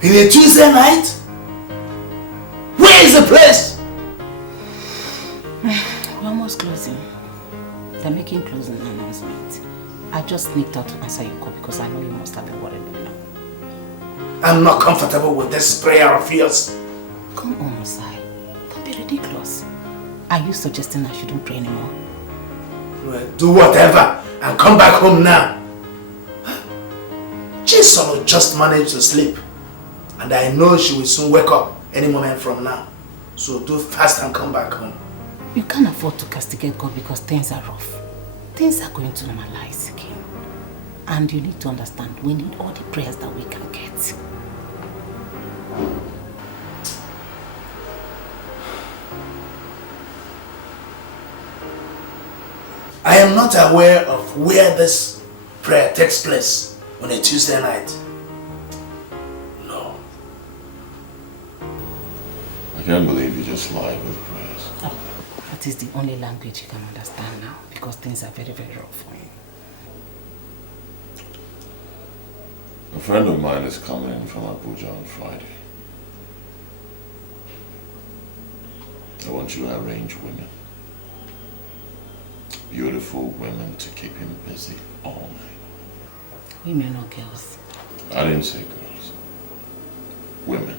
In a Tuesday night? Where is the place? We're almost closing. They're making closing announcement. I just sneaked out to answer your call because I know you must have been worried by now. I'm not comfortable with this prayer of yours. Come on, Osai. Don't be ridiculous. Are you suggesting I shouldn't pray anymore? Well, do whatever and come back home now. Jason will just manage to sleep. And I know she will soon wake up any moment from now. So do fast and come back home. You can't afford to castigate God because things are rough. Things are going to normalize again. And you need to understand, we need all the prayers that we can get. I am not aware of where this prayer takes place on a Tuesday night. No. I can't believe you just lied with prayers. Oh, that is the only language you can understand now because things are very, very rough for you. A friend of mine is coming in from Abuja on Friday. I want you to arrange women. Beautiful women to keep him busy all night. Women or girls? I didn't say girls. Women.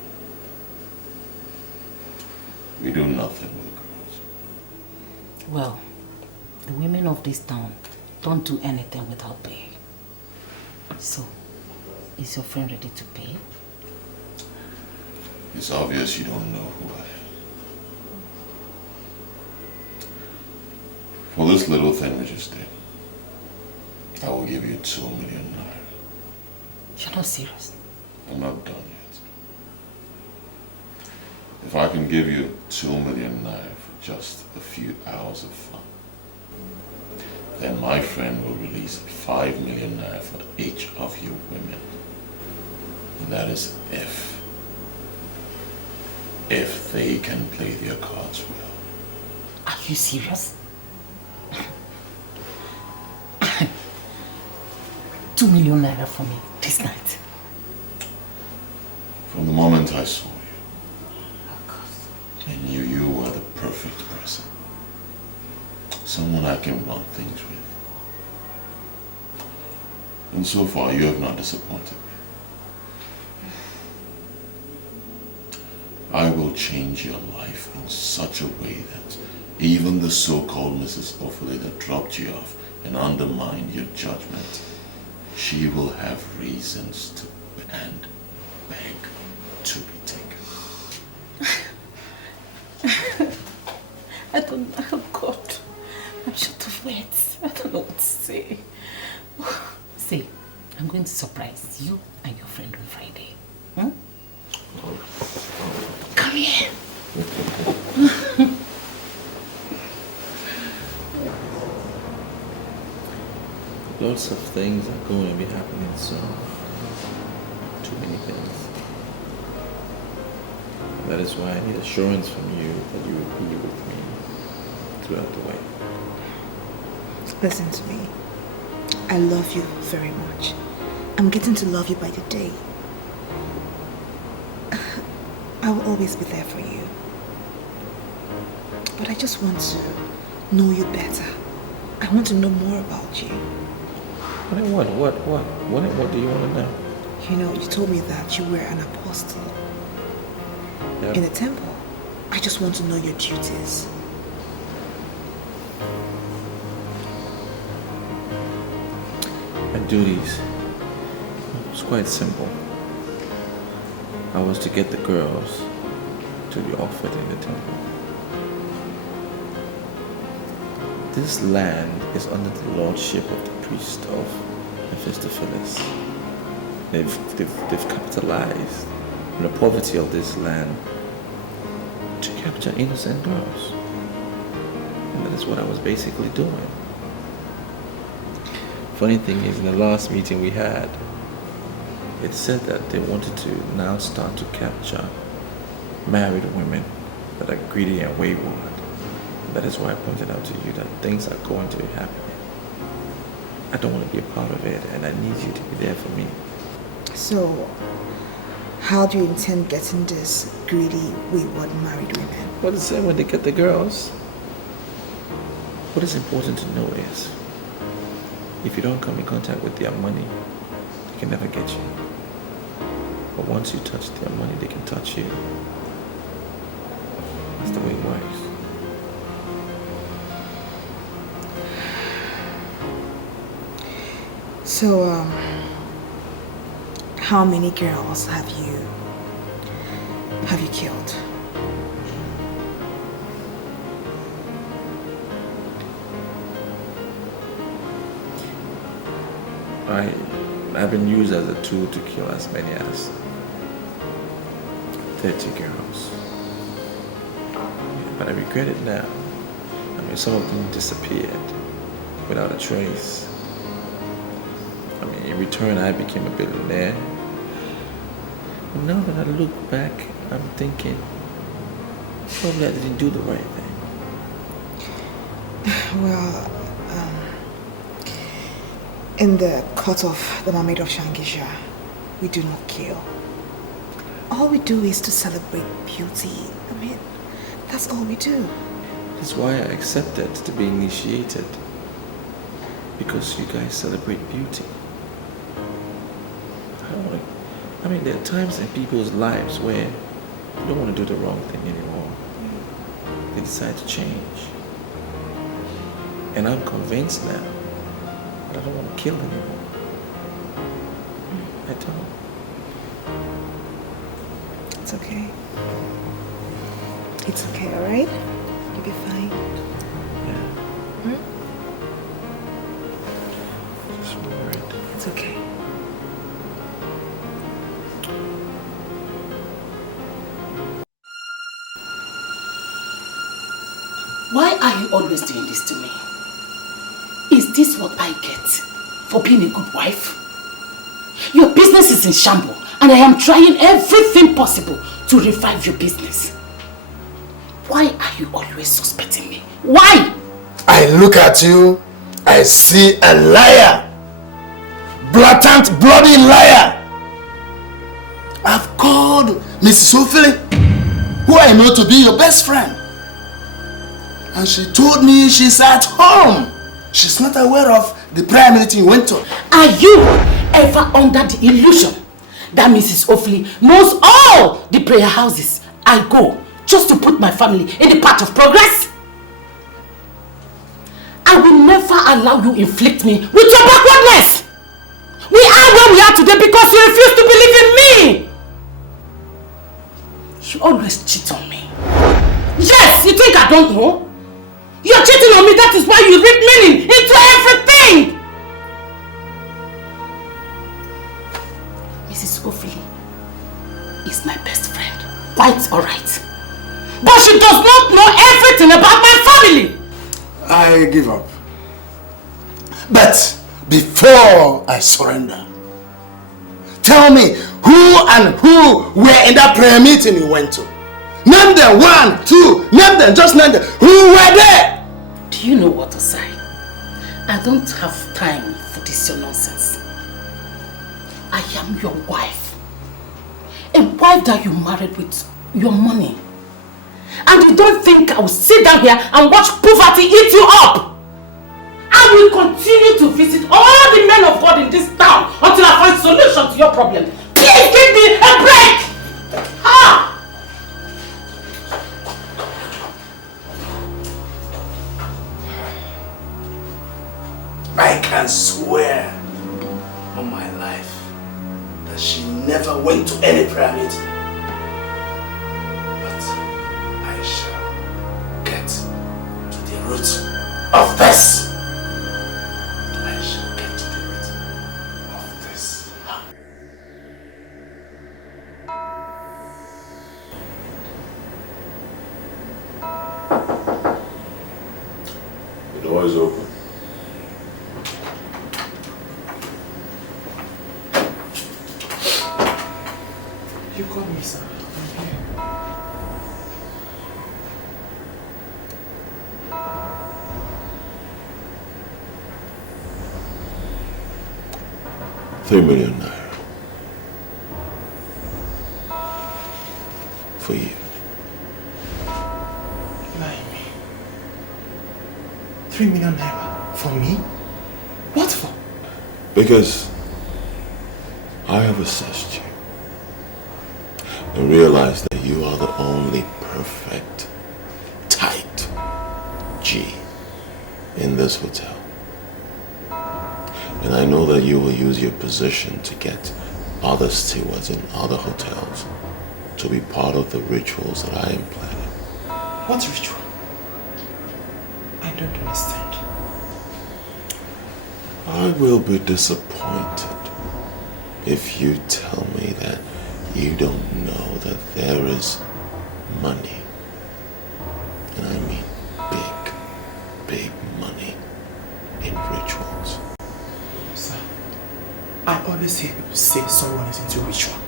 We do nothing with girls. Well, the women of this town don't do anything without pay. So, is your friend ready to pay? It's obvious you don't know who I am. For this little thing we just did, I will give you 2 million naira. You're not serious? I'm not done yet. If I can give you 2 million naira for just a few hours of fun, then my friend will release 5 million naira for each of you women. And that is if they can play their cards well. Are you serious? 2 million naira for me this night. From the moment I saw you, I knew you were the perfect person. Someone I can run things with. And so far, you have not disappointed me. I will change your life in such a way that even the so-called Mrs. Ophelia that dropped you off and undermined your judgment, she will have reasons to and beg to be taken. I don't know. Oh God. I'm short of words. I don't know what to say. See, I'm going to surprise you and your friend on Friday. Hmm? Come here. Lots of things are going to be happening soon. Too many things. That is why I need assurance from you that you will be with me throughout the way. Listen to me. I love you very much. I'm getting to love you by the day. I will always be there for you. But I just want to know you better. I want to know more about you. What do you want to know? You know, you told me that you were an apostle in a temple. I just want to know your duties. My duties. It's quite simple. I was to get the girls to be offered in the temple. This land is under the lordship of the priest of Mephistopheles. They've capitalized on the poverty of this land to capture innocent girls. And that is what I was basically doing. Funny thing is, in the last meeting we had, it said that they wanted to now start to capture married women that are greedy and wayward. That is why I pointed out to you that things are going to be happening. I don't want to be a part of it, and I need you to be there for me. So, how do you intend getting these greedy, wayward married women? What is it when they get the girls? What is important to know is, if you don't come in contact with their money, they can never get you. But once you touch their money, they can touch you. That's the way it works. So, how many girls have you killed? I've been used as a tool to kill as many as 30 girls. Yeah, but I regret it now. I mean, some of them disappeared without a trace. I mean, in return, I became a billionaire. But now that I look back, I'm thinking, probably I didn't do the right thing. Well, in the court of the Mermaid of Shangisha, we do not kill. All we do is to celebrate beauty. I mean, that's all we do. That's why I accepted to be initiated. Because you guys celebrate beauty. I mean, there are times in people's lives where they don't want to do the wrong thing anymore. They decide to change. And I'm convinced now that I don't want to kill anymore. I don't. It's okay. It's okay, alright? You'll be fine. Yeah. Hmm? Just worried. It's okay. Why are you always doing this to me? Is this what I get for being a good wife? Your business is in shambles, and I am trying everything possible to revive your business. Why are you always suspecting me? Why? I look at you, I see a liar. Blatant, bloody liar. I've called Mrs. Ophelia, who I know to be your best friend. And she told me she's at home. She's not aware of the prayer meeting you went to? Are you ever under the illusion that Mrs. Offley knows all the prayer houses I go just to put my family in the path of progress? I will never allow you inflict me with your backwardness. We are where we are today because you refuse to believe in me. You always cheat on me. Yes, you think I don't know? You're cheating on me, that is why you read meaning into everything. Mrs. Offley is my best friend. Quite alright. But she does not know everything about my family. I give up. But before I surrender, tell me who were in that prayer meeting you went to? Name them, 1, 2, name them, just name them. Who were there? Do you know what to say? I don't have time for this your nonsense. I am your wife. A wife that you married with your money. And you don't think I will sit down here and watch poverty eat you up? I will continue to visit all the men of God in this town until I find solution to your problem. Please give me a break! Ha! I can swear on my life that she never went to any prayer meeting. But I shall get to the root of this. I shall get to the root of this. The door is open. You called me, sir. I'm here. ₦3 million for you. Lie me. 3 million naira for me? What for? Because I have assessed you and realized that you are the only perfect, tight G in this hotel. And I know that you will use your position to get other stewards in other hotels to be part of the rituals that I am planning. What ritual? I don't understand. I will be disappointed if you tell me that you don't know that there is money. And I mean big, big money in rituals. Sir, I always hear people say someone is into ritual.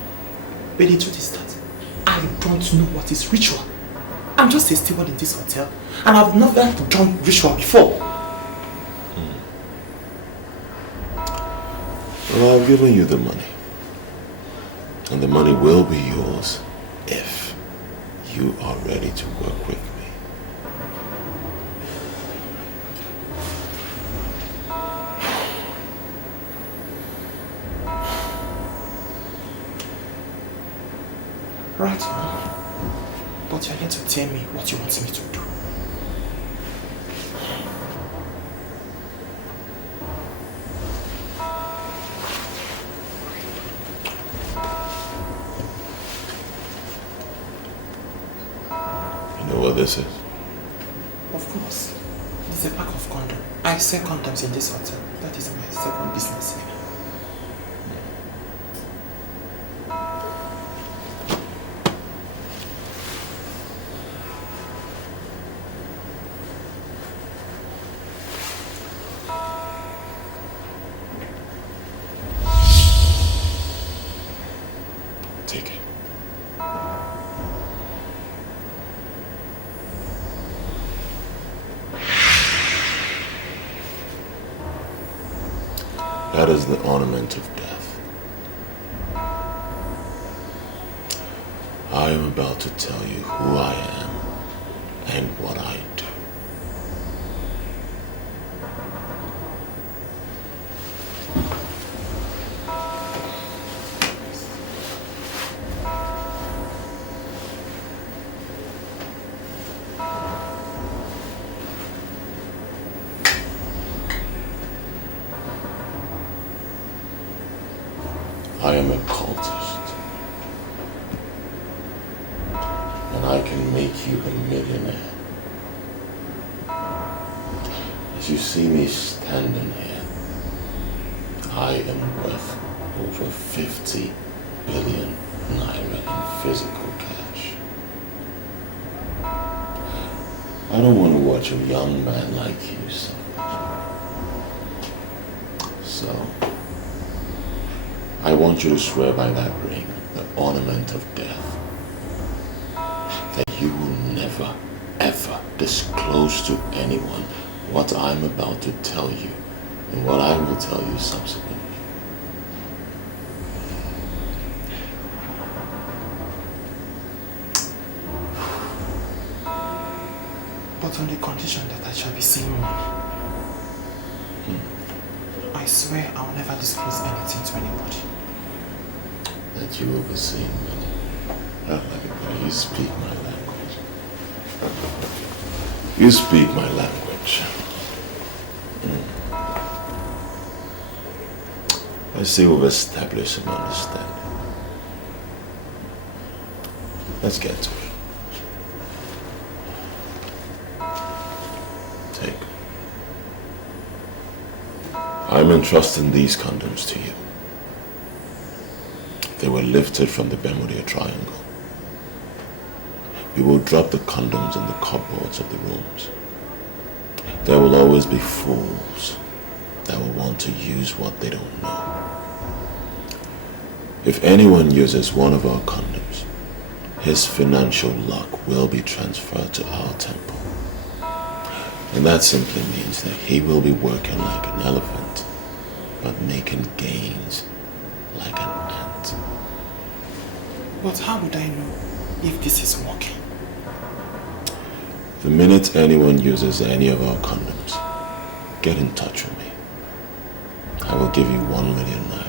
But the truth is that I don't know what is ritual. I'm just a steward in this hotel and I've never done ritual before. Well, I've given you the money. And the money will be yours if you are ready to work with me. Right. But you're here to tell me what you want me to do. You know what this is? Of course. It's a pack of condoms. I sell condoms in this hotel. That is my second business here. Take it. That is the ornament of death. I am about to tell you who I am and what I do. I am a cultist. And I can make you a millionaire. As you see me standing here, I am worth over 50 billion naira in physical cash. I don't want to watch a young man like you suffer. So, I want you to swear by that ring, the ornament of death, that you will never, ever disclose to anyone what I'm about to tell you and what I will tell you subsequently. But on the condition that I shall be seeing money. I swear I'll never disclose anything to anybody. That you will be seeing money. You speak my language. You speak my language. I see we've established some understanding. Let's get to it. Take. I'm entrusting these condoms to you. They were lifted from the Bermuda Triangle. You will drop the condoms in the cupboards of the rooms. There will always be fools that will want to use what they don't know. If anyone uses one of our condoms, his financial luck will be transferred to our temple. And that simply means that he will be working like an elephant, but making gains like an ant. But how would I know if this is working? The minute anyone uses any of our condoms, get in touch with me. I will give you 1 million naira.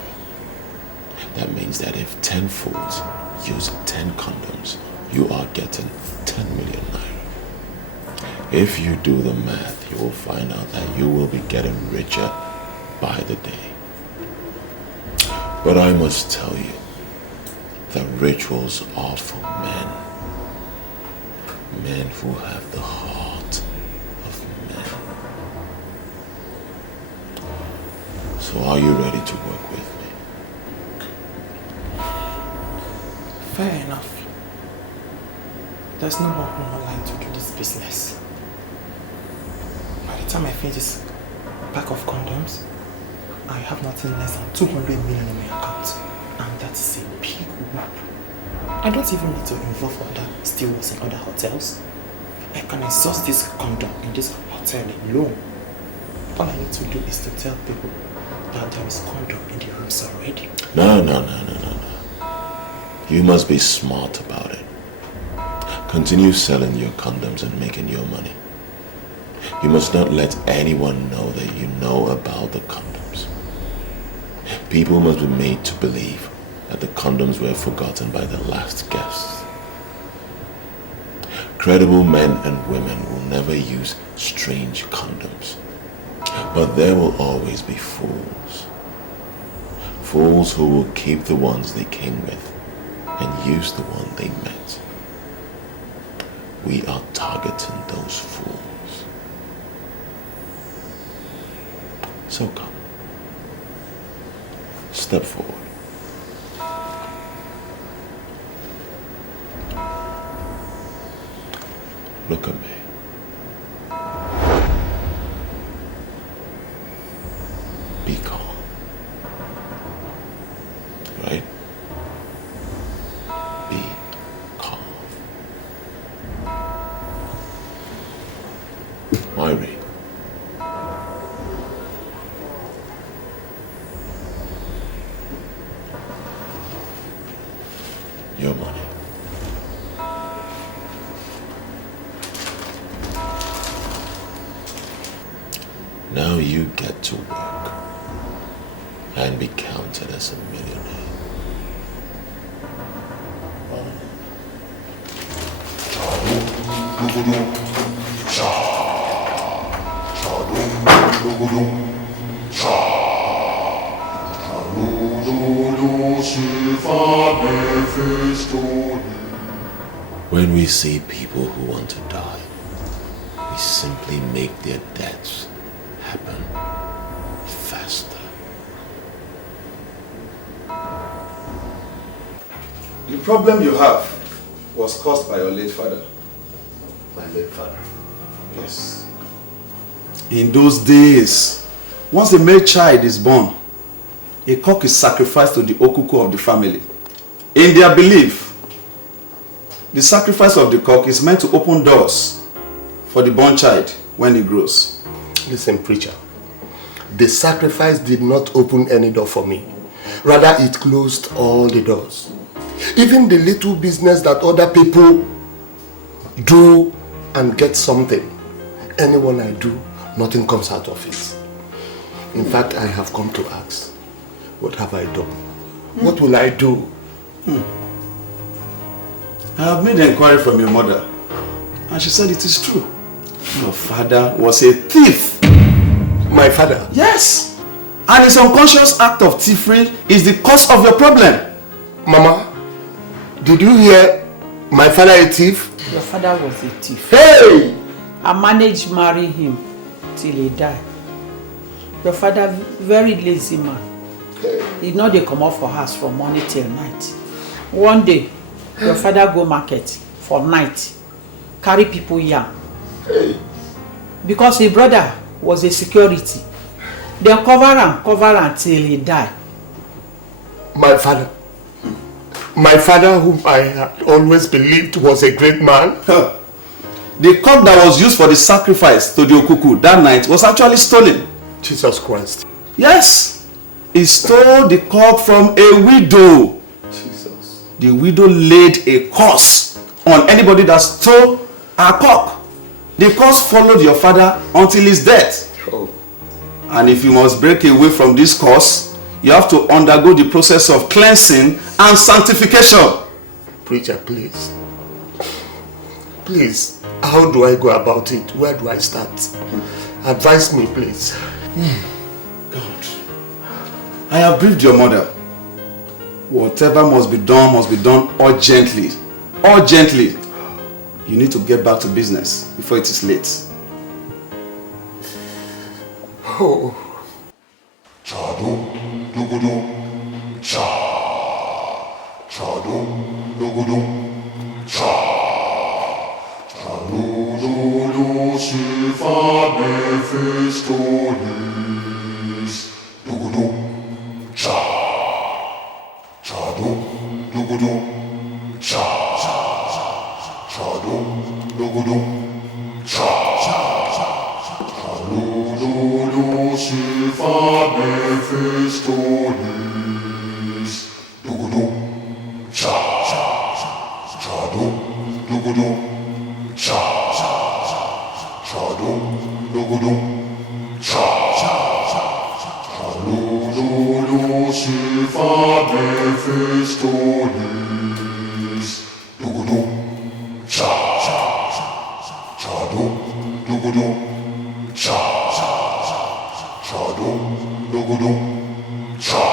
That means that if 10 fools use 10 condoms, you are getting 10 million naira. If you do the math, you will find out that you will be getting richer by the day. But I must tell you that rituals are for men. Men who have the heart of men. So are you ready to work with me? Fair enough. There's no more line to do this business. By the time I finish this pack of condoms, I have nothing less than 200 million in my account. And that is a big whoop. I don't even need to involve other stewards in other hotels. I can exhaust this condom in this hotel alone. All I need to do is to tell people that there is condom in the rooms already. No. You must be smart about it. Continue selling your condoms and making your money. You must not let anyone know that you know about the condoms. People must be made to believe that the condoms were forgotten by the last guests. Credible men and women will never use strange condoms. But there will always be fools. Fools who will keep the ones they came with and use the one they met. We are targeting those fools. So come. Step forward. Look at me. Be calm. Right? Be calm. Myri. Your money. Now you get to work and be counted as a millionaire. When we see people who want to die, we simply make their deaths happen faster. The problem you have was caused by your late father. My late father? Yes. In those days, once a male child is born, a cock is sacrificed to the okuku of the family. In their belief, the sacrifice of the cock is meant to open doors for the born child when he grows. Listen, preacher. The sacrifice did not open any door for me. Rather, it closed all the doors. Even the little business that other people do and get something, anyone I do, nothing comes out of it. In fact, I have come to ask, what have I done? What will I do? I have made an inquiry from your mother, and she said it is true. Your father was a thief. My father? Yes. And his unconscious act of thievery is the cause of your problem. Mama, did you hear my father a thief? Your father was a thief. Hey! I managed to marry him till he died. Your father, very lazy man. He know they come out for house from morning till night. One day, your father go market for night, carry people yam. Because his brother was a security. They cover him till he died. My father? My father, whom I had always believed was a great man? The cock that was used for the sacrifice to the okuku that night was actually stolen. Jesus Christ. Yes. He stole the cock from a widow. Jesus. The widow laid a curse on anybody that stole her cock. The curse followed your father until his death. And if you must break away from this curse, you have to undergo the process of cleansing and sanctification. Preacher, please. Please, how do I go about it? Where do I start? Advise me, please. God. I have briefed your mother. Whatever must be done urgently. Urgently. You need to get back to business before it is late. Oh. Chadum dugudum cha. Chadum dugudum cha. Chalulu silva nefestonis. Dugudum cha. Chadum dugudum cha. Chadum dugudum cha. Chalulu silva nefestonis. Dugudum cha. Chadum dugudum cha. Chadum dugudum cha. Chalulu silva nefestonis. Dugudum cha. Chadum dugudum cha. Chadum dugudum cha.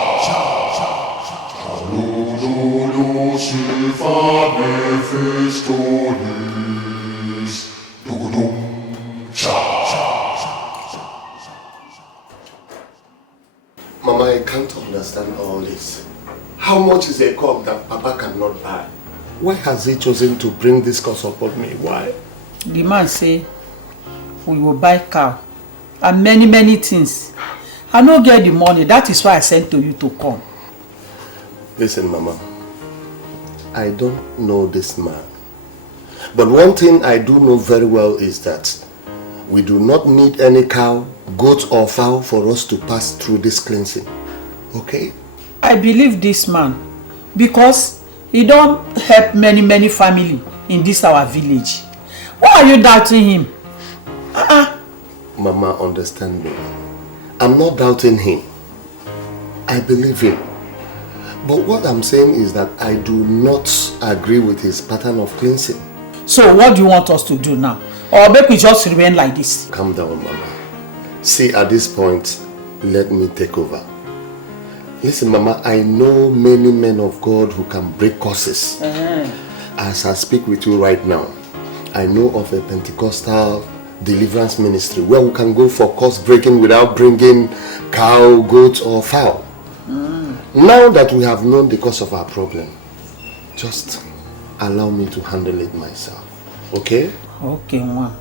Chalulu silva nefestonis. Dugudum cha. Mama, I can't understand all this. How much is a cock that Papa cannot buy? Why has he chosen to bring this curse upon me? Why? The man say, we will buy cow and many things. I no get the money. That is why I sent to you to come. Listen, Mama. I don't know this man. But one thing I do know very well is that we do not need any cow, goat or fowl for us to pass through this cleansing. Okay? I believe this man because he don't help many family in this our village. Why are you doubting him? Mama, understand me. I'm not doubting him. I believe him. But what I'm saying is that I do not agree with his pattern of cleansing. So what do you want us to do now? Or make we just remain like this? Calm down, Mama. See, at this point, let me take over. Listen, Mama, I know many men of God who can break curses. As I speak with you right now, I know of a Pentecostal deliverance ministry where we can go for curse breaking without bringing cow, goat or fowl. Now that we have known the cause of our problem, just allow me to handle it myself. Okay? Okay, Ma.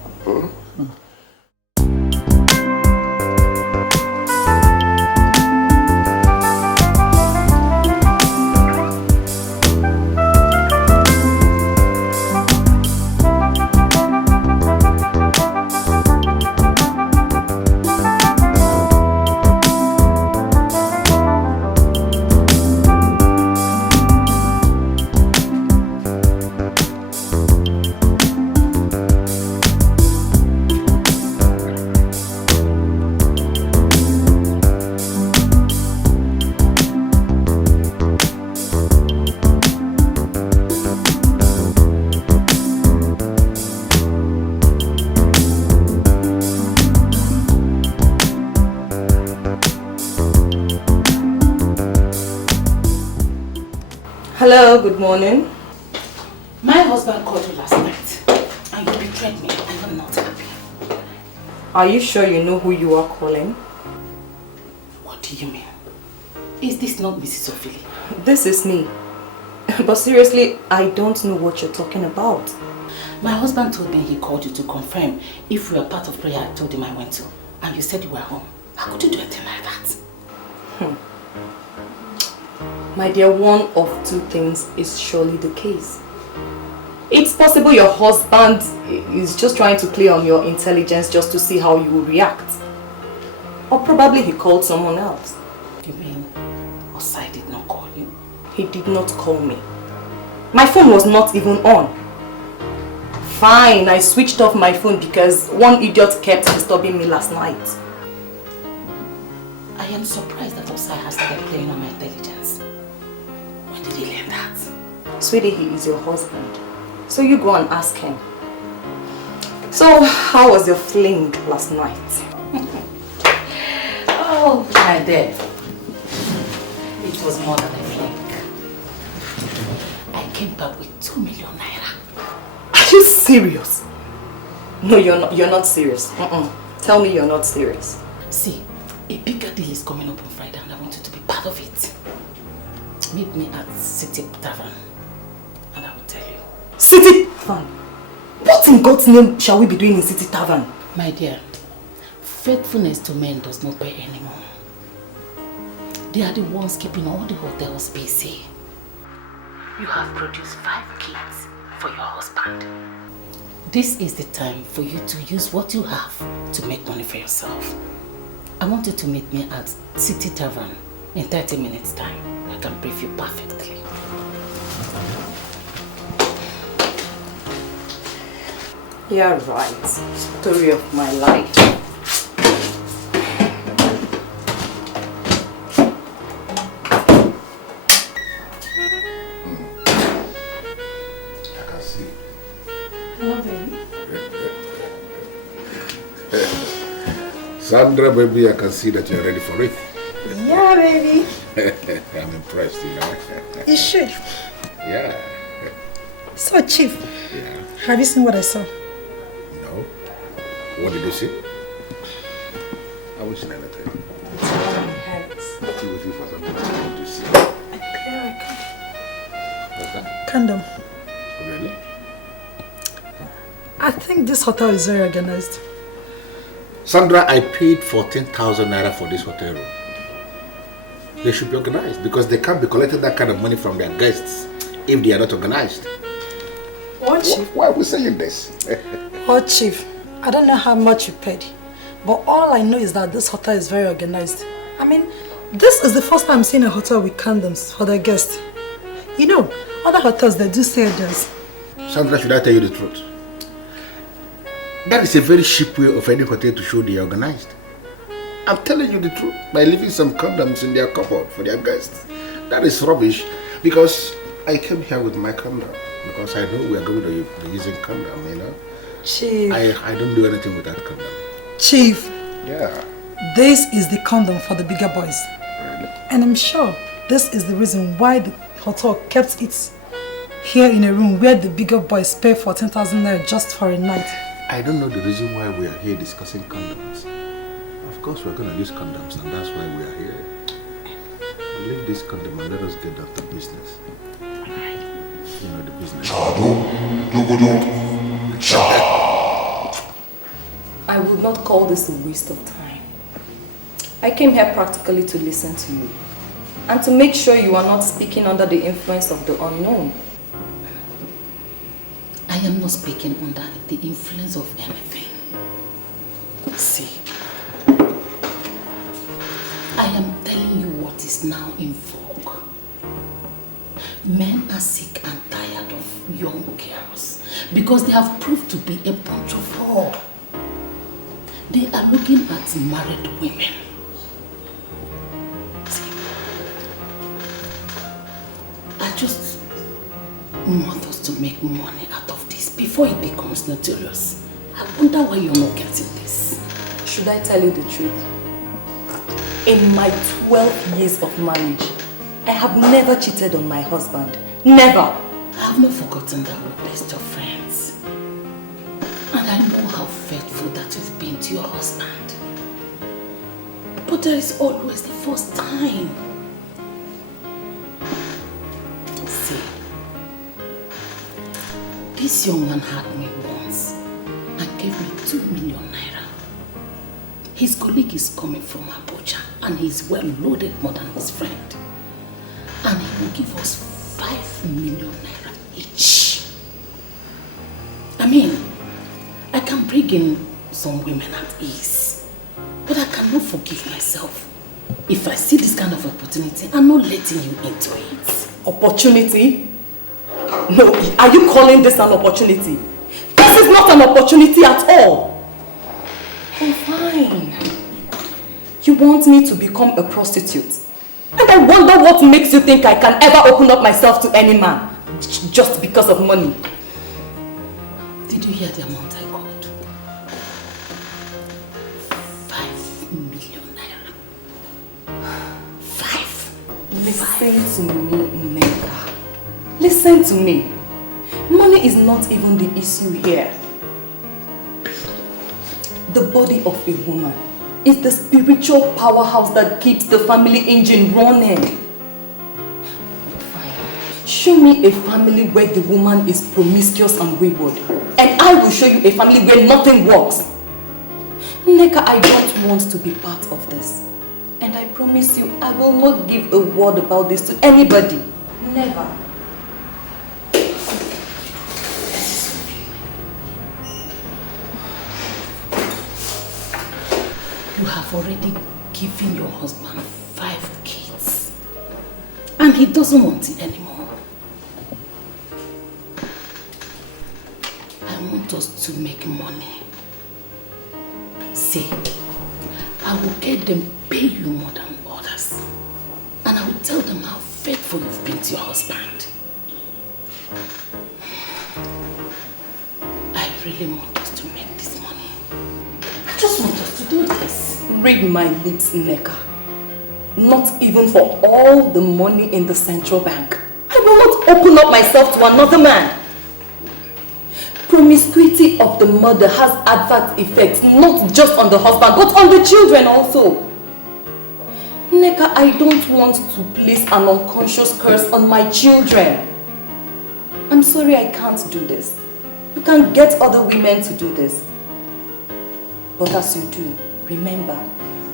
Hello, good morning. My husband called you last night and you betrayed me. I am not happy. Are you sure you know who you are calling? What do you mean? Is this not Mrs. Ophelia? This is me. But seriously, I don't know what you're talking about. My husband told me he called you to confirm if we were part of prayer I told him I went to. And you said you were home. How could you do a thing like that? My dear, one of two things is surely the case. It's possible your husband is just trying to play on your intelligence just to see how you will react. Or probably he called someone else. You mean Osai did not call you? He did not call me. My phone was not even on. Fine, I switched off my phone because one idiot kept disturbing me last night. I am surprised that Osai has started playing on my intelligence. When did he learn that? Sweetie, he is your husband. So you go and ask him. So, how was your fling last night? Oh, my dear. It was more than a fling. I came back with 2 million naira. Are you serious? No, you're not serious. Tell me you're not serious. See, a bigger deal is coming up on Friday and I want you to be part of it. Meet me at City Tavern and I will tell you. City Tavern? What in God's name shall we be doing in City Tavern? My dear, faithfulness to men does not pay anymore. They are the ones keeping all the hotels busy. You have produced 5 kids for your husband. This is the time for you to use what you have to make money for yourself. I want you to meet me at City Tavern in 30 minutes time. I can brief you perfectly. You're right. Story of my life. I can see. Hello, baby. Sandra, baby, I can see that you're ready for it. Yeah, baby. I'm impressed, you know. You should. Yeah. So, Chief, Yeah. have you seen what I saw? No. What did you see? I will see anything. What you waiting for something to see? What's that? Condom. Really? I think this hotel is very organized. Sandra, I paid 14,000 naira for this hotel room. They should be organized because they can't be collecting that kind of money from their guests if they are not organized. What, Chief? Why are we saying this? What, Chief? I don't know how much you paid, but all I know is that this hotel is very organized. I mean, this is the first time I'm seeing a hotel with condoms for their guests. You know, other hotels, they do say this. Sandra, should I tell you the truth? That is a very cheap way of any hotel to show they are organized. I'm telling you the truth by leaving some condoms in their cupboard for their guests. That is rubbish because I came here with my condom because I know we are going to be using condom, you know. Chief. I don't do anything with that condom. Chief. Yeah. This is the condom for the bigger boys. And I'm sure this is the reason why the hotel kept it here in a room where the bigger boys pay 14,000 naira just for a night. I don't know the reason why we are here discussing condoms. Of course we're going to use condoms and that's why we are here. Leave this condom and let us get down to business. You know the business. I would not call this a waste of time. I came here practically to listen to you and to make sure you are not speaking under the influence of the unknown. I am not speaking under the influence of anything. See, I am telling you what is now in vogue. Men are sick and tired of young girls because they have proved to be a bunch of whore. They are looking at married women. See, I just want us to make money out of this before it becomes notorious. I wonder why you're not getting this. Should I tell you the truth? In my 12 years of marriage, I have never cheated on my husband. Never! I have not forgotten that we blessed your friends. And I know how faithful that you've been to your husband. But there is always the first time. See, this young man had me once and gave me 2 million naira. His colleague is coming from Abuja and he's well loaded more than his friend. And he will give us 5 million naira each. I mean, I can bring in some women at ease, but I cannot forgive myself if I see this kind of opportunity and not letting you into it. Opportunity? No, are you calling this an opportunity? This is not an opportunity at all. Oh, fine. You want me to become a prostitute? And I wonder what makes you think I can ever open up myself to any man just because of money. Did you hear the amount I got? 5 million naira. 5. Listen to me, Neka. Listen to me. Money is not even the issue here. The body of a woman is the spiritual powerhouse that keeps the family engine running. Fine. Show me a family where the woman is promiscuous and wayward, and I will show you a family where nothing works. Neka, I don't want to be part of this. And I promise you, I will not give a word about this to anybody. Never. You have already given your husband 5 kids. And he doesn't want it anymore. I want us to make money. See, I will get them pay you more than others. And I will tell them how faithful you've been to your husband. I really want us to make this money. I just want us to do this. Read my lips, Neka. Not even for all the money in the central bank. I will not open up myself to another man. Promiscuity of the mother has adverse effects, not just on the husband, but on the children also. Neka, I don't want to place an unconscious curse on my children. I'm sorry I can't do this. You can get other women to do this. But as you do, remember,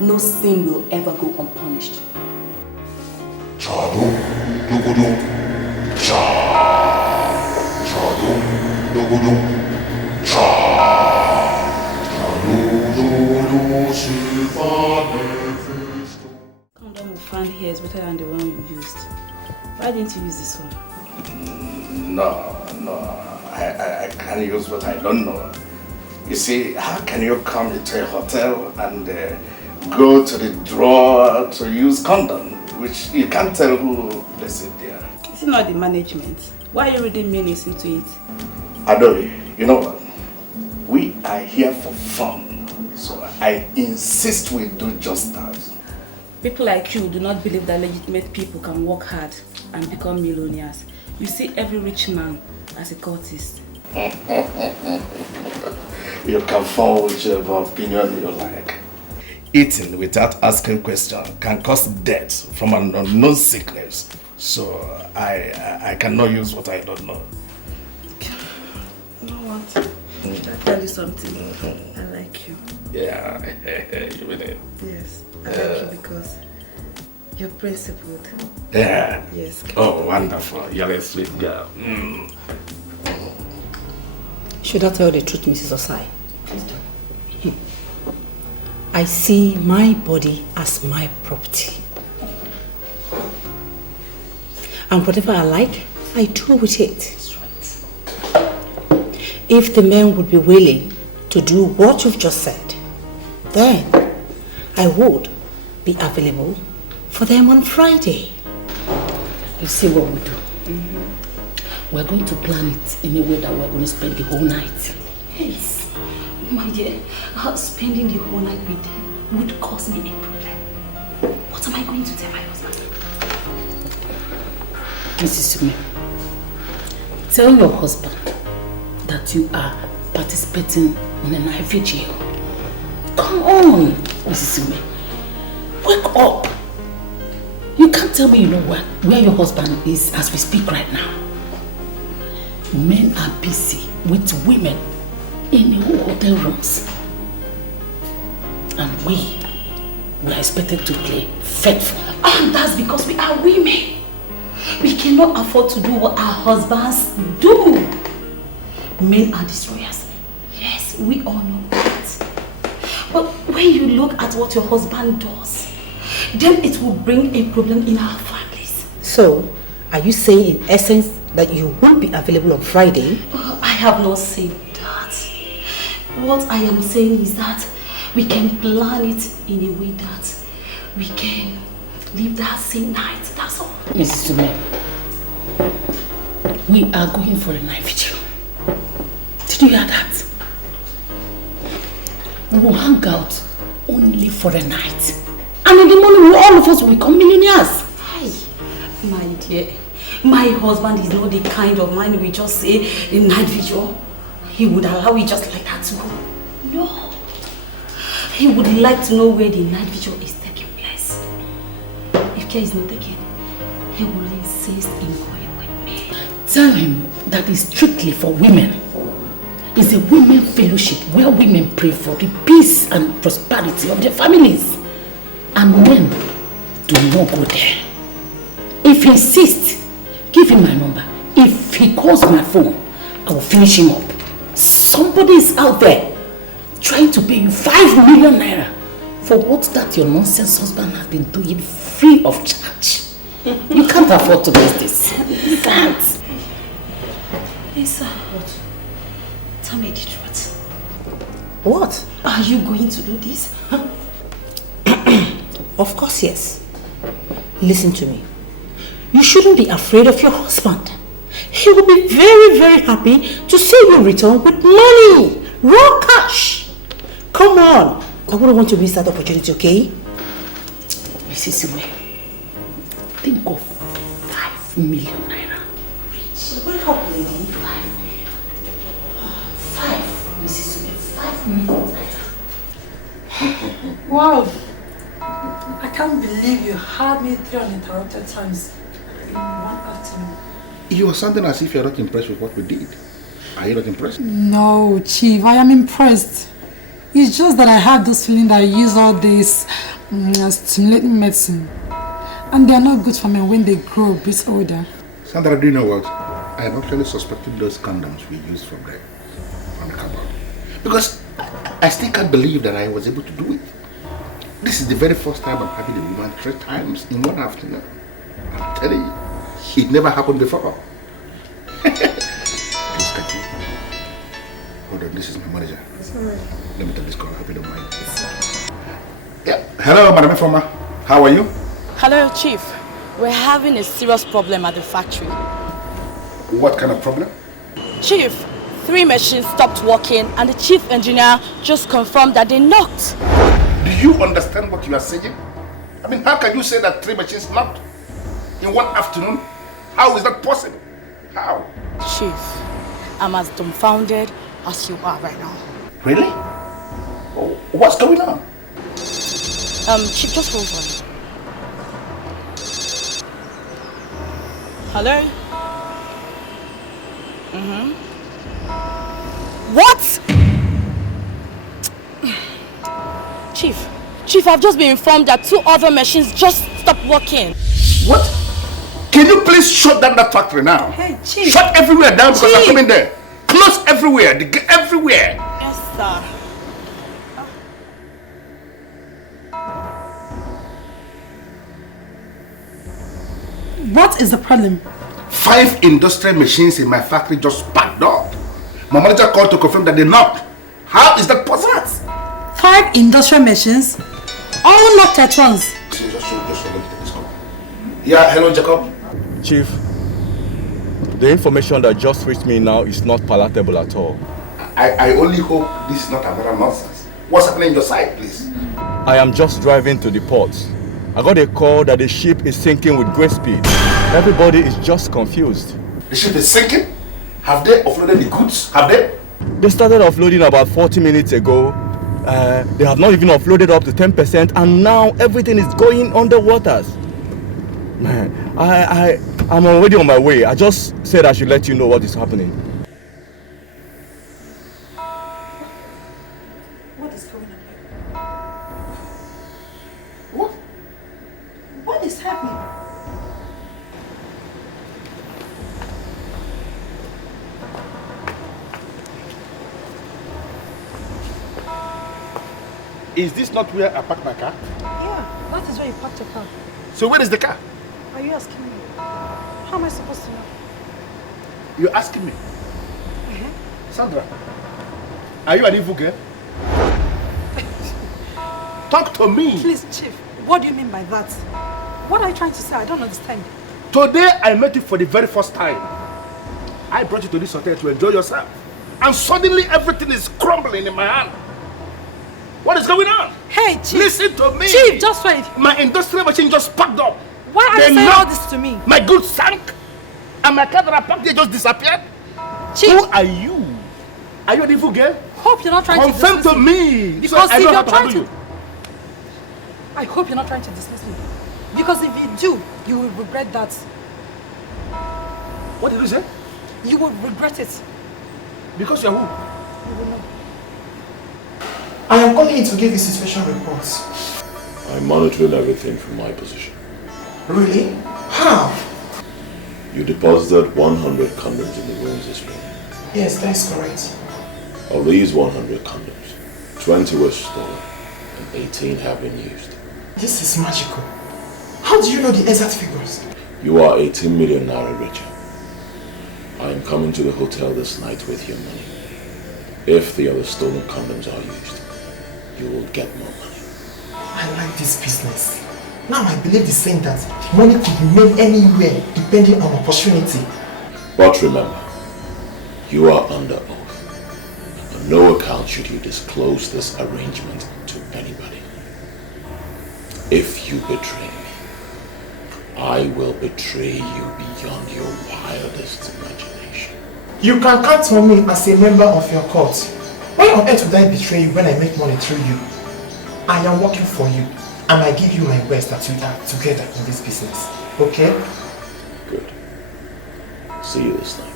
no sin will ever go unpunished. Condom we found here is better than the one you used. Why didn't you use this one? No. I can't use what I don't know. You see, how can you come into a hotel and go to the drawer to use condom, which you can't tell who placed it there? Is it not the management? Why are you reading meanings into it? Adobe, you know what? We are here for fun, so I insist we do just that. People like you do not believe that legitimate people can work hard and become millionaires. You see every rich man as a cultist. You can form whichever opinion you like. Eating without asking questions can cause death from an unknown sickness. So I cannot use what I don't know. You know what? I'll tell you something. I like you. Yeah, you mean it? Yes, I like you because you're principled. Yeah. Yes. Oh, wonderful. You're a sweet girl. Should I tell the truth, Mrs. Osai? I see my body as my property. And whatever I like, I do with it. That's right. If the men would be willing to do what you've just said, then I would be available for them on Friday. You see what we do? We're going to plan it in a way that we're going to spend the whole night. Yes. My dear, spending the whole night with them would cause me a problem. What am I going to tell my husband? Mrs. Sume, tell your husband that you are participating in a night vigil. Come on, Mrs. Sume. Wake up. You can't tell me you know where your husband is as we speak right now. Men are busy with women in hotel rooms. And we are expected to play faithful. And that's because we are women. We cannot afford to do what our husbands do. Men are destroyers. Yes, we all know that. But when you look at what your husband does, then it will bring a problem in our families. So, are you saying in essence that you won't be available on Friday? I have not said that. What I am saying is that we can plan it in a way that we can live that same night, that's all. Mrs. Sume, we are going for a night vigil. Did you hear that? We will hang out only for a night. And in the morning, all of us will become millionaires. Hi, my dear. My husband is not the kind of man we just say a night vigil. He would allow it just like that to go. No. He would like to know where the night vigil is taking place. If care is not taken, he will insist in going with me. Tell him that it's strictly for women. It's a women fellowship where women pray for the peace and prosperity of their families. And men do not go there. If he insists, give him my number. If he calls my phone, I will finish him up. Somebody is out there trying to pay you 5 million naira for what that your nonsense husband has been doing free of charge. You can't afford to miss this. You can't. Lisa, what? Tell me the truth. What? Are you going to do this? Of course, yes. Listen to me. You shouldn't be afraid of your husband. He will be very, very happy to see you return with money. Raw cash. Come on. I wouldn't want to miss that opportunity, okay? Mrs. Sume, think of 5 million naira. So wake up, lady. 5 million. 5, Mrs. Sume, 5 million naira. Wow. I can't believe you had me 3 uninterrupted times in one afternoon. You are sounding as if you're not impressed with what we did. Are you not impressed? No, Chief, I am impressed. It's just that I have this feeling that I use all this stimulating medicine. And they are not good for me when they grow a bit older. Sandra, do you know what? I am actually suspecting those condoms we used from the cupboard. Because I still can't believe that I was able to do it. This is the very first time I'm having a woman 3 times in one afternoon. I'm telling you, it never happened before. Please, can you? Hold on, this is my manager. Sorry. Let me take this call, I hope you don't mind. Yeah. Hello, Madam Informer. How are you? Hello, Chief. We're having a serious problem at the factory. What kind of problem? Chief, 3 machines stopped working and the chief engineer just confirmed that they knocked. Do you understand what you are saying? mean, how can you say that 3 machines knocked in one afternoon? How is that possible? How? Chief, I'm as dumbfounded as you are right now. Really? Oh, what's going on? Chief, just hold on. Hello? What? Chief, I've just been informed that 2 other machines just stopped working. What? Can you please shut down that factory now? Hey, Chief. Shut everywhere down because I'm coming there. Close everywhere. Everywhere. Yes, sir. What is the problem? 5 industrial machines in my factory just packed up. My manager called to confirm that they knocked. How is that possible? What? 5 industrial machines? All knocked at once. Just let me take this call. Yeah, hello, Jacob. Chief, the information that just reached me now is not palatable at all. I only hope this is not another nonsense. What's happening on your side, please? I am just driving to the port. I got a call that the ship is sinking with great speed. Everybody is just confused. The ship is sinking? Have they offloaded the goods? Have they? They started offloading about 40 minutes ago. They have not even offloaded up to 10%, and now everything is going underwaters. Man, I'm already on my way. I just said I should let you know what is happening. What is going on here? What is happening? Is this not where I parked my car? Yeah, that is where you parked your car. So where is the car? Are you asking me? How am I supposed to know? You're asking me? Sandra, are you an evil girl? Talk to me. Please, Chief, what do you mean by that? What are you trying to say? I don't understand. Today I met you for the very first time. I brought you to this hotel to enjoy yourself. And suddenly everything is crumbling in my hand. What is going on? Hey, Chief. Listen to me. Chief, just wait. My industrial machine just packed up. Why are you saying all this to me? My goods sank. And my car that I packed there just disappeared. Chief. Who are you? Are you an evil girl? Hope you're not trying to confirm dismiss to me. Because so if you're trying trying to... I hope you're not trying to dismiss me. Because if you do, you will regret that. What did you say? You will regret it. Because you're who? You will know. I am calling in to give you situation reports. I'm monitoring everything from my position. Really? How? You deposited 100 condoms in the rooms this morning. Yes, that is correct. Of these 100 condoms, 20 were stolen and 18 have been used. This is magical. How do you know the exact figures? You are 18 million naira richer. I am coming to the hotel this night with your money. If the other stolen condoms are used, you will get more money. I like this business. Now I believe the saying that money could be made anywhere depending on opportunity. But remember, you are under oath. On no account should you disclose this arrangement to anybody. If you betray me, I will betray you beyond your wildest imagination. You can count on me as a member of your court. Why on earth would I betray you when I make money through you? I am working for you, and I give you my best that we are together in this business. Okay? Good. See you this night.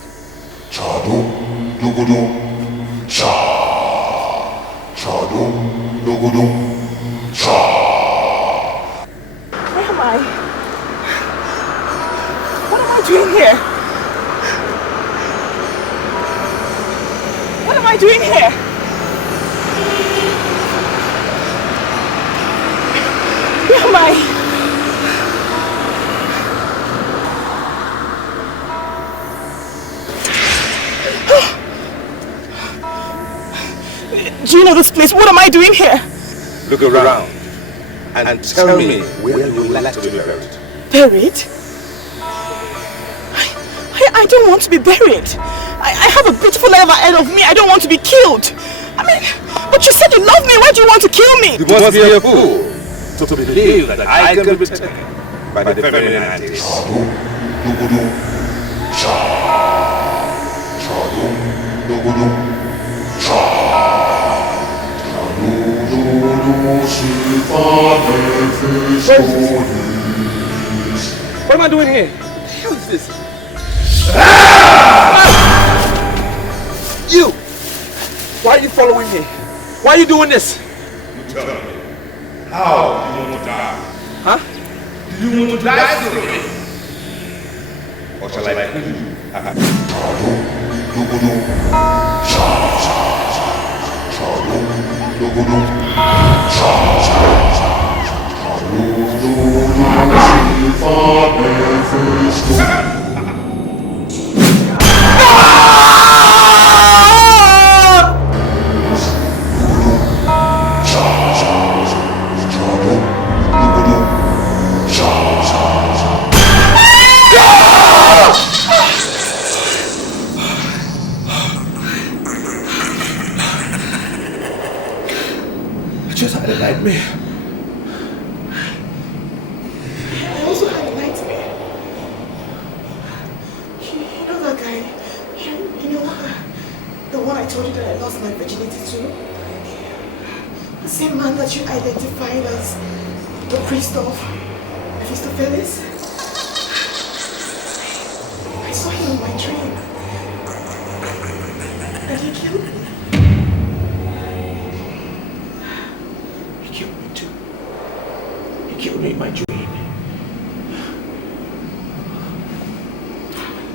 Chadum dugudum cha. Chadum dugudum cha. Where am I? What am I doing here? What am I doing here? Where am I? Do you know this place? What am I doing here? Look around and tell me where you would like to be buried. Buried? I don't want to be buried. I have a beautiful life ahead of me. I don't want to be killed. I mean, but you said you love me. Why do you want to kill me? You must be a fool. to believe that I can be taken by the feminine ideas. What am I doing here? What the hell is this? You! Why are you following me? Why are you doing this? You tell me. How do you want to die? Huh? Do you want to die slowly? Or shall I kill you? I just had a nightmare. I also had a nightmare. You know that guy? You know the one I told you that I lost my virginity to? The same man that you identified as the priest of Mephistopheles? I saw him in my dream. And he killed me. He killed me too. He killed me in my dream.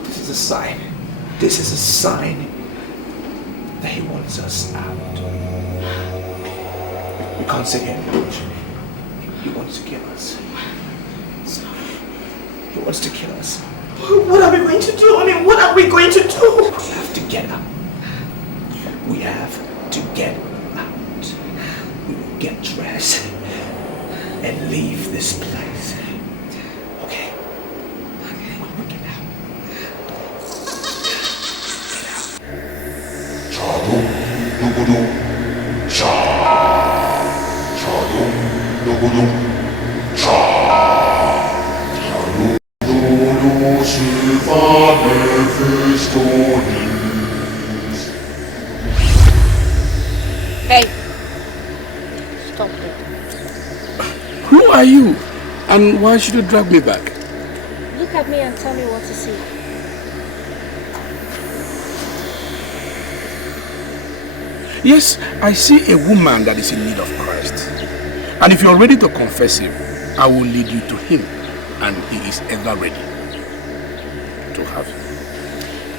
This is a sign. This is a sign that he wants us out. We can't say anything. He wants to kill us. He wants to kill us. What are we going to do? I mean, what are we going to do? We have to get out. We have to get out. We will get dressed and leave this place. Okay? We will get out. Hey! Stop it. Who are you? And why should you drag me back? Look at me and tell me what to see. Yes, I see a woman that is in need of Christ. And if you are ready to confess him, I will lead you to him. And he is ever ready to have you.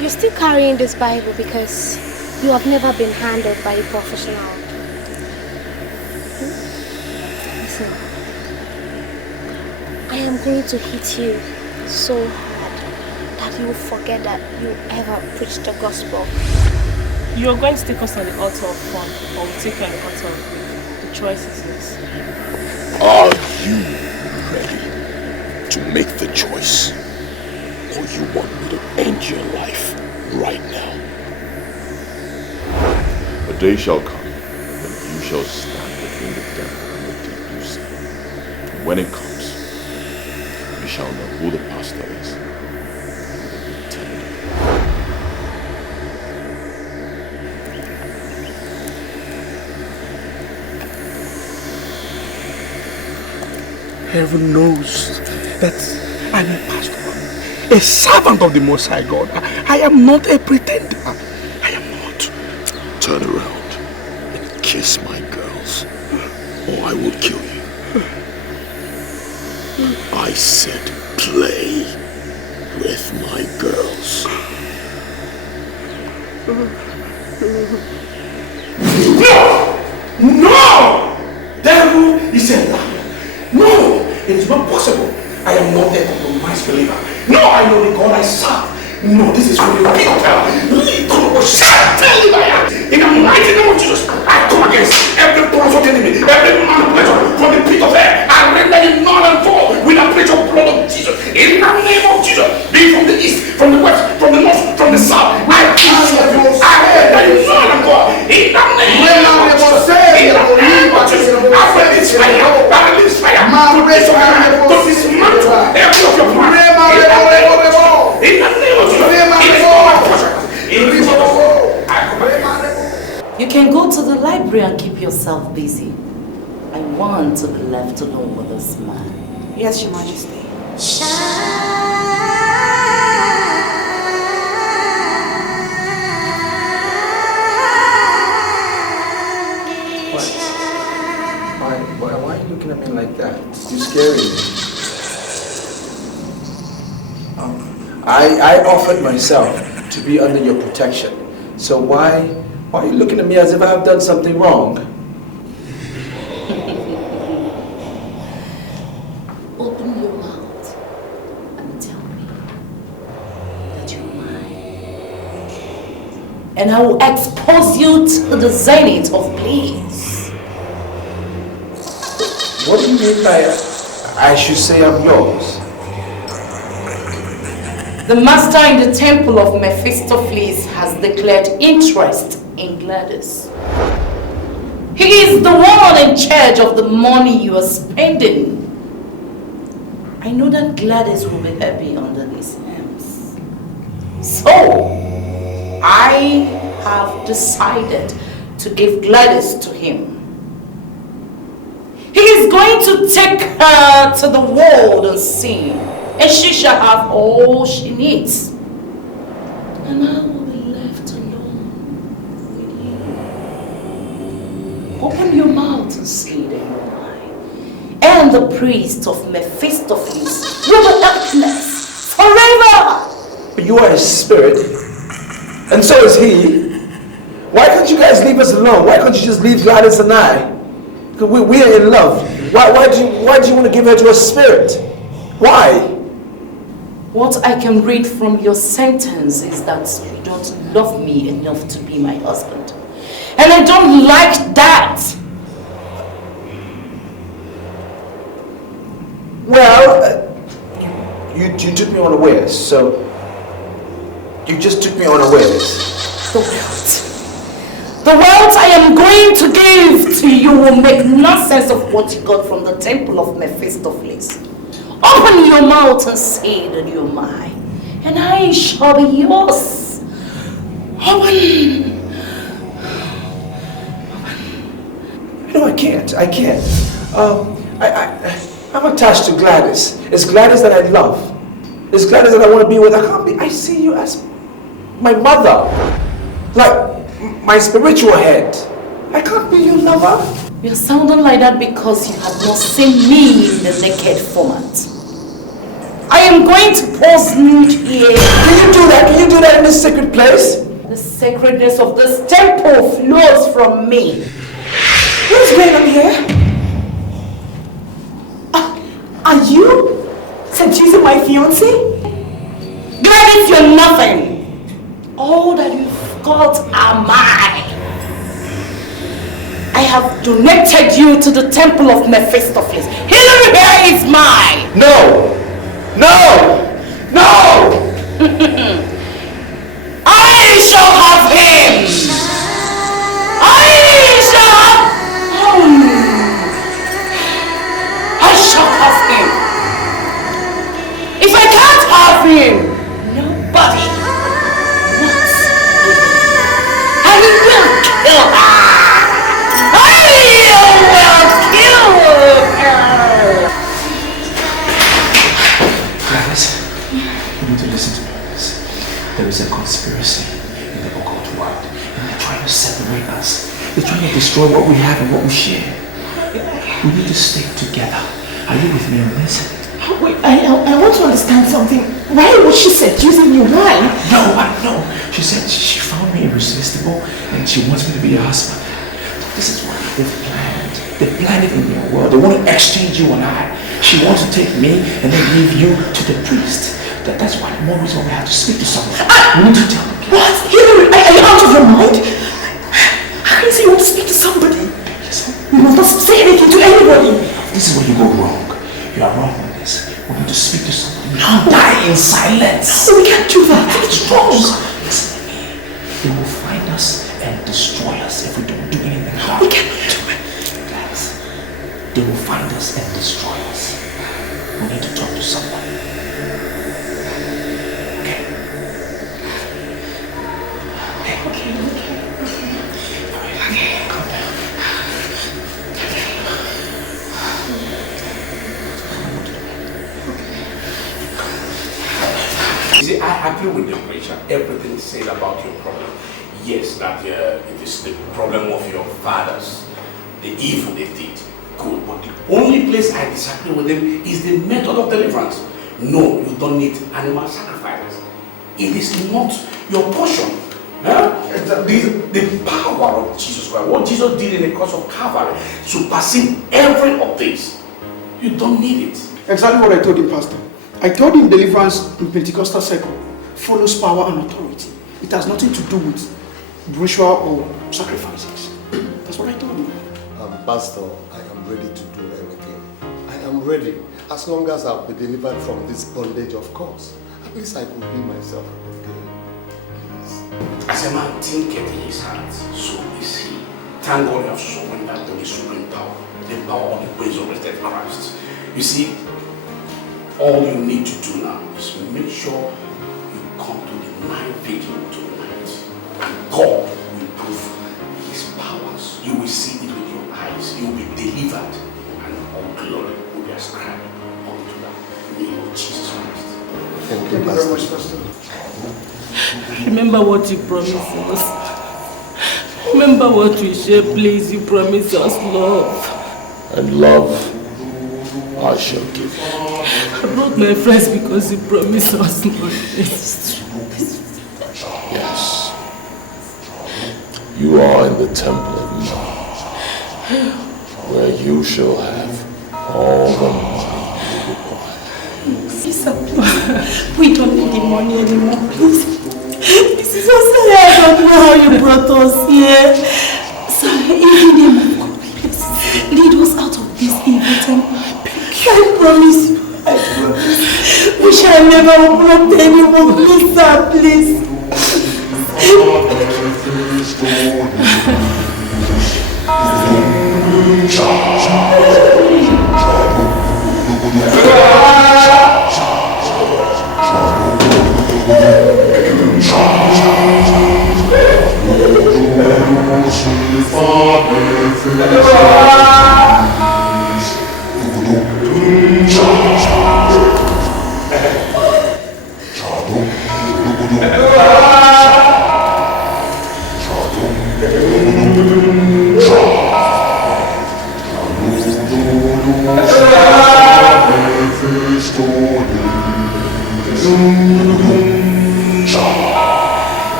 You're still carrying this Bible because you have never been handled by a professional. Listen, I am going to hit you so hard that you will forget that you ever preached the gospel. You're going to take us on the altar of fun, or we'll take you on the altar of faith. The choice is yours. Are you ready to make the choice? Or you want me to end your life right now? A day shall come when you shall stand between the devil and the deep blue sea. And when it comes, you shall know who the pastor is. Heaven knows that I'm a pastor, a servant of the Most High God. I am not a pretender. I am not. Turn around and kiss my girls, or I will kill you. I said play with my girls. No! No! Devil is a liar. No! It is not possible. I am not a compromised believer. No, I know the God I serve. No, this is really bitter. In the mighty name of Jesus, I come against every plot of the enemy, every manipulation from the pit of hell. I render you null and void with the precious blood of Jesus. In the name of Jesus, be from the east, from the west, from the north, from the south. I render you null and void. In the name of Jesus, I release fire. I release fire. can go to the library and keep yourself busy. I want to be left alone with this man. Yes, Your Majesty. Why are you looking at me like that? You're scaring me. I offered myself to be under your protection. So why are you looking at me as if I've done something wrong? Open your mouth and tell me that you're mine. And I will expose you to the zenith of bliss. What do you mean by I should say I'm yours? The master in the temple of Mephistopheles has declared interest in Gladys. He is the one in charge of the money you are spending. I know that Gladys will be happy under these hands. So, I have decided to give Gladys to him. He is going to take her to the world and see, and she shall have all she needs. And I will be left alone with you. Open your mouth and say that you're mine. And the priest of Mephistopheles will be helpless forever. But you are his spirit, and so is he. Why can't you guys leave us alone? Why can't you just leave Gladys and I? We are in love. Why do you want to give her to a spirit? Why? What I can read from your sentence is that you don't love me enough to be my husband. And I don't like that. Well, you took me unawares, so you just took me unawares. The wealth I am going to give to you will make nonsense of what you got from the temple of Mephistopheles. Open your mouth and say that you're mine, and I shall be yours. Open. No, I can't. I'm attached to Gladys. It's Gladys that I love. It's Gladys that I want to be with. I see you as my mother. Like my spiritual head. I can't be your lover. You're sounding like that because you have not seen me in the naked format. I am going to pose nude here. Can you do that? Can you do that in this sacred place? The sacredness of this temple flows from me. What's going on here? Are you seducing my fiancé? Gladys, you're nothing. All that you've got are mine. I have donated you to the temple of Mephistopheles. Hillary here is mine. No! I shall have him. I shall have him. If I can't have him, nobody wants him. I will kill her. Gladys, you need to listen to me on this. There is a conspiracy in the occult world, and they're trying to separate us. They're trying to destroy what we have and what we share. We need to stick together. Are you with me on this? Wait, I want to understand something. Why was she seducing you? Why? No. She said she found me irresistible and she wants me to be her husband. This is what they've planned. They've planned it in their world. They want to exchange you and I. She wants to take me and then leave you to the priest. That's why the more reason we have to speak to someone. We need to tell them. What? Hillary, are you out of your mind? How can you say you want to speak to somebody? Listen. You must not say anything to anybody. This is where you go wrong. You are wrong on this. We need to speak to somebody. Not die in silence. No, we can't do that. It's wrong. Listen to me. They will find us and destroy us if we don't do anything hard. We cannot do it. Guys, they will find us and destroy us. We need to talk to someone. Okay. Richard, everything said about your problem. Yes, that it is the problem of your fathers, the evil they did. Good, but the only place I disagree with them is the method of deliverance. No, you don't need animal sacrifices. It is not your portion. Huh? The power of Jesus Christ, what Jesus did in the cross of Calvary, surpassing every of this. You don't need it. Exactly what I told him, Pastor. I told him deliverance in Pentecostal circle follows power and authority. It has nothing to do with ritual or sacrifices. That's what I told him. Pastor, I am ready to do anything. I am ready, as long as I'll be delivered from this bondage, of course. At least I could be myself. As a man thinketh in his heart, so is he. Thank God you have surrendered to the supreme power, the power of the resurrected Christ. You see, all you need to do now is make sure you come to the night vigil tonight. And God will prove his powers. You will see it with your eyes. You will be delivered, and all glory will be ascribed unto the name of Jesus Christ. Thank you very much, Pastor. Remember what you promised us. Remember what we share, please. You promised us love. And love I shall give. I brought my friends because you promised us love. Yes. You are in the temple of God, where you shall have all the money you require. Sister, please. We don't need the money anymore, please. This is so sad. I don't know how you brought us here. So, in the name of God, please, lead us out of this evil temple. I promise you. I promise. We shall never open up to anyone. Please, sir, please.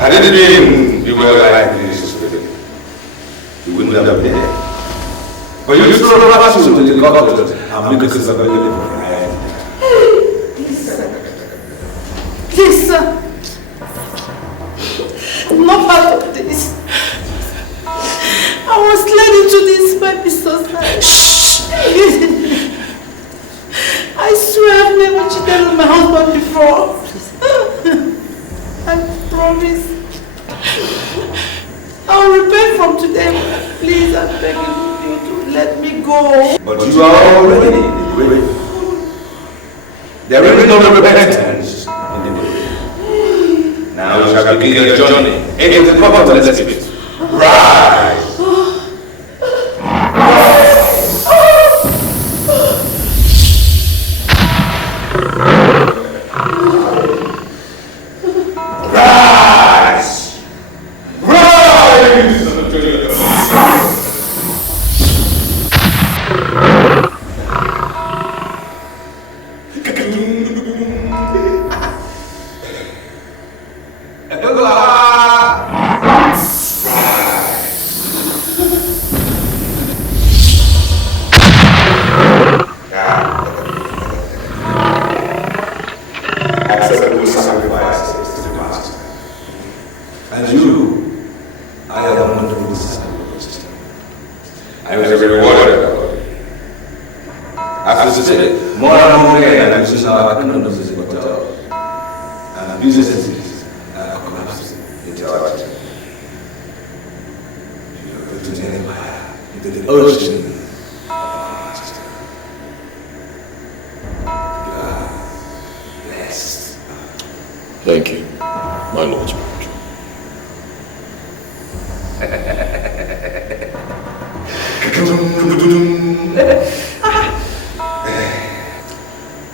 Had it been you were like this, you wouldn't have been there. But you threw a parachute to the government and make us available for right. Please, sir. I'm not part of this. I was led into this by Mr. Silas. I swear I've never cheated on my husband before. I promise. I'll repent from today. Please, I'm begging you to let me go. But you are already in the grave. There is no repentance in the grave. Now you shall begin your journey into the proper spirit. Rise! Thank you, my Lord Spiritual.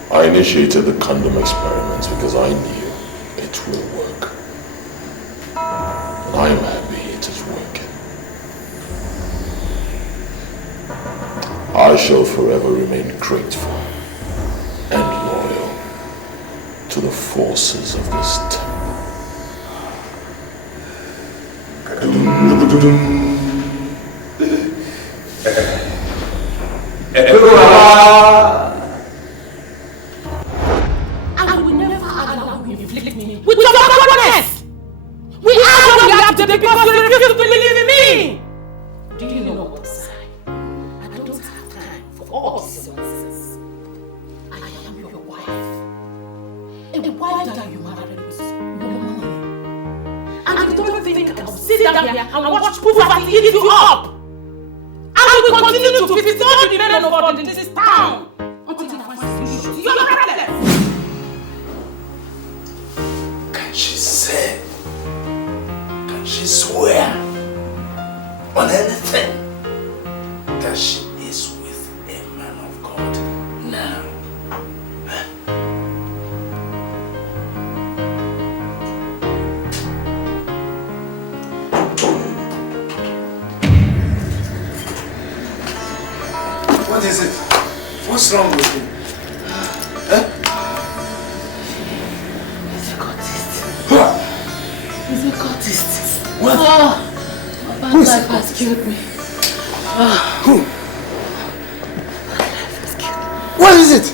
I initiated the condom experiments because I knew it will work. And I am happy it is working. I shall forever remain grateful and loyal to the forces of this temple. I will never allow you to inflict me with your backwardness! We are what we have to because you refuse to believe in me! Do you know what to say? I don't have time for all this nonsense. I am your wife. A wife that you married with your money. And you don't think I'll sit down here and watch poverty eat you up? I will continue to feast all the men of God in this town until I find solution to your problem. Can she say? Can she swear on anything that she is with a man of God now? What is it? What's wrong with him? He's a cultist. He's a cultist. What? Oh, my bad life has killed me. Who? What is it?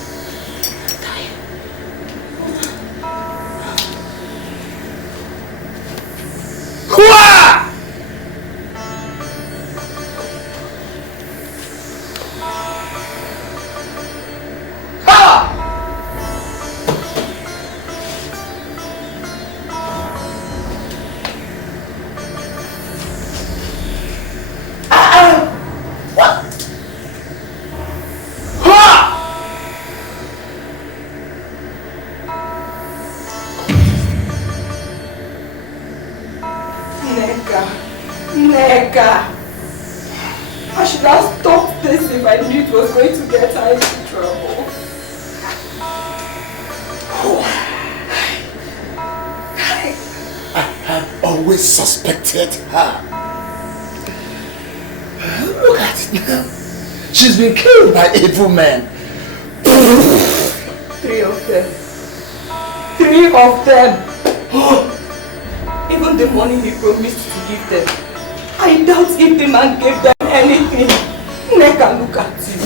Nega. I should have stopped this if I knew it was going to get her into trouble. I had always suspected her. Look at it now. She's been killed by evil men. 3 of them. 3 of them. Even the money he promised to give them. I doubt if the man gave them anything. Neka, look at you.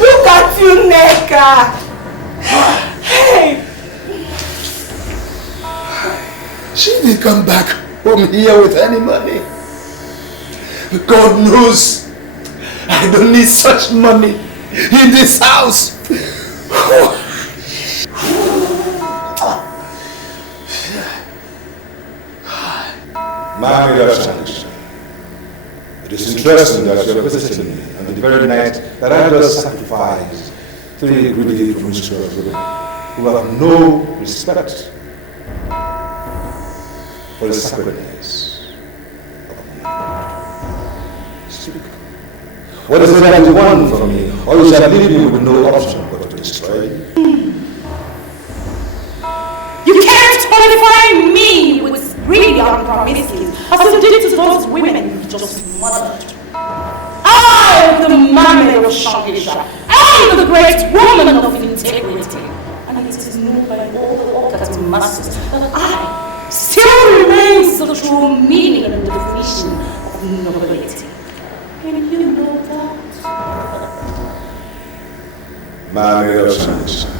Look at you, Neka. Hey. She didn't come back home here with any money. God knows I don't need such money in this house. My Illicit, it is interesting that you are visiting me on the very night that I just sacrificed 3 greedy promiscuous women who have no respect for the sacredness of me. Speak. What is it that you want from me, or you shall leave me with no option but to destroy you? You can't qualify me with greedy or promiscuous as you did to those women you just murdered. I am the Mermaid of Shangisha. I am the great woman of integrity. And it is known by all the orchid masters that I still remains the true meaning and definition of nobility. And you know that. Mermaid of Shangisha,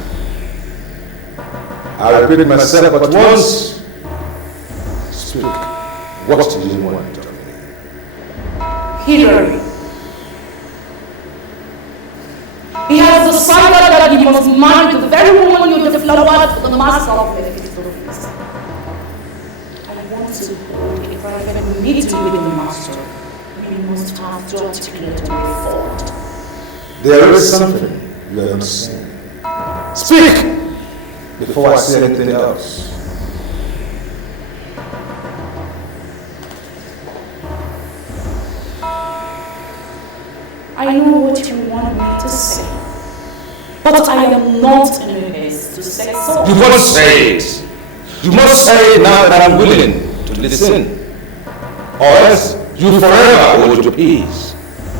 I repeat myself but once. Speak. What do you want of me? Hillary. He has decided that he must marry the very woman you deflowered for the master of the refusal. I want to hold a private meeting with the master. We must have to articulate a way forward. There is something you have not seen. Speak! Before I say anything else. I I know what you want me to say. But I am not in a haste to say so. You must say it. You must say it now that I'm willing to listen. Or else you forever hold your peace.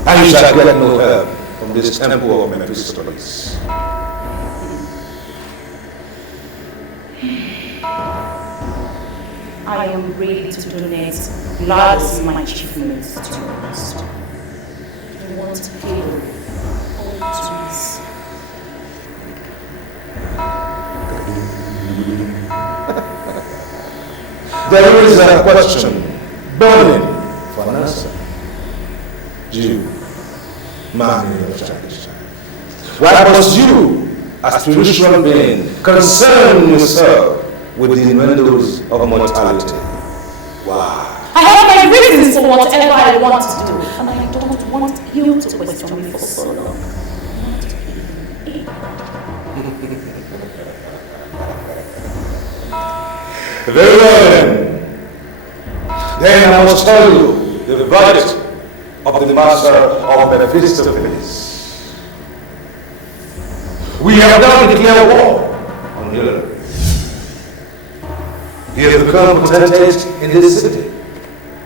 And you shall get no help from this temple of Mephistopheles. I am ready to donate blood as my achievements to yours. I want to heal all tools. There is a question burning for an answer. You, man of childish child. Why must you, a spiritual being, concern yourself with the innuendos of mortality? Why? I have my reasons for whatever I want to do, and I don't want you to question me for so long. Very well then. Then I must tell you the verdict of the master of Mephistopheles. We have now declared war on Helen. He has become potentate in this city,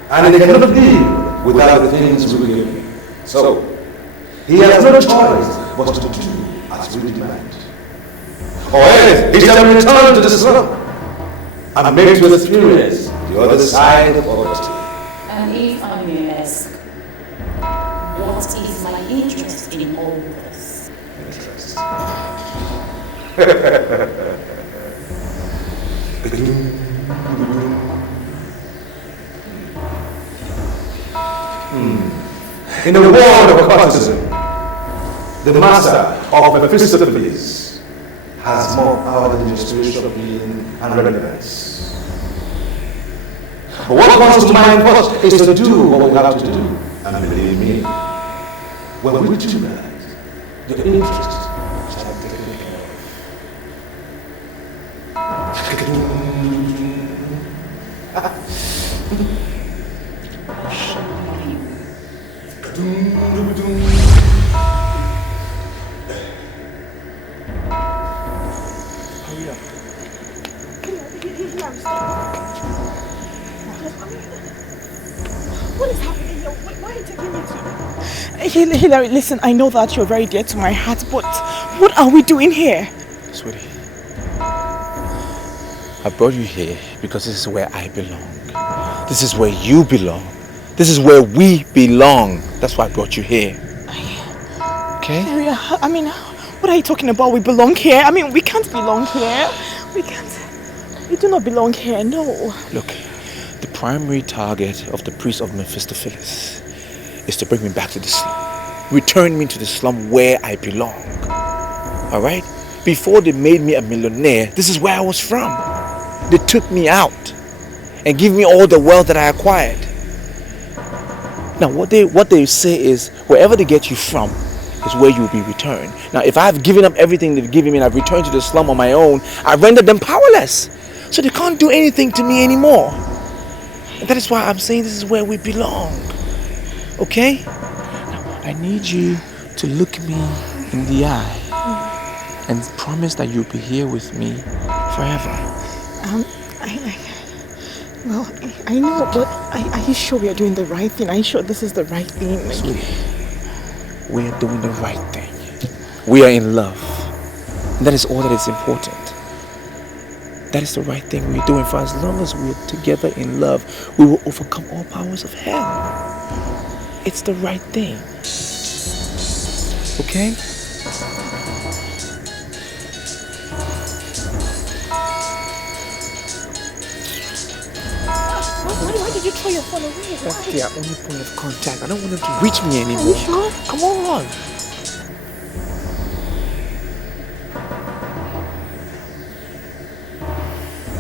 and he cannot live without the things we give him. So, he has no choice but to do as we demand. Or else he shall return to the slum and make to experience the other side of poverty. And if I may ask, what is my interest in all this? Interest. In the world of occultism, the master of Mephistopheles has more power than the spiritual being and relevance. What comes to mind first is to do what we have to do. And believe me, when we do that, your interest shall be taken care What is happening here? Why are you taking me to? Hilary, listen, I know that you're very dear to my heart, but what are we doing here? Sweetie, I brought you here because this is where I belong. This is where you belong. This is where we belong. That's why I brought you here. Okay? Hilary, I mean, what are you talking about? We belong here? I mean, we can't belong here. We can't. We do not belong here, no. Look, the primary target of the priest of Mephistopheles is to bring me back to the slum. Return me to the slum where I belong. Alright? Before they made me a millionaire, this is where I was from. They took me out and give me all the wealth that I acquired. Now what they say is, wherever they get you from is where you will be returned. Now if I've given up everything they've given me and I've returned to the slum on my own, I've rendered them powerless. So they can't do anything to me anymore. And that is why I'm saying this is where we belong. Okay? Now, I need you to look me in the eye and promise that you'll be here with me forever. I know, but are you sure we are doing the right thing? Are you sure this is the right thing? Sweetie, we are doing the right thing. We are in love. And that is all that is important. That is the right thing we're doing. For as long as we're together in love, we will overcome all powers of hell. It's the right thing. Okay? Why did you throw your phone away? That's their only point of contact. I don't want them to reach me anymore. Are you sure? Come on.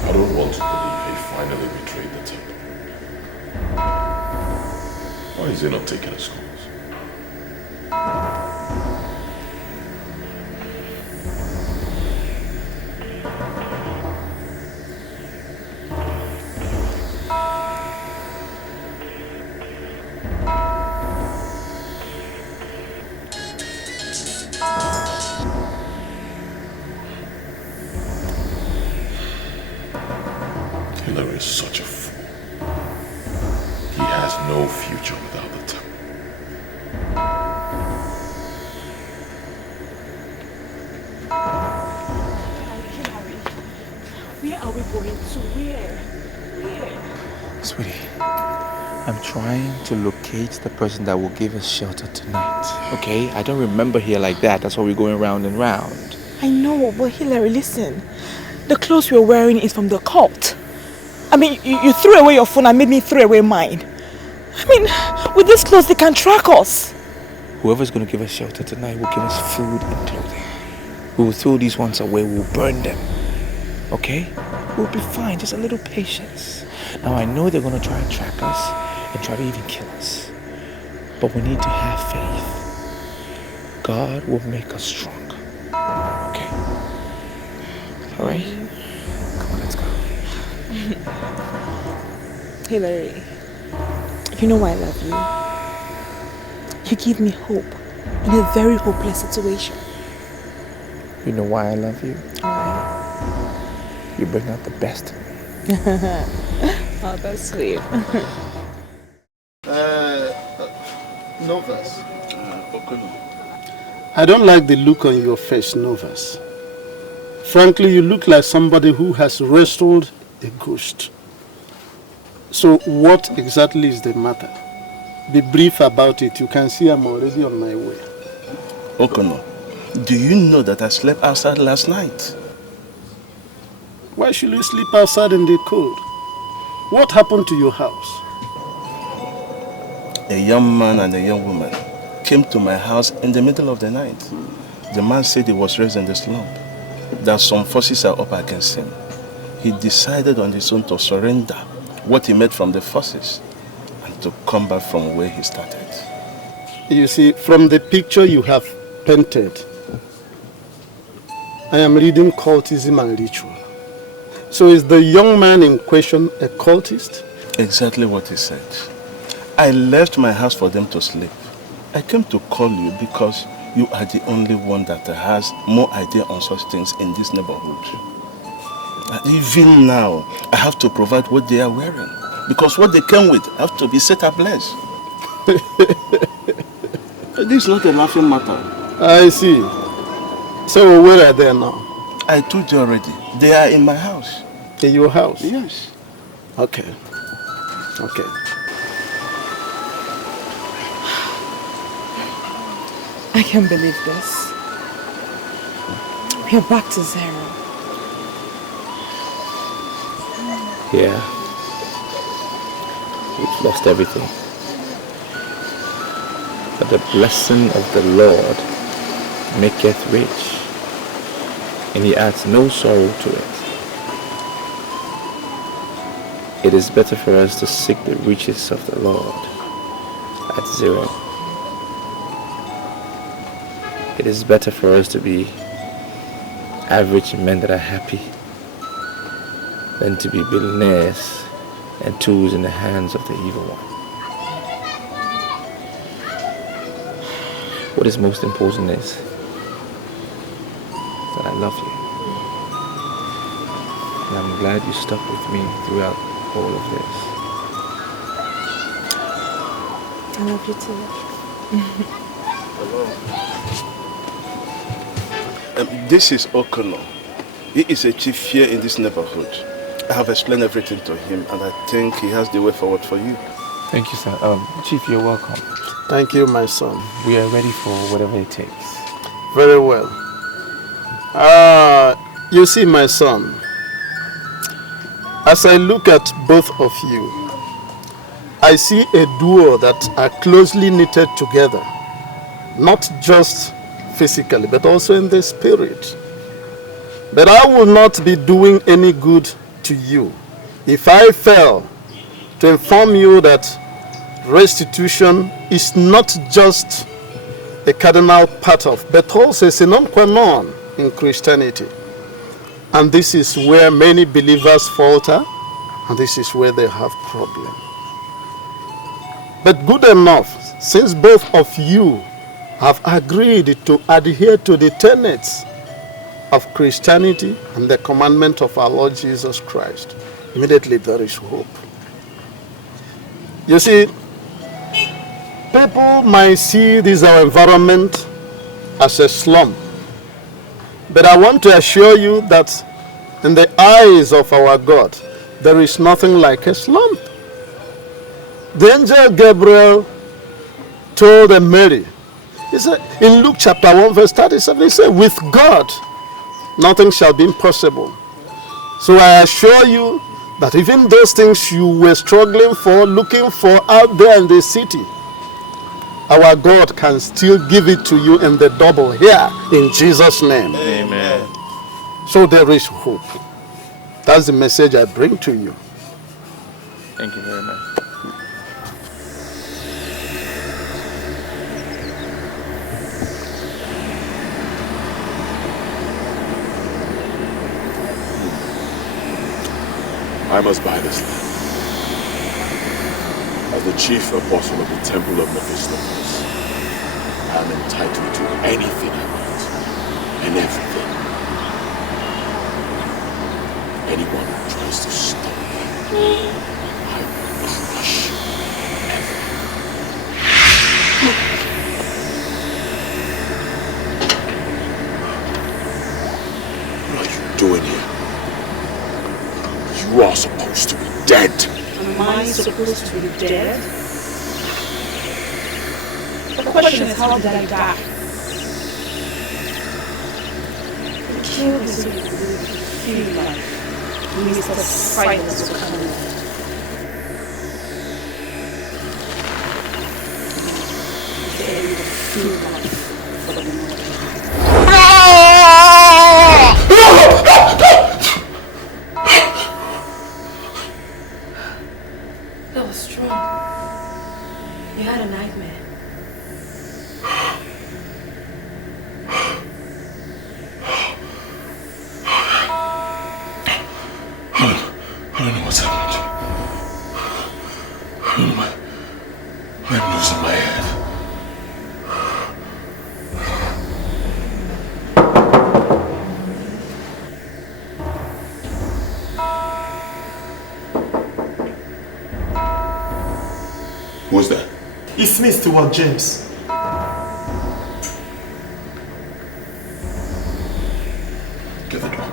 I don't want to believe he finally betrayed the temple. Why is he not taking his calls? is such a fool. He has no future without the temple. Where are we going to? Where? Sweetie, I'm trying to locate the person that will give us shelter tonight. Okay? I don't remember here like that. That's why we're going round and round. I know, but Hilary, listen. The clothes we're wearing is from the cult. I mean, you threw away your phone and made me throw away mine. I mean, with these clothes, they can track us. Whoever's going to give us shelter tonight will give us food and clothing. We will throw these ones away. We'll burn them. Okay? We'll be fine. Just a little patience. Now, I know they're going to try and track us and try to even kill us. But we need to have faith. God will make us strong. Okay? Alright? Come on, let's go. Hilary, you know why I love you. You give me hope in a very hopeless situation. You know why I love you? Why? You bring out the best in me. Oh, that's sweet. Novas. I don't like the look on your face, Novas. Frankly, you look like somebody who has wrestled a ghost. So what exactly is the matter? Be brief about it. You can see I'm already on my way. Okono, do you know that I slept outside last night? Why should you sleep outside in the cold? What happened to your house? A young man and a young woman came to my house in the middle of the night. The man said he was raised in the slum, that some forces are up against him. He decided on his own to surrender what he made from the forces and to come back from where he started. You see, from the picture you have painted, I am reading cultism and ritual. So is the young man in question a cultist? Exactly what he said. I left my house for them to sleep. I came to call you because you are the only one that has more idea on such things in this neighborhood. Even now, I have to provide what they are wearing because what they came with have to be set ablaze. This is not a laughing matter. I see. So where are they now? I told you already. They are in my house. In your house? Yes. Okay. Okay. I can't believe this. We are back to zero. Yeah. We've lost everything. But the blessing of the Lord maketh rich, and he adds no sorrow to it. It is better for us to seek the riches of the Lord at zero. It is better for us to be average men that are happy than to be billionaires and tools in the hands of the evil one. What is most important is that I love you. And I'm glad you stuck with me throughout all of this. I love you too. This is Okono. He is a chief here in this neighborhood. I have explained everything to him and I think he has the way forward for you. Thank you, sir. Chief, you're welcome. Thank you, my son. We are ready for whatever it takes. Very well. You see, my son, as I look at both of you, I see a duo that are closely knitted together, not just physically, but also in the spirit. But I will not be doing any good to you if I fail to inform you that restitution is not just a cardinal part of, but also a sine qua non in Christianity. And this is where many believers falter, and this is where they have problems. But good enough, since both of you have agreed to adhere to the tenets of Christianity and the commandment of our Lord Jesus Christ, immediately there is hope. You see, people might see this our environment as a slum. But I want to assure you that in the eyes of our God, there is nothing like a slum. The angel Gabriel told Mary, he said, in Luke chapter 1 verse 37, he said, with God, nothing shall be impossible. So I assure you that even those things you were struggling for, looking for out there in the city, our God can still give it to you in the double here in Jesus' name. Amen. So there is hope. That's the message I bring to you. Thank you very much. I must buy this land. As the chief apostle of the temple of Mephistopheles, I am entitled to anything I want and everything. Anyone who tries to stop me, I will crush What are you doing here? You are supposed to be dead. Am I supposed to be dead? The question is, how did I die? The king is a feel like Mr. Silas will come in. Feel like for the moment. That was strong. You had a nightmare. I don't know what's happening. I'm losing my head. Who's that? It's me, Stewart James. Get the door.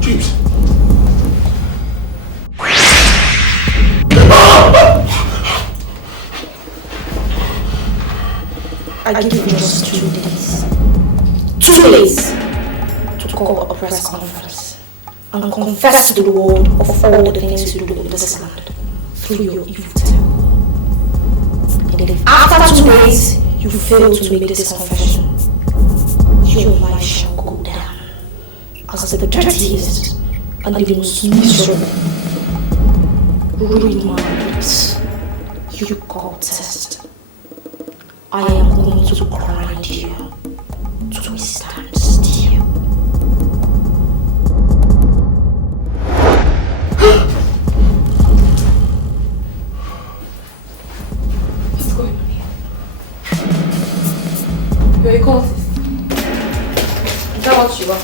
James. I give you just 2 days. 2 days to call a press conference and confess to the world of all the things you do in this land through your evil tongue. And if after 2 days you fail to make this confession, your life shall go down as the dirtiest and the most miserable. Read my lips, you call test. I am going to grind you to a standstill. What's going on here? You're a cultist. Is that what you are?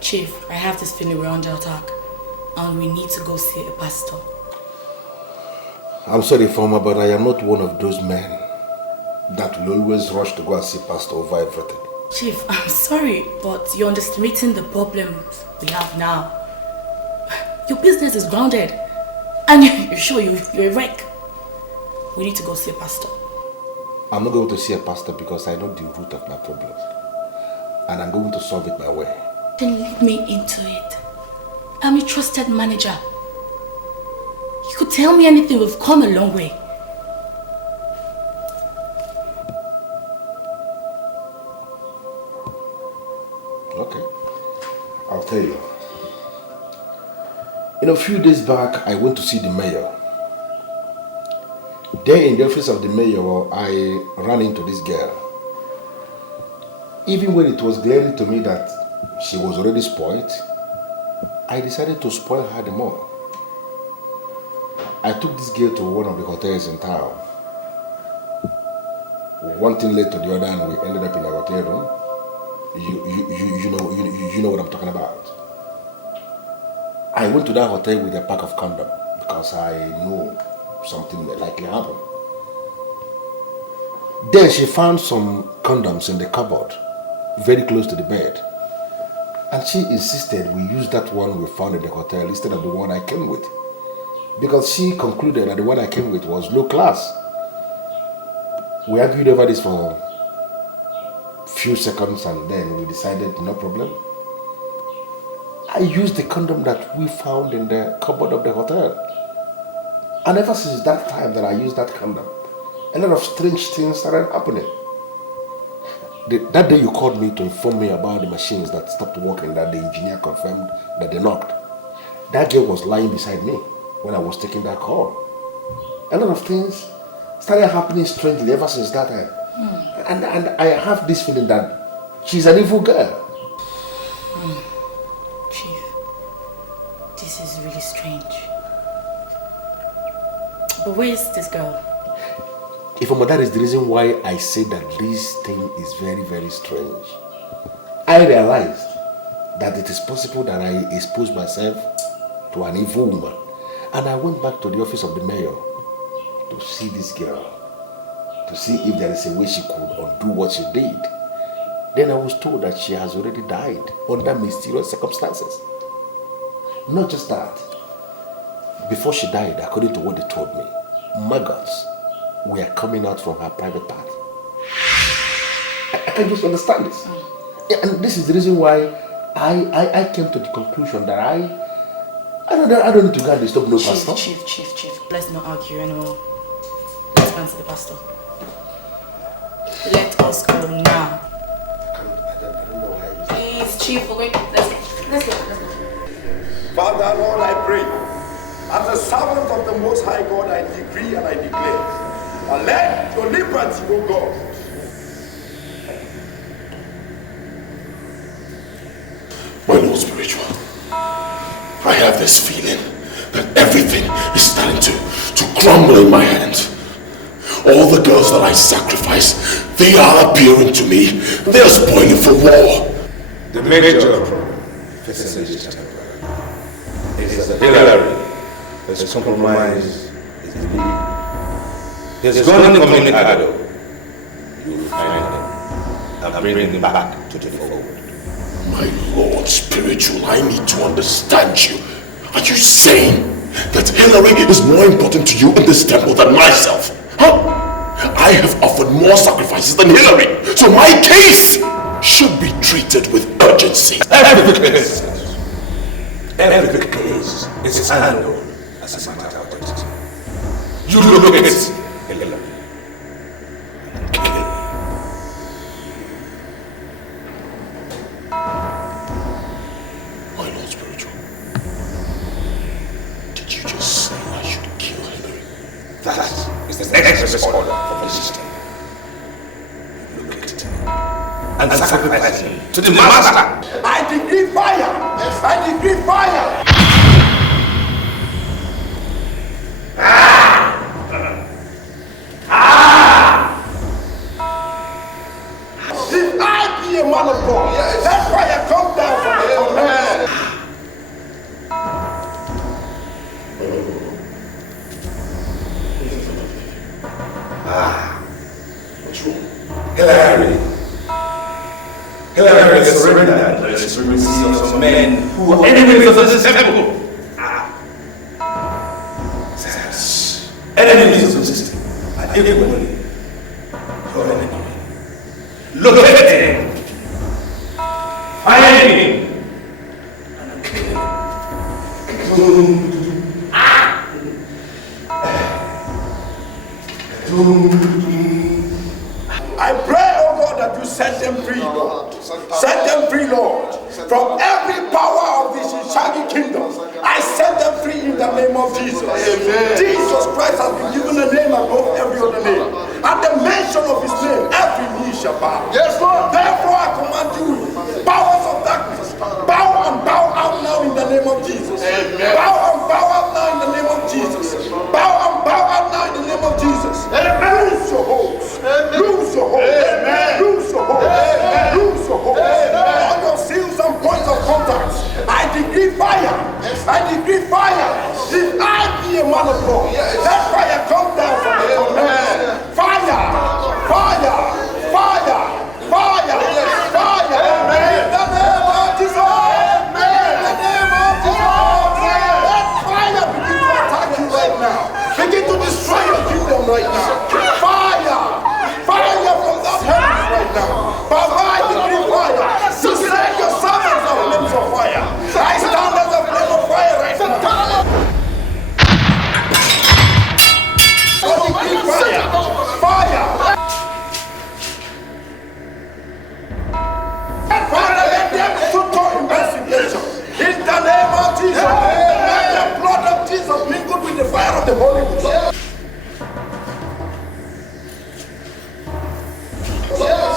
Chief, I have this feeling we're under attack and we need to go see a pastor. I'm sorry, Former, but I am not one of those men that will always rush to go and see pastor over everything. Chief, I'm sorry, but you're underestimating the problems we have now. Your business is grounded and you're sure you're a wreck. We need to go see a pastor. I'm not going to see a pastor because I know the root of my problems. And I'm going to solve it my way. Then lead me into it. I'm a trusted manager. You could tell me anything, we've come a long way. Okay, I'll tell you. A few days back, I went to see the mayor. There in the office of the mayor, I ran into this girl. Even when it was glaring to me that she was already spoiled, I decided to spoil her the more. I took this girl to one of the hotels in town. One thing led to the other, and we ended up in a hotel room. You know what I'm talking about. I went to that hotel with a pack of condom because I knew something may likely happen. Then she found some condoms in the cupboard, very close to the bed. And she insisted we use that one we found in the hotel instead of the one I came with. Because she concluded that the one I came with was low class. We argued over this for a few seconds and then we decided no problem. I used the condom that we found in the cupboard of the hotel. And ever since that time that I used that condom, a lot of strange things started happening. That day you called me to inform me about the machines that stopped working, that the engineer confirmed that they knocked. That girl was lying beside me when I was taking that call. A lot of things started happening strangely ever since that time. And I have this feeling that she's an evil girl. Chief, this is really strange. But where is this girl? That is the reason why I say that this thing is very, very strange. I realized that it is possible that I exposed myself to an evil woman. And I went back to the office of the mayor to see this girl, to see if there is a way she could undo what she did. Then I was told that she has already died under mysterious circumstances. Not just that. Before she died, according to what they told me, maggots were coming out from her private part. I can just understand this. And this is the reason why I came to the conclusion that I don't need to go and disturb no pastor. Chief, let's not argue anymore. Let's answer the pastor. Let us go now. Please, Chief, we're going. Let's go. Father, Lord, I pray, as a servant of the Most High God, I decree and I declare, and let your liberty, O God. My Lord Spiritual, I have this feeling that everything is starting to crumble in my hands. All the girls that I sacrificed, they are appearing to me. They are spoiling for war. The major problem is that Hillary has compromised his belief. He has gone incommunicado. You will find him and bring him back to the fold. My Lord Spiritual, I need to understand you. Are you saying that Hillary is more important to you in this temple than myself? Huh? I have offered more sacrifices than Hillary, so my case should be treated with urgency. Every case is handled as a matter of urgency. You look at Hillary and kill me. My Lord Spiritual, did you just say I should kill Hillary? That is the next order for resistance. Look at him and sacrifice him to the master. I decree fire! I decree fire! If I be a man of God, let fire come down from heaven. What's wrong? Hillary has surrendered to the supremacy of some men who are enemies of this temple. Silas, enemies of this system are equally your enemy. Look at him, find him, and kill him. set them free, Lord. Set them free, Lord. From every power of this shaggy kingdom, I set them free in the name of Jesus. Amen. Jesus Christ has been given a name above every other name. At the mention of his name, every knee shall bow. Yes, Lord. Therefore, I command you, powers of darkness, bow and bow out now in the name of Jesus. Amen. Bow and bow out now in the name of Jesus. Bow and bow out now in the name of Jesus. Amen. Lose your hopes. Lose your hopes. Amen. Lose your hopes. Amen. Lose your hopes. All your seals and points of contact, I decree fire. I decree fire. If I be a man of God, let fire come down from the command. Fire. Fire. Fire. Fire. Fire. In the name of Jesus. In the name of Jesus. Let fire begin to attack you right now. Begin to destroy your kingdom right now. Fire. Fire from that heavens right now. Baba, I decree fire. To set your servants of flames of fire. I stand as a flame of fire right now. I decree fire. Fire. Father, let them total investigation. In the name of Jesus. Let the blood of Jesus mingle with the fire of the Holy Ghost.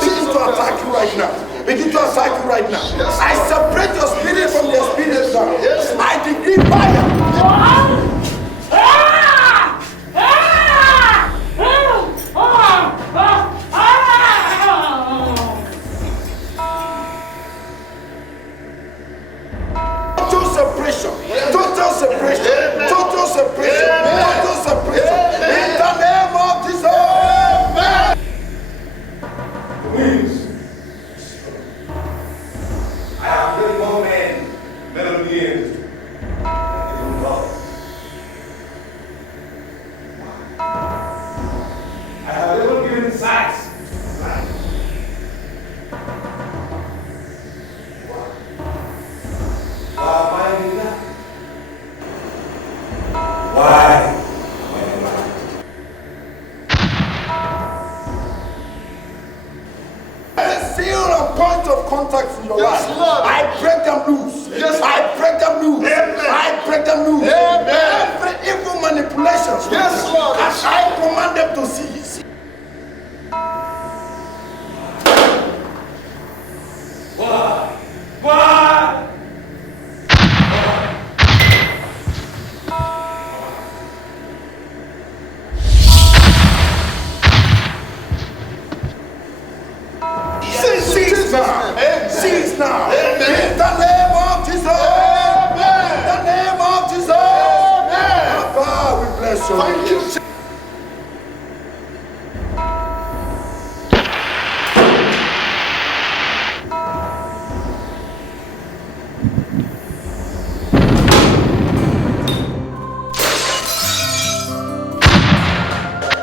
Begin to attack you right now. Begin to attack you right now. I separate your spirit from their spirit now. I decree fire. Total separation. Total separation. Total separation. Total separation. In the name of Jesus. Please. I have many more men, millions, in love. I have even given sight. Why am I in that? Why? Seal and point of contact in your life. I break them loose. Yes. I break them loose. Amen. I break them loose. Amen. Every evil manipulations. Yes, Lord. As I command them to cease. Why? Why? Cease now. Cease now. In the name of Jesus. In the name of Jesus. Father, we bless you. Thank you.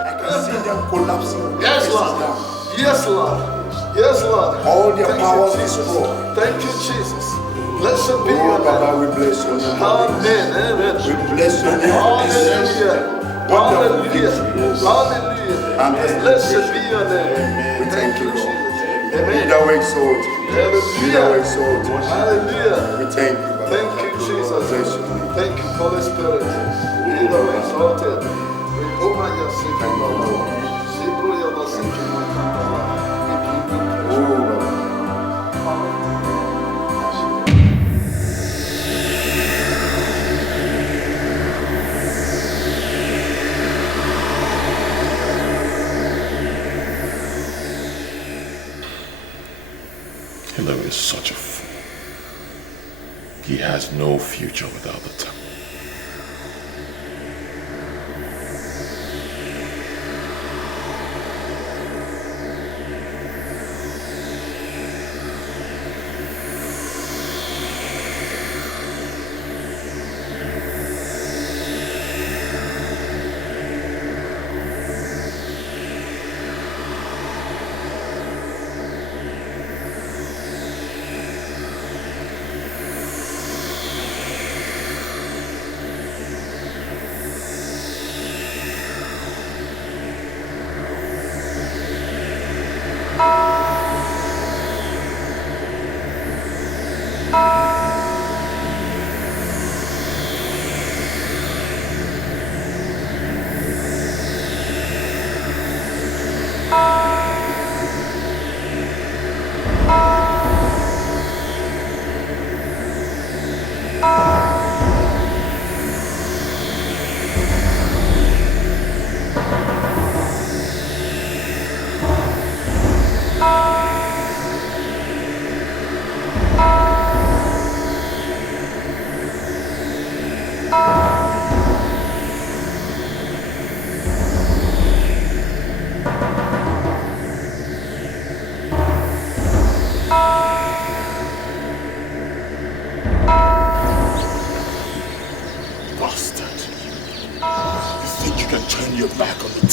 I can see them collapsing. Yes, Lord. Yes, Lord. Yes, Lord. All their powers destroyed. Thank you, Jesus. Blessed be your name. Baba, we bless your name. Amen. Amen. We bless your name. Hallelujah. Hallelujah. Hallelujah. Blessed be your name. We thank you, Jesus. Amen. Be thou exalted. Be thou exalted. Hallelujah. We thank you, Baba. Thank you, Jesus. Thank you, Holy Spirit. Be thou exalted. We honor your sacred Lord. Simply your sacred Lord. Helen is such a fool. He has no future without the Tavern.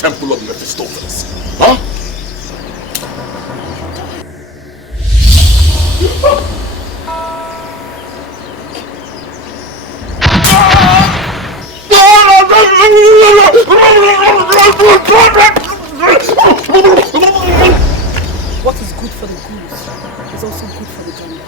Temple of Mephistopheles, huh? What is good for the goose is also good for the gander.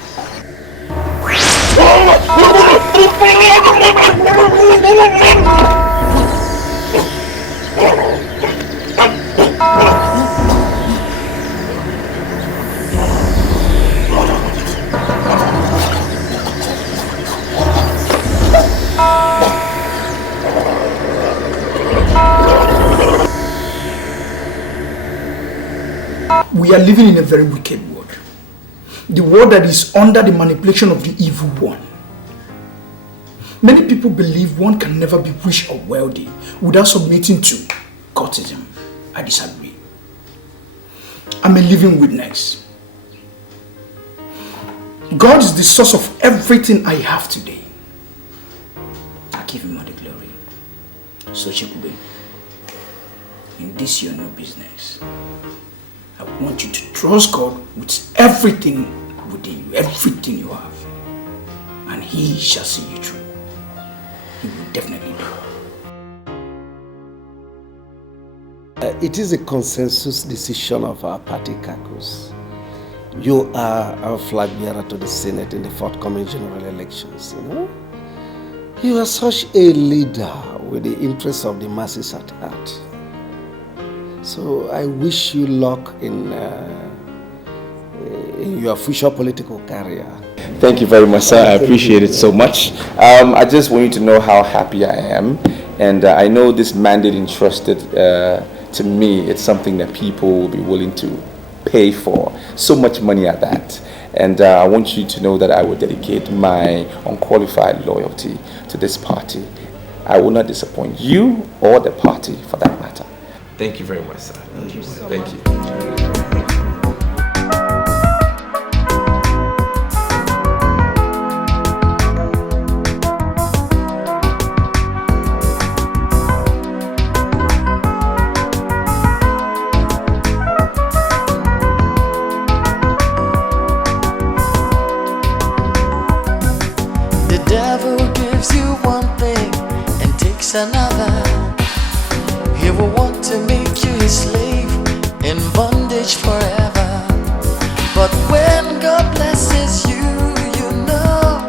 We are living in a very wicked world. The world that is under the manipulation of the evil one. Many people believe one can never be rich or wealthy without submitting to cultism. I disagree. I'm a living witness. God is the source of everything I have today. I give him all the glory. So Chikube, in this your no business. I want you to trust God with everything within you, everything you have. And he shall see you through. He will definitely do. It is a consensus decision of our party caucus. You are our flag bearer to the Senate in the forthcoming general elections, you know? You are such a leader with the interests of the masses at heart. So I wish you luck in your future political career. Thank you very much, sir. I appreciate it so much. I just want you to know how happy I am. And I know this mandate entrusted to me, it's something that people will be willing to pay for. So much money at that. And I want you to know that I will dedicate my unqualified loyalty to this party. I will not disappoint you or the party for that matter. Thank you very much, sir. Thank you. Thank you. The devil gives you one thing and takes another. He will want to make you his slave in bondage forever. But when God blesses you, you know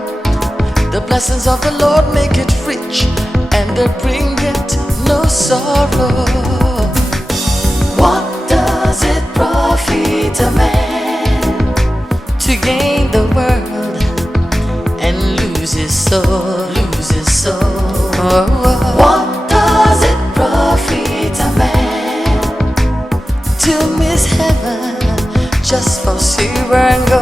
the blessings of the Lord make it rich and they bring it no sorrow. What does it profit a man to gain the world and lose his soul? Lose his soul. What does it profit a man to miss heaven just for silver and gold?